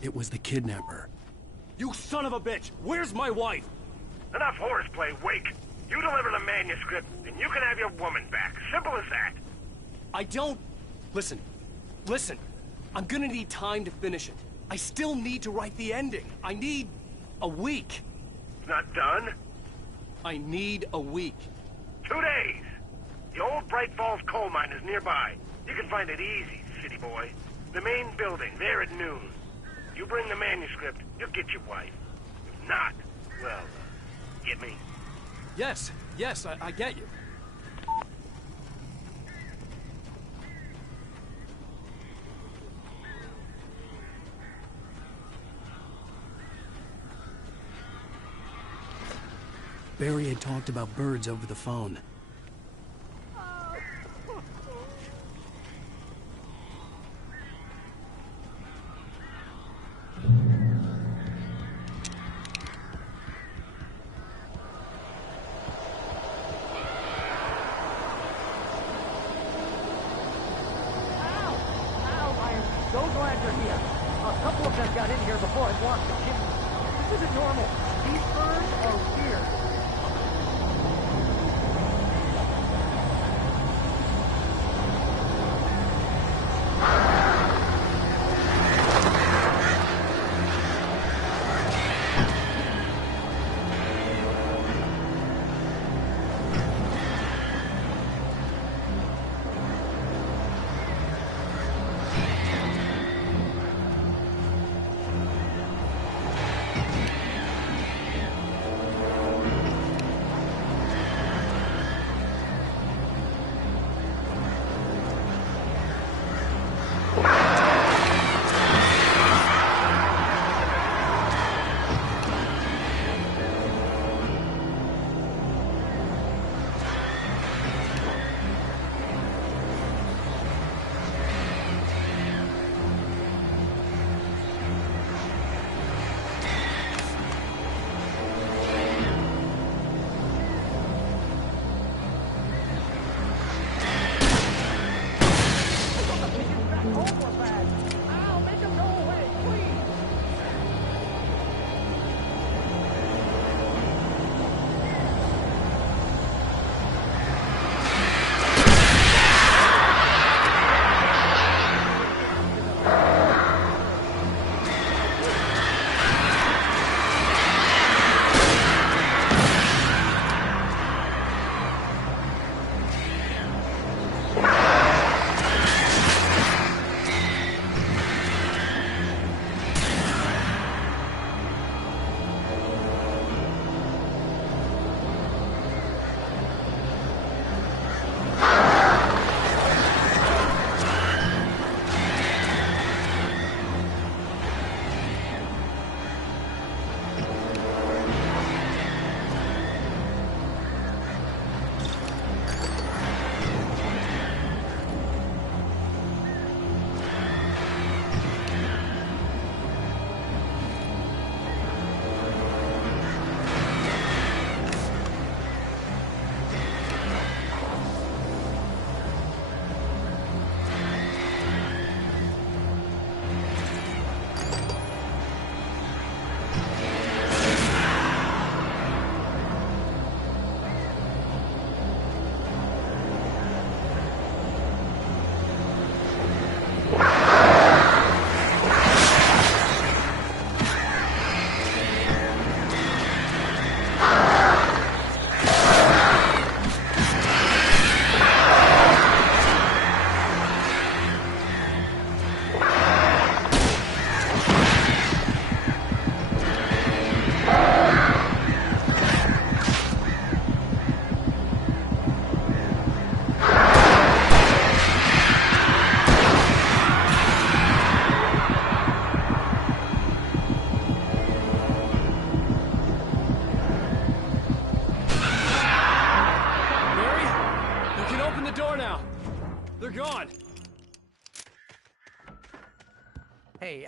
It was the kidnapper. You son of a bitch! Where's my wife? Enough horseplay, Wake. You deliver the manuscript, and you can have your woman back. Simple as that. I don't... Listen. I'm gonna need time to finish it. I still need to write the ending. I need a week. It's not done? I need a week. 2 days. The old Bright Falls coal mine is nearby. You can find it easy, city boy. The main building, there at noon. You bring the manuscript, you'll get your wife. If not, well, get me? Yes, I get you. Barry had talked about birds over the phone. So glad you're here. A couple of them got in here before I blocked the chimney. This isn't normal. These birds are weird.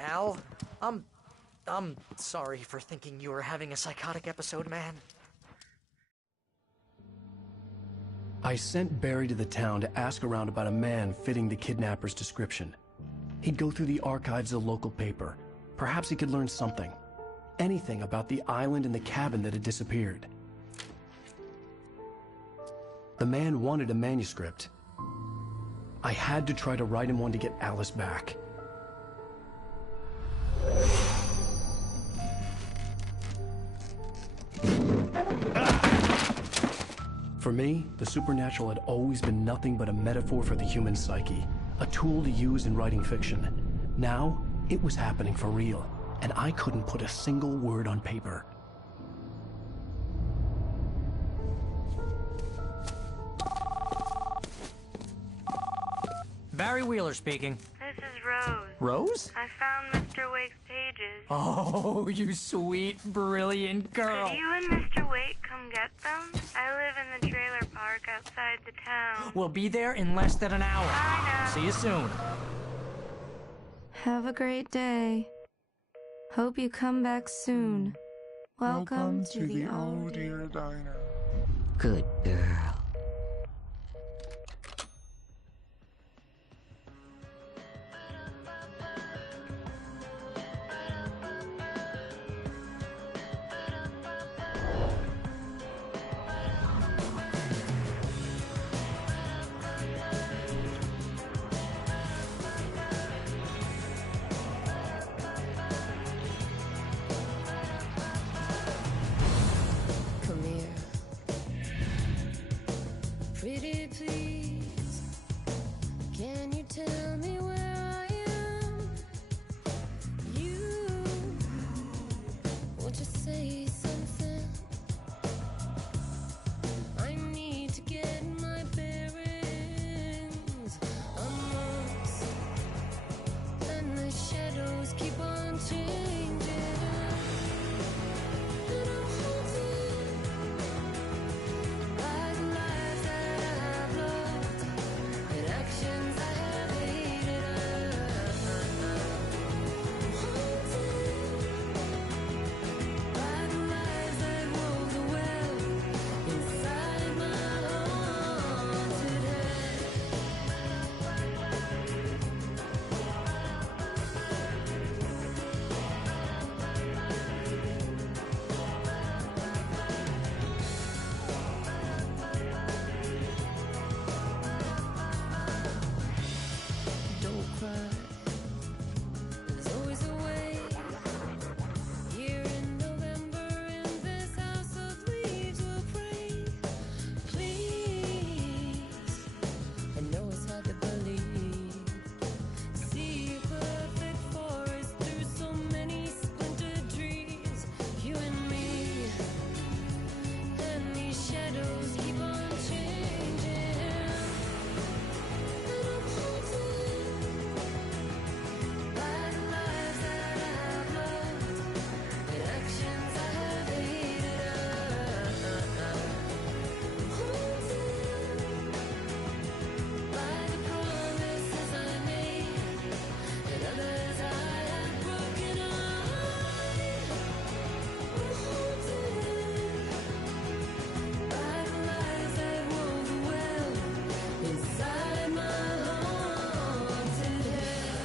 Al, I'm sorry for thinking you were having a psychotic episode, man. I sent Barry to the town to ask around about a man fitting the kidnapper's description. He'd go through the archives of the local paper. Perhaps he could learn something. Anything about the island and the cabin that had disappeared. The man wanted a manuscript. I had to try to write him one to get Alice back. For me, the supernatural had always been nothing but a metaphor for the human psyche, a tool to use in writing fiction. Now, it was happening for real, and I couldn't put a single word on paper. Barry Wheeler speaking. This is Rose. Rose? I found Mr. Wake's pages. Oh, you sweet, brilliant girl. Could you and Mr. Wake come get them? I live in the trailer park outside the town. We'll be there in less than an hour. Bye now. See you soon. Have a great day. Hope you come back soon. Welcome to the Oh Dear Diner. Good girl. Pretty please, can you tell me where I am? You, won't you say something? I need to get my bearings amongst, and the shadows keep on changing. And I'm haunted by the lies that I've loved and actions I have hated. I'm haunted by the lies that wove the web inside my haunted head. Don't cry, there's always a way. Here in November, in this house of leaves, we'll pray. Please, I know it's hard to believe. See a perfect forest through so many splintered trees. You and me, and these shadows keep on changing. And I'm haunted by the lives that I've loved and actions I have hated. I'm haunted by the promises I made and others I have broken. I'm haunted by the lies that wove the web inside my haunted head.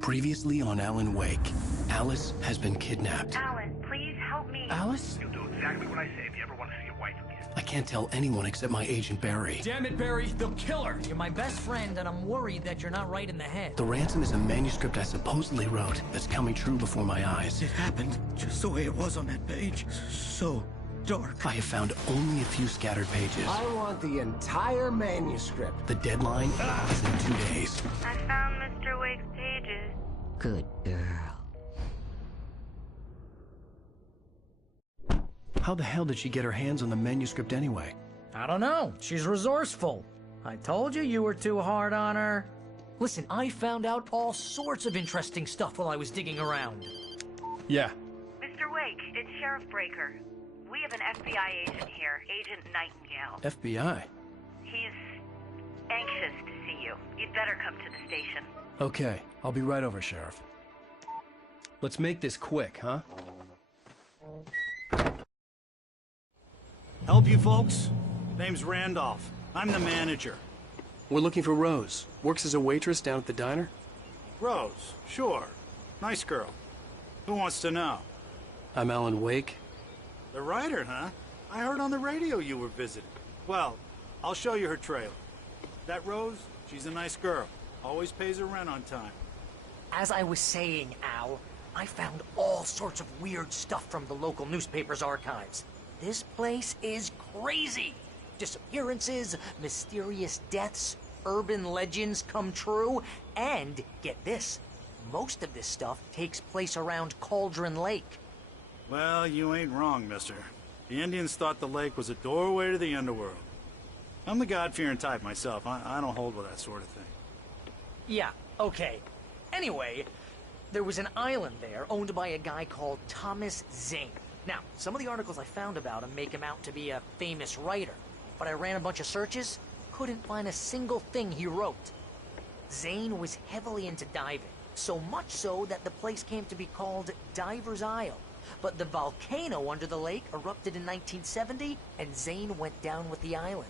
Previously on Alan Wake, Alice has been kidnapped. Alan, please help me. Alice? You'll do exactly what I say if you ever want to see your wife again. I can't tell anyone except my agent Barry. Damn it, Barry, they'll kill her. You're my best friend, and I'm worried that you're not right in the head. The ransom is a manuscript I supposedly wrote that's coming true before my eyes. It happened just the way it was on that page. So dark. I have found only a few scattered pages. I want the entire manuscript. The deadline is in 2 days. I found Mr. Wake's pages. Good girl. How the hell did she get her hands on the manuscript anyway? I don't know. She's resourceful. I told you were too hard on her. Listen, I found out all sorts of interesting stuff while I was digging around. Yeah. Mr. Wake, it's Sheriff Breaker. We have an FBI agent here, Agent Nightingale. FBI? He's anxious to see you. You'd better come to the station. Okay, I'll be right over, Sheriff. Let's make this quick, huh? Help you folks? Name's Randolph. I'm the manager. We're looking for Rose. Works as a waitress down at the diner? Rose, sure. Nice girl. Who wants to know? I'm Alan Wake. The writer, huh? I heard on the radio you were visiting. Well, I'll show you her trailer. That Rose, she's a nice girl. Always pays her rent on time. As I was saying, Al, I found all sorts of weird stuff from the local newspaper's archives. This place is crazy. Disappearances, mysterious deaths, urban legends come true, and, get this, most of this stuff takes place around Cauldron Lake. Well, you ain't wrong, mister. The Indians thought the lake was a doorway to the underworld. I'm the God-fearing type myself. I don't hold with that sort of thing. Yeah, okay. Anyway, there was an island there owned by a guy called Thomas Zane. Now, some of the articles I found about him make him out to be a famous writer, but I ran a bunch of searches, couldn't find a single thing he wrote. Zane was heavily into diving, so much so that the place came to be called Diver's Isle. But the volcano under the lake erupted in 1970, and Zane went down with the island.